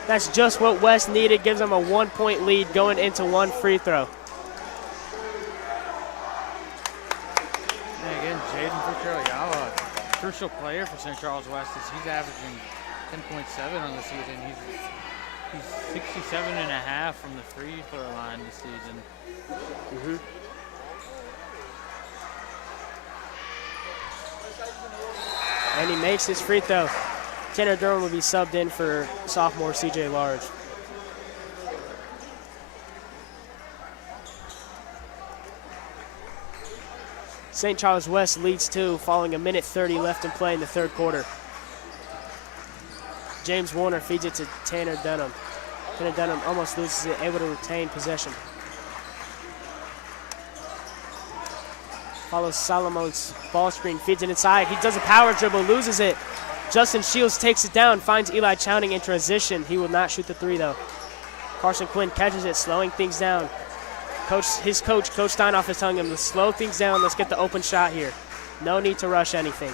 That's just what West needed. Gives them a 1-point lead going into one free throw. And again, Jaden Fuchiawe, crucial player for St. Charles West. He's averaging 10.7 on the season. He's 67.5 from the free throw line this season. And he makes his free throw. Tanner Durham will be subbed in for sophomore CJ Large. St. Charles West leads 2 following 1:30 left in play in the third quarter. James Warner feeds it to Tanner Dunham. Tanner Dunham almost loses it, able to retain possession. Follows Salomon's ball screen, feeds it inside. He does a power dribble, loses it. Justin Shields takes it down, finds Eli Chowning in transition. He will not shoot the 3 though. Carson Quinn catches it, slowing things down. His coach, Coach Steinhoff, is telling him to slow things down. Let's get the open shot here. No need to rush anything.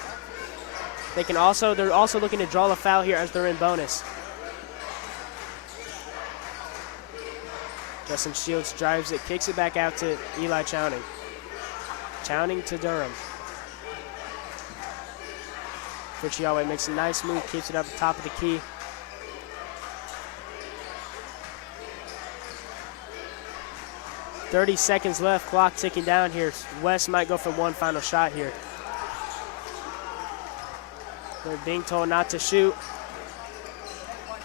They're also looking to draw a foul here as they're in bonus. Justin Shields drives it, kicks it back out to Eli Chowning. Chowning to Durham. Fuchiawe makes a nice move, keeps it up the top of the key. .30 seconds left, clock ticking down here. West might go for one final shot here. They're being told not to shoot.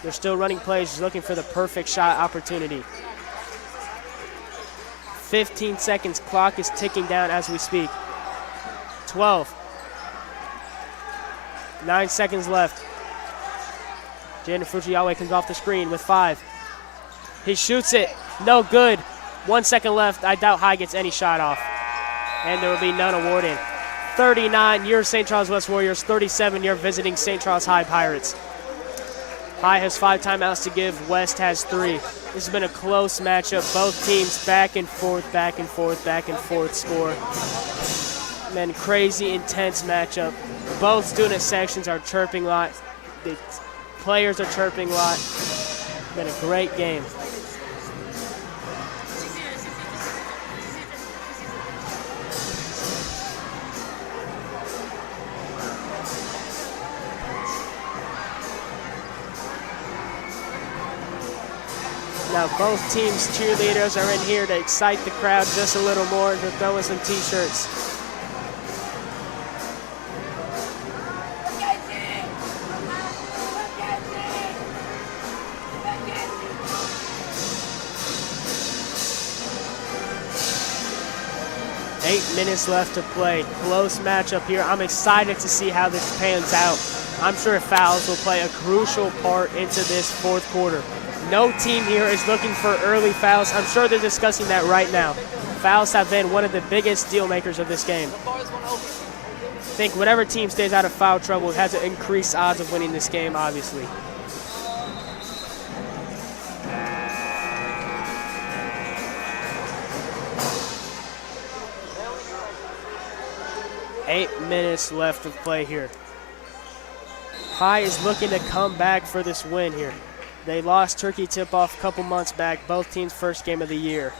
They're still running plays, looking for the perfect shot opportunity. 15 seconds, clock is ticking down as we speak. 12. 9 seconds left. Jaden Fujiyawe comes off the screen with 5. He shoots it, no good. 1 second left, I doubt High gets any shot off. And there will be none awarded. 39, your St. Charles West Warriors. 37, your visiting St. Charles High Pirates. High has 5 timeouts to give, West has 3. This has been a close matchup. Both teams back and forth, back and forth, back and forth score. Man, crazy, intense matchup. Both student sections are chirping a lot. The players are chirping a lot. Been a great game. Now both teams' cheerleaders are in here to excite the crowd just a little more. They're throwing some t-shirts. Eight minutes left to play. Close matchup here. I'm excited to see how this pans out. I'm sure fouls will play a crucial part into this fourth quarter. No team here is looking for early fouls. I'm sure they're discussing that right now. Fouls have been one of the biggest deal makers of this game. I think whatever team stays out of foul trouble has an increased odds of winning this game, obviously. Eight minutes left to play here. High is looking to come back for this win here. They lost Turkey tip-off a couple months back, both teams' first game of the year.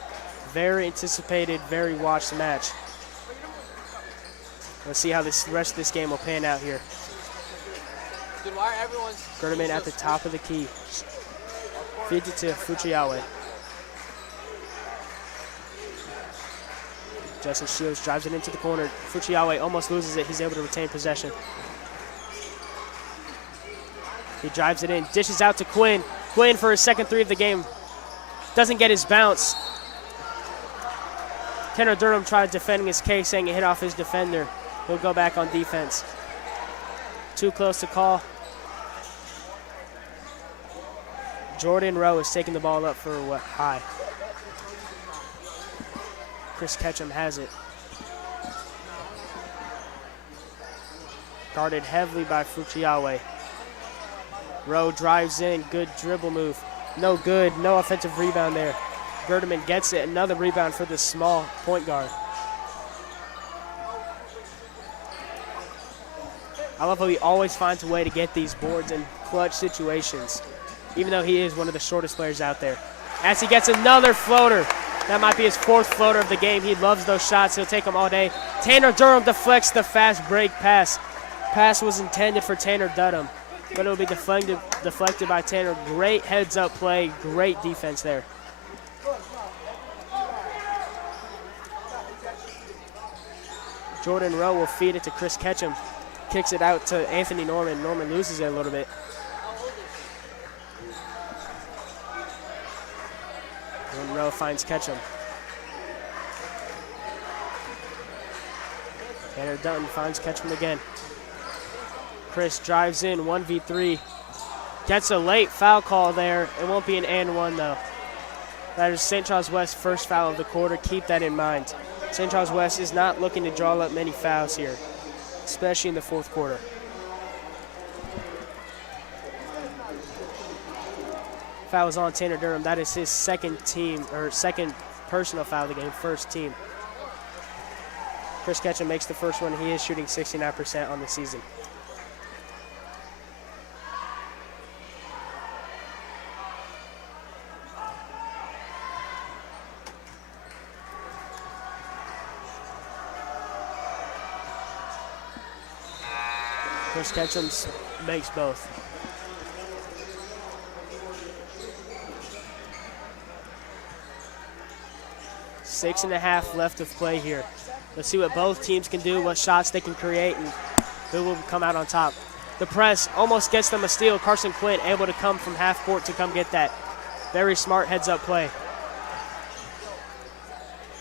Very anticipated, very watched match. Let's see how this rest of this game will pan out here. Dude, why are everyone's Gerderman at the top of the key. Feeds it to Fuchiawe. Justin Shields drives it into the corner. Fuchiawe almost loses it. He's able to retain possession. He drives it in, dishes out to Quinn. Quinn for his second 3 of the game. Doesn't get his bounce. Tanner Durham tried defending his case, saying it hit off his defender. He'll go back on defense. Too close to call. Jordan Rowe is taking the ball up for High. Chris Ketchum has it. Guarded heavily by Fuchiawe. Rowe drives in, good dribble move. No good, no offensive rebound there. Gerderman gets it, another rebound for the small point guard. I love how he always finds a way to get these boards in clutch situations, even though he is one of the shortest players out there. As he gets another floater. That might be his 4th floater of the game. He loves those shots. He'll take them all day. Tanner Durham deflects the fast break pass. Pass was intended for Tanner Dunham, but it'll be deflected by Tanner. Great heads-up play, great defense there. Jordan Rowe will feed it to Chris Ketchum. kicks it out to Anthony Norman. Norman loses it a little bit. Monroe finds Ketchum. Tanner Dutton finds Ketchum again. Chris drives in, 1v3. Gets a late foul call there. It won't be an and one though. That is St. Charles West's first foul of the quarter. Keep that in mind. St. Charles West is not looking to draw up many fouls here, especially in the fourth quarter. Foul is on Tanner Durham. That is his second personal foul of the game, first team. Chris Ketchum makes the first one. He is shooting 69% on the season. Chris Ketchum makes both. Six and a half left of play here. Let's see what both teams can do, what shots they can create, and who will come out on top. The press almost gets them a steal. Carson Quinn able to come from half court to come get that. Very smart heads-up play.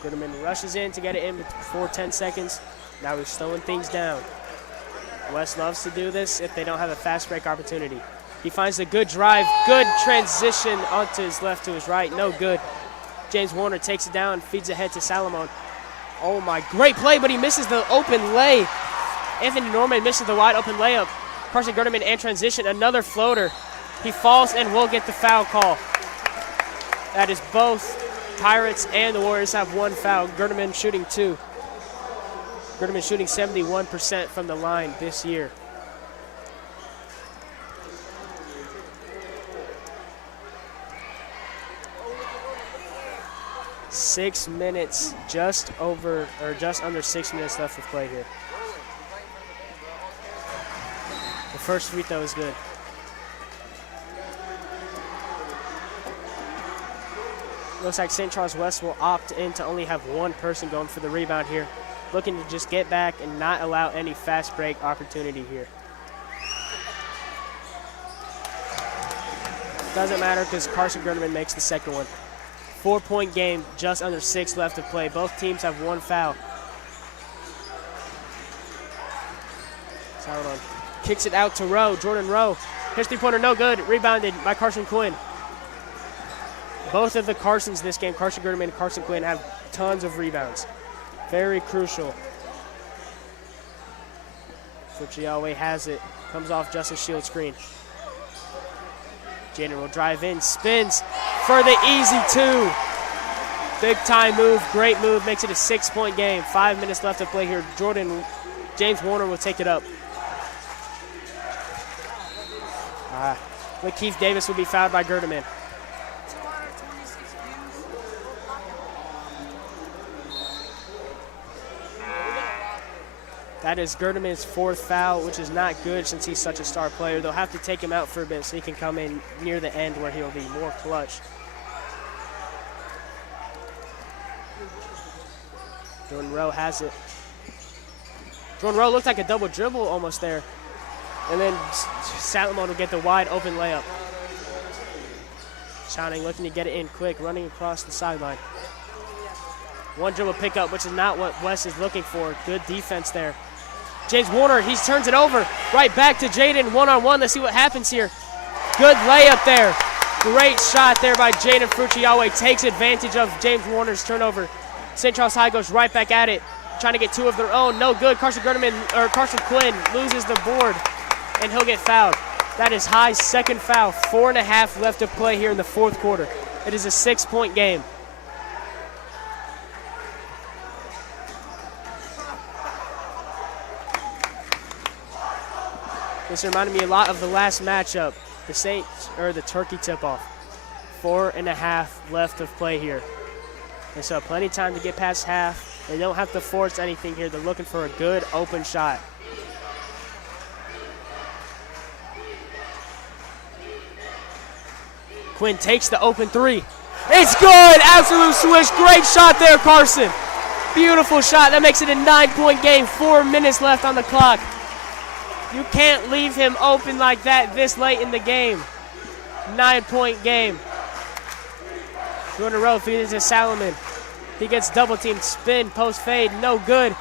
Gooderman rushes in to get it in before 10 seconds. Now he's slowing things down. West loves to do this if they don't have a fast break opportunity. He finds a good drive, good transition onto his left to his right, no good. James Warner takes it down, feeds ahead to Salomon. Oh my, great play, but he misses the open lay. Anthony Norman misses the wide open layup. Carson Gooderman in transition, another floater. He falls and will get the foul call. That is both Pirates and the Warriors have one foul. Gooderman shooting 2. Gooderman shooting 71% from the line this year. Six minutes, just under 6 minutes left of play here. The first free throw is good. Looks like St. Charles West will opt in to only have one person going for the rebound here. Looking to just get back and not allow any fast break opportunity here. Doesn't matter because Carson Gooderman makes the second one. 4-point game, just under 6 left to play. Both teams have one foul. Salomon kicks it out to Rowe, Jordan Rowe. His three-pointer, no good. Rebounded by Carson Quinn. Both of the Carsons this game, Carson Gooderman and Carson Quinn, have tons of rebounds. Very crucial. Fujiawe has it. Comes off Justice Shield screen. Jaden will drive in, spins for the easy 2. Big time move, great move, makes it a 6-point game. 5 minutes left to play here. James Warner will take it up. Lakeith Davis will be fouled by Gooderman. That is Gooderman's 4th foul, which is not good since he's such a star player. They'll have to take him out for a bit so he can come in near the end where he'll be more clutch. Jordan Rowe has it. Jordan Rowe looked like a double dribble almost there. And then Salomon will get the wide open layup. Shining looking to get it in quick, running across the sideline. One dribble pickup, which is not what West is looking for. Good defense there. James Warner, he turns it over. Right back to Jaden, one-on-one. Let's see what happens here. Good layup there. Great shot there by Jaden Fujiawe. Takes advantage of James Warner's turnover. St. Charles High goes right back at it. Trying to get 2 of their own. No good. Carson Quinn loses the board, and he'll get fouled. That is High's 2nd foul. 4.5 left to play here in the 4th quarter. It is a 6-point game. This reminded me a lot of the last matchup, the Turkey tip-off. 4.5 left of play here. And so plenty of time to get past half. They don't have to force anything here. They're looking for a good open shot. Quinn takes the open 3. It's good! Absolute swish. Great shot there, Carson. Beautiful shot. That makes it a 9-point game. 4 minutes left on the clock. You can't leave him open like that this late in the game. 9-point game. Jordan Rowe feeds to Salomon. He gets double teamed, spin, post fade, no good.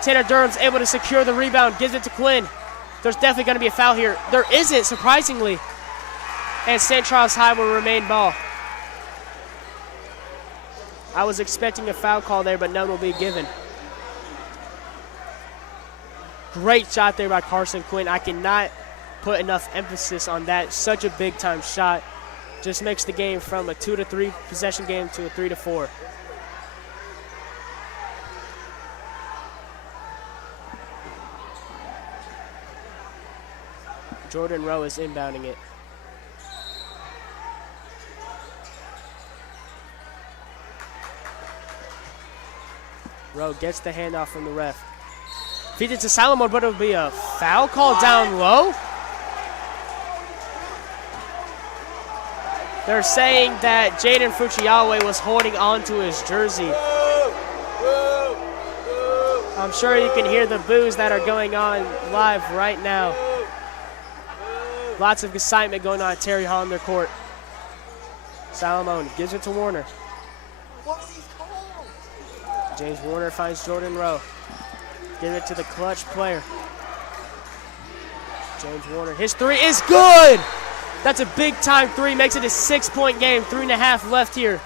Tanner Durham's able to secure the rebound, gives it to Quinn. There's definitely going to be a foul here. There isn't, surprisingly. And St. Charles High will remain ball. I was expecting a foul call there, but none will be given. Great shot there by Carson Quinn. I cannot put enough emphasis on that. Such a big-time shot. Just makes the game from a 2-3 possession game to a 3-4. Jordan Rowe is inbounding it. Rowe gets the handoff from the ref. Feeds it to Salomon, but it'll be a foul call down low. They're saying that Jaden Fuchiawe was holding on to his jersey. I'm sure you can hear the boos that are going on live right now. Lots of excitement going on at Terry Hall in their court. Salomon gives it to Warner. James Warner finds Jordan Rowe. Give it to the clutch player. James Warner, his three is good! That's a big-time three, makes it a 6-point game, 3.5 left here.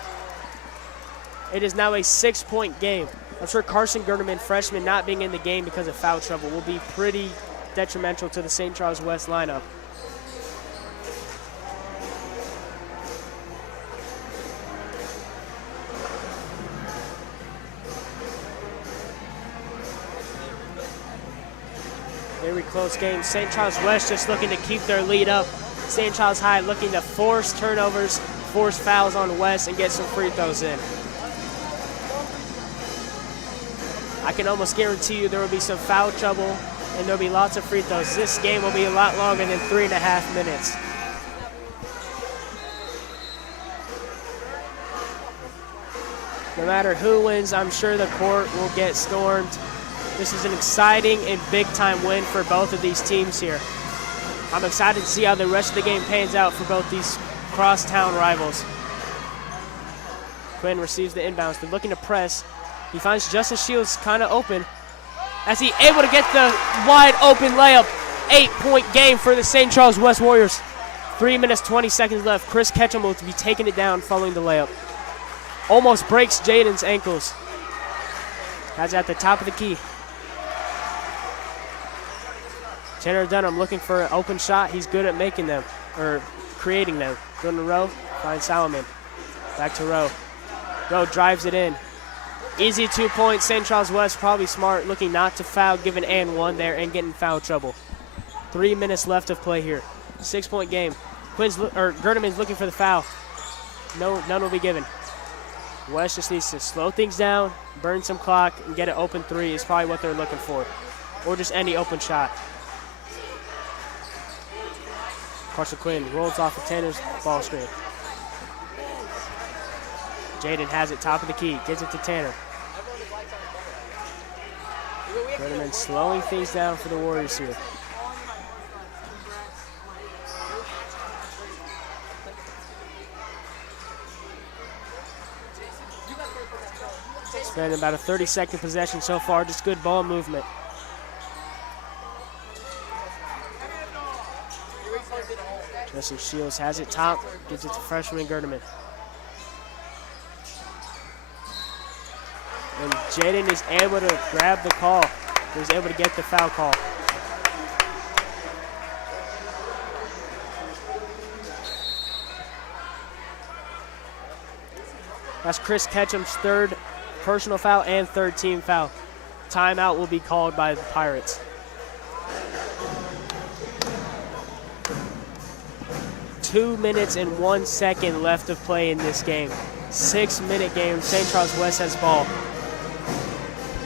It is now a 6-point game. I'm sure Carson Gerderman, freshman, not being in the game because of foul trouble will be pretty detrimental to the St. Charles West lineup. Very close game. St. Charles West just looking to keep their lead up. St. Charles High looking to force turnovers, force fouls on West, and get some free throws in. I can almost guarantee you there will be some foul trouble and there will be lots of free throws. This game will be a lot longer than 3.5 minutes. No matter who wins, I'm sure the court will get stormed. This is an exciting and big-time win for both of these teams here. I'm excited to see how the rest of the game pans out for both these crosstown rivals. Quinn receives the inbounds. They're looking to press. He finds Justin Shields kind of open. As he able to get the wide open layup. 8-point game for the St. Charles West Warriors. 3 minutes, 20 seconds left. Chris Ketchum will be taking it down following the layup. Almost breaks Jaden's ankles. That's at the top of the key. Tanner Dunham looking for an open shot. He's good at making them, or creating them. Jordan Rowe finds Salomon. Back to Rowe. Rowe drives it in. Easy 2 points. St. Charles West probably smart, looking not to foul, giving and one there and getting foul trouble. 3 minutes left of play here. 6-point game. Gerdeman's looking for the foul. No, none will be given. West just needs to slow things down, burn some clock, and get an open three is probably what they're looking for. Or just any open shot. Carson Quinn rolls off of Tanner's ball screen. Jaden has it top of the key, gives it to Tanner. Gerderman slowing things down for the Warriors here. It's been about a 30-second possession so far, just good ball movement. Justin Shields has it top, gives it to freshman Gerderman. And Jaden is able to grab the call. He was able to get the foul call. That's Chris Ketchum's third personal foul and third team foul. Timeout will be called by the Pirates. Two minutes and 1 second left of play in this game. 6-minute game. St. Charles West has ball.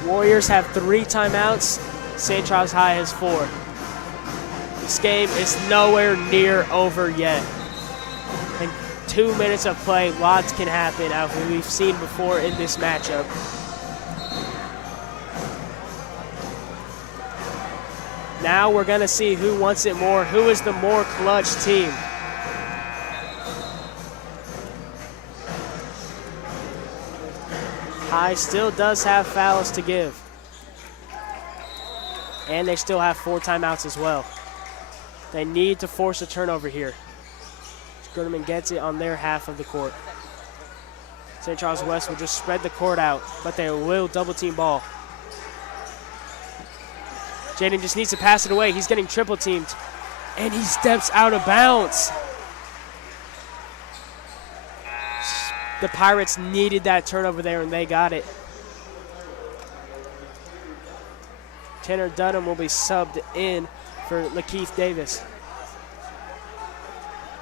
Warriors have 3 timeouts. St. Charles High has 4. This game is nowhere near over yet. In 2 minutes of play, lots can happen as we've seen before in this matchup. Now we're going to see who wants it more, who is the more clutch team. High still does have fouls to give. And they still have 4 timeouts as well. They need to force a turnover here. German gets it on their half of the court. St. Charles West will just spread the court out, but they will double team ball. Jaden just needs to pass it away. He's getting triple teamed, and he steps out of bounds. The Pirates needed that turnover there, and they got it. Tanner Dunham will be subbed in for Lakeith Davis.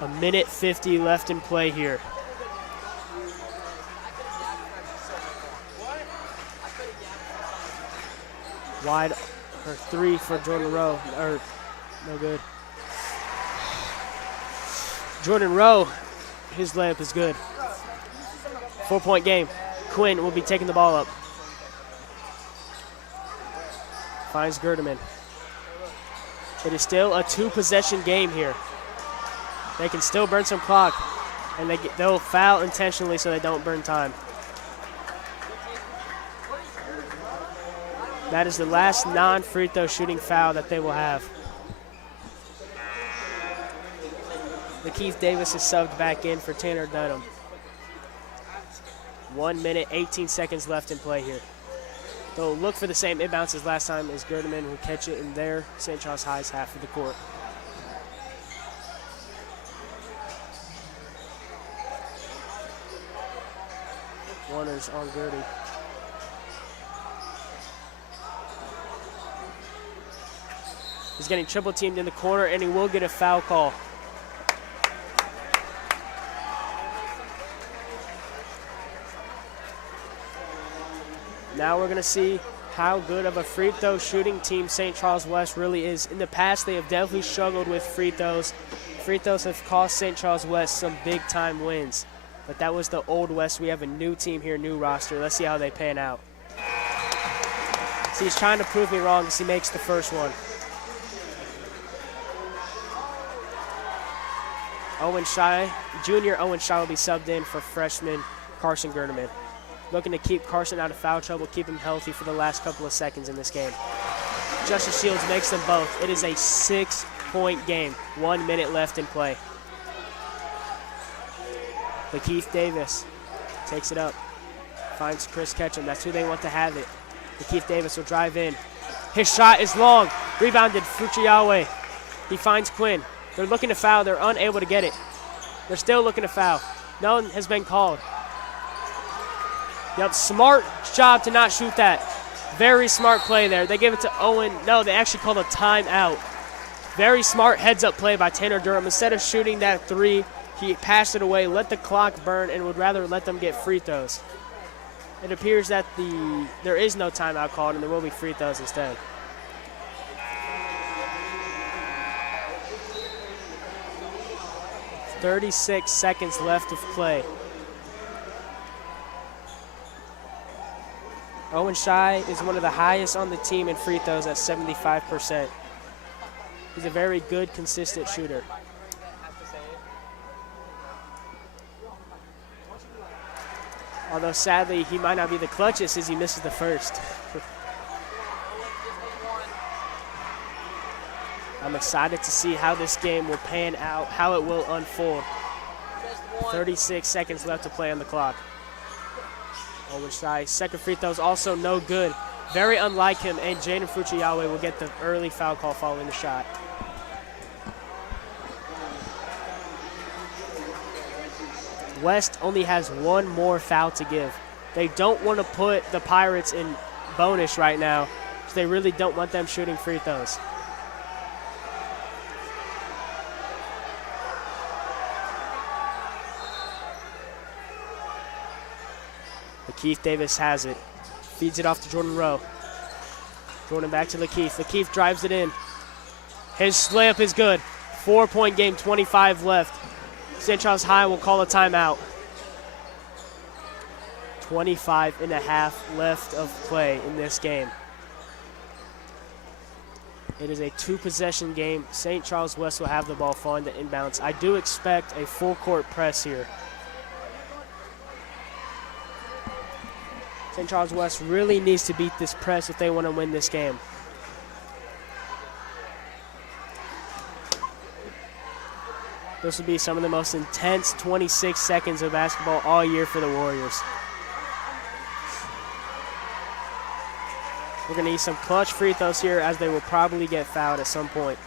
1:50 left in play here. Wide for 3 for Jordan Rowe, or no good. Jordan Rowe, his layup is good. 4-point game. Quinn will be taking the ball up. Finds Gerdeman. It is still a 2-possession game here. They can still burn some clock, and they'll foul intentionally so they don't burn time. That is the last non-free throw shooting foul that they will have. Lakeith Davis is subbed back in for Tanner Dunham. 1 minute, 18 seconds left in play here. They'll look for the same inbounds as last time, as Gerdeman will catch it in their St. Charles High's half of the court. Warner's on Gertie. He's getting triple teamed in the corner, and he will get a foul call. Now we're going to see how good of a free throw shooting team St. Charles West really is. In the past, they have definitely struggled with free throws. Free throws have cost St. Charles West some big-time wins. But that was the old West. We have a new team here, new roster. Let's see how they pan out. See, he's trying to prove me wrong as he makes the first one. Junior Owen Shy will be subbed in for freshman Carson Gerdeman. Looking to keep Carson out of foul trouble, keep him healthy for the last couple of seconds in this game. Justice Shields makes them both. It is a 6-point game. 1 minute left in play. Lakeith Davis takes it up, finds Chris Ketchum. That's who they want to have it. Lakeith Davis will drive in. His shot is long. Rebounded, Fuchiyawe. He finds Quinn. They're looking to foul. They're unable to get it. They're still looking to foul. No one has been called. Yep, smart job to not shoot that. Very smart play there. They give it to Owen. No, they actually called a timeout. Very smart heads-up play by Tanner Durham. Instead of shooting that 3, he passed it away, let the clock burn, and would rather let them get free throws. It appears that there is no timeout called, and there will be free throws instead. .36 seconds left of play. Owen Shy is one of the highest on the team in free throws at 75%. He's a very good, consistent shooter. Although sadly, he might not be the clutchest as he misses the first. I'm excited to see how this game will pan out, how it will unfold. 36 seconds left to play on the clock. Owen Shy, second free throw is also no good. Very unlike him, and Jaden Fuchiyawe will get the early foul call following the shot. West only has one more foul to give. They don't want to put the Pirates in bonus right now, so they really don't want them shooting free throws. Lakeith Davis has it. Feeds it off to Jordan Rowe. Jordan back to Lakeith. Lakeith drives it in. His layup is good. 4-point game, 25 left. St. Charles High will call a timeout. 25 and a half left of play in this game. It is a 2-possession game. St. Charles West will have the ball falling to inbounds. I do expect a full court press here. St. Charles West really needs to beat this press if they want to win this game. This will be some of the most intense 26 seconds of basketball all year for the Warriors. We're going to need some clutch free throws here, as they will probably get fouled at some point.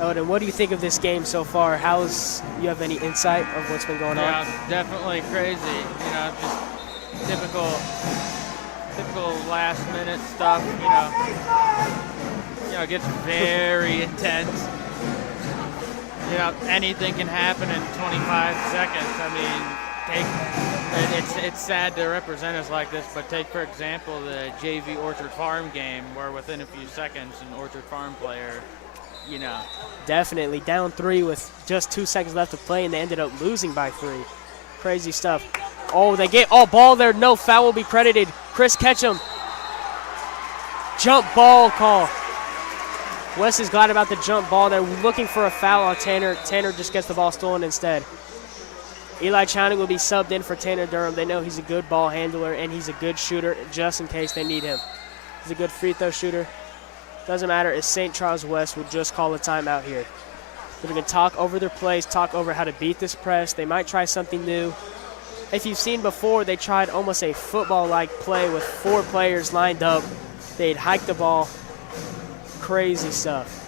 Odin, what do you think of this game so far? You have any insight of what's been going on? Yeah, definitely crazy. You know, just typical last minute stuff. You know, it gets very intense. You know, anything can happen in 25 seconds. I mean, it's sad to represent us like this, but take, for example, the JV Orchard Farm game, where within a few seconds, an Orchard Farm player, you know. Definitely down 3 with just 2 seconds left to play, and they ended up losing by 3. Crazy stuff. Oh, they get ball there. No foul will be credited. Chris Ketchum. Jump ball call. West is glad about the jump ball. They're looking for a foul on Tanner. Tanner just gets the ball stolen instead. Eli Chowning will be subbed in for Tanner Durham. They know he's a good ball handler and he's a good shooter just in case they need him. He's a good free throw shooter. Doesn't matter if St. Charles West will just call a timeout here. They're going to talk over their plays, talk over how to beat this press. They might try something new. If you've seen before, they tried almost a football-like play with 4 players lined up. They'd hike the ball. Crazy stuff.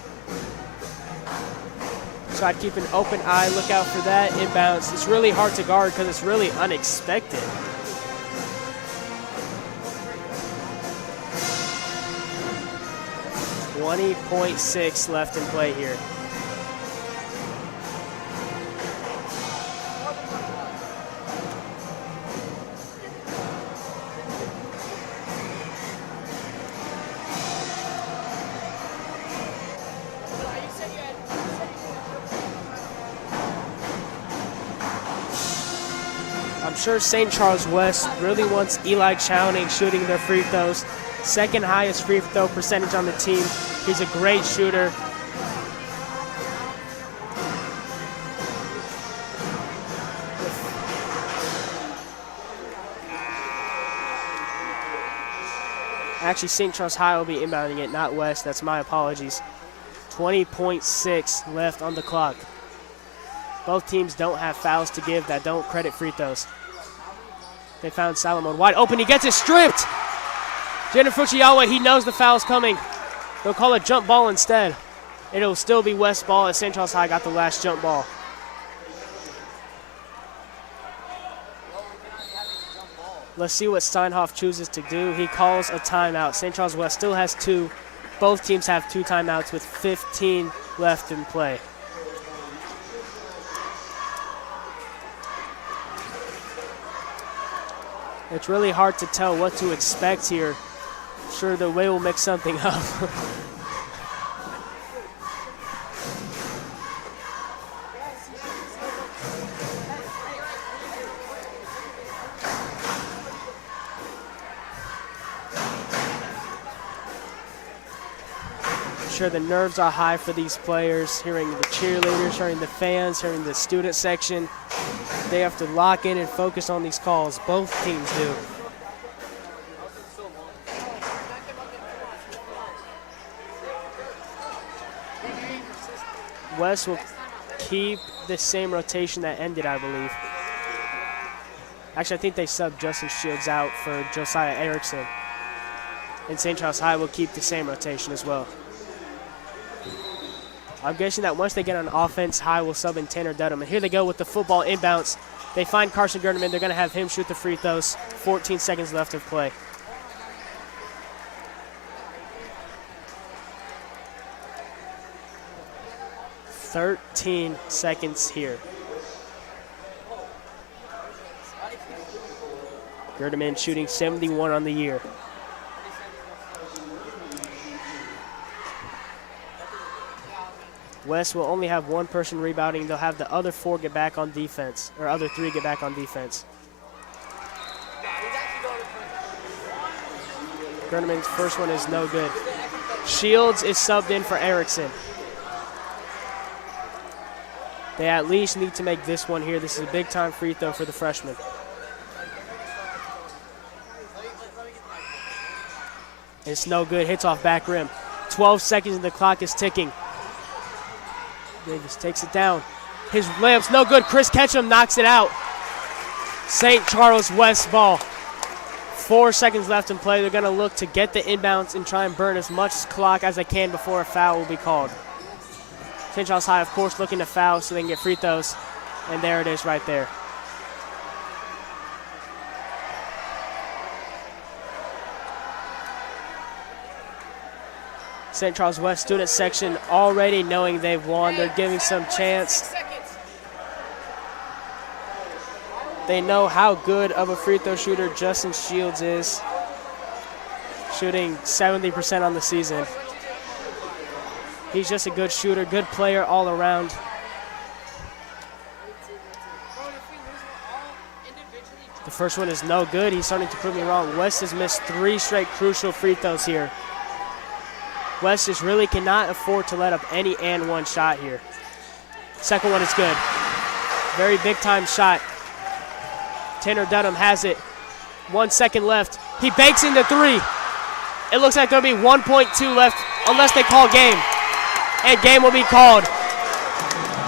So I'd keep an open eye, look out for that inbounds. It's really hard to guard because it's really unexpected. .6 left in play here. I'm sure St. Charles West really wants Eli Chowning shooting their free throws. Second highest free throw percentage on the team. He's a great shooter. Actually, St. Charles High will be inbounding it, not West. That's my apologies. 20.6 left on the clock. Both teams don't have fouls to give that don't credit free throws. They found Salomon wide open. He gets it stripped. Jaden Fuchiyawa, he knows the foul's coming. They'll call a jump ball instead. It'll still be West ball as St. Charles High got the last jump ball. Let's see what Steinhoff chooses to do. He calls a timeout. St. Charles West still has 2. Both teams have 2 timeouts with 15 left in play. It's really hard to tell what to expect here. Sure, the way will mix something up. Sure, the nerves are high for these players, hearing the cheerleaders, hearing the fans, hearing the student section. They have to lock in and focus on these calls. Both teams do. West will keep the same rotation that ended, I believe. Actually, I think they subbed Justin Shields out for Josiah Erickson. And St. Charles High will keep the same rotation as well. I'm guessing that once they get on offense, High will sub in Tanner Dedham. And here they go with the football inbounds. They find Carson Gerdeman. They're going to have him shoot the free throws. 14 seconds left of play. "13 seconds here. Gerdeman shooting 71 on the year. West will only have 1 person rebounding. They'll have the other 4 get back on defense, or other 3 get back on defense. Gerneman's first one is no good. Shields is subbed in for Erickson. They at least need to make this one here. This is a big-time free throw for the freshman. It's no good. Hits off back rim. 12 seconds and the clock is ticking. Davis takes it down. His layup's no good. Chris Ketchum knocks it out. St. Charles West ball. 4 seconds left in play. They're going to look to get the inbounds and try and burn as much clock as they can before a foul will be called. St. Charles High, of course, looking to foul so they can get free throws. And there it is right there. St. Charles West student section already knowing they've won. They're giving some chance. They know how good of a free throw shooter Justin Shields is. Shooting 70% on the season. He's just a good shooter, good player all around. The first one is no good. He's starting to prove me wrong. West has missed 3 straight crucial free throws here. West just really cannot afford to let up any and one shot here. Second one is good. Very big time shot. Tanner Dunham has it. 1 second left. He banks in the 3. It looks like there'll be 1.2 left unless they call game. And game will be called.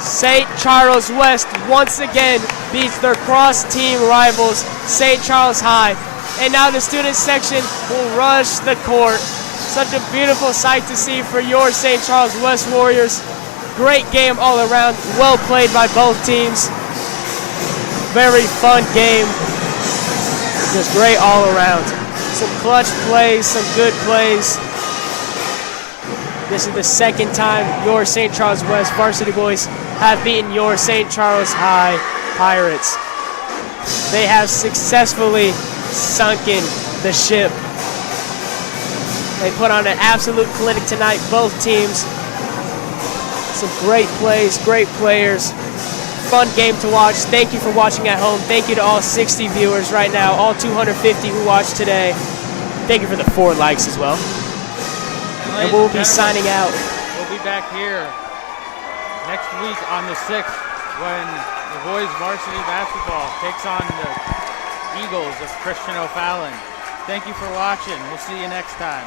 St. Charles West once again beats their cross-team rivals, St. Charles High. And now the student section will rush the court. Such a beautiful sight to see for your St. Charles West Warriors. Great game all around. Well played by both teams. Very fun game. Just great all around. Some clutch plays, some good plays. This is the second time your St. Charles West varsity boys have beaten your St. Charles High Pirates. They have successfully sunken the ship. They put on an absolute clinic tonight, both teams. Some great plays, great players. Fun game to watch. Thank you for watching at home. Thank you to all 60 viewers right now, all 250 who watched today. Thank you for the 4 likes as well. And we'll be signing out. We'll be back here next week on the 6th when the boys varsity basketball takes on the Eagles of Christian O'Fallon. Thank you for watching. We'll see you next time.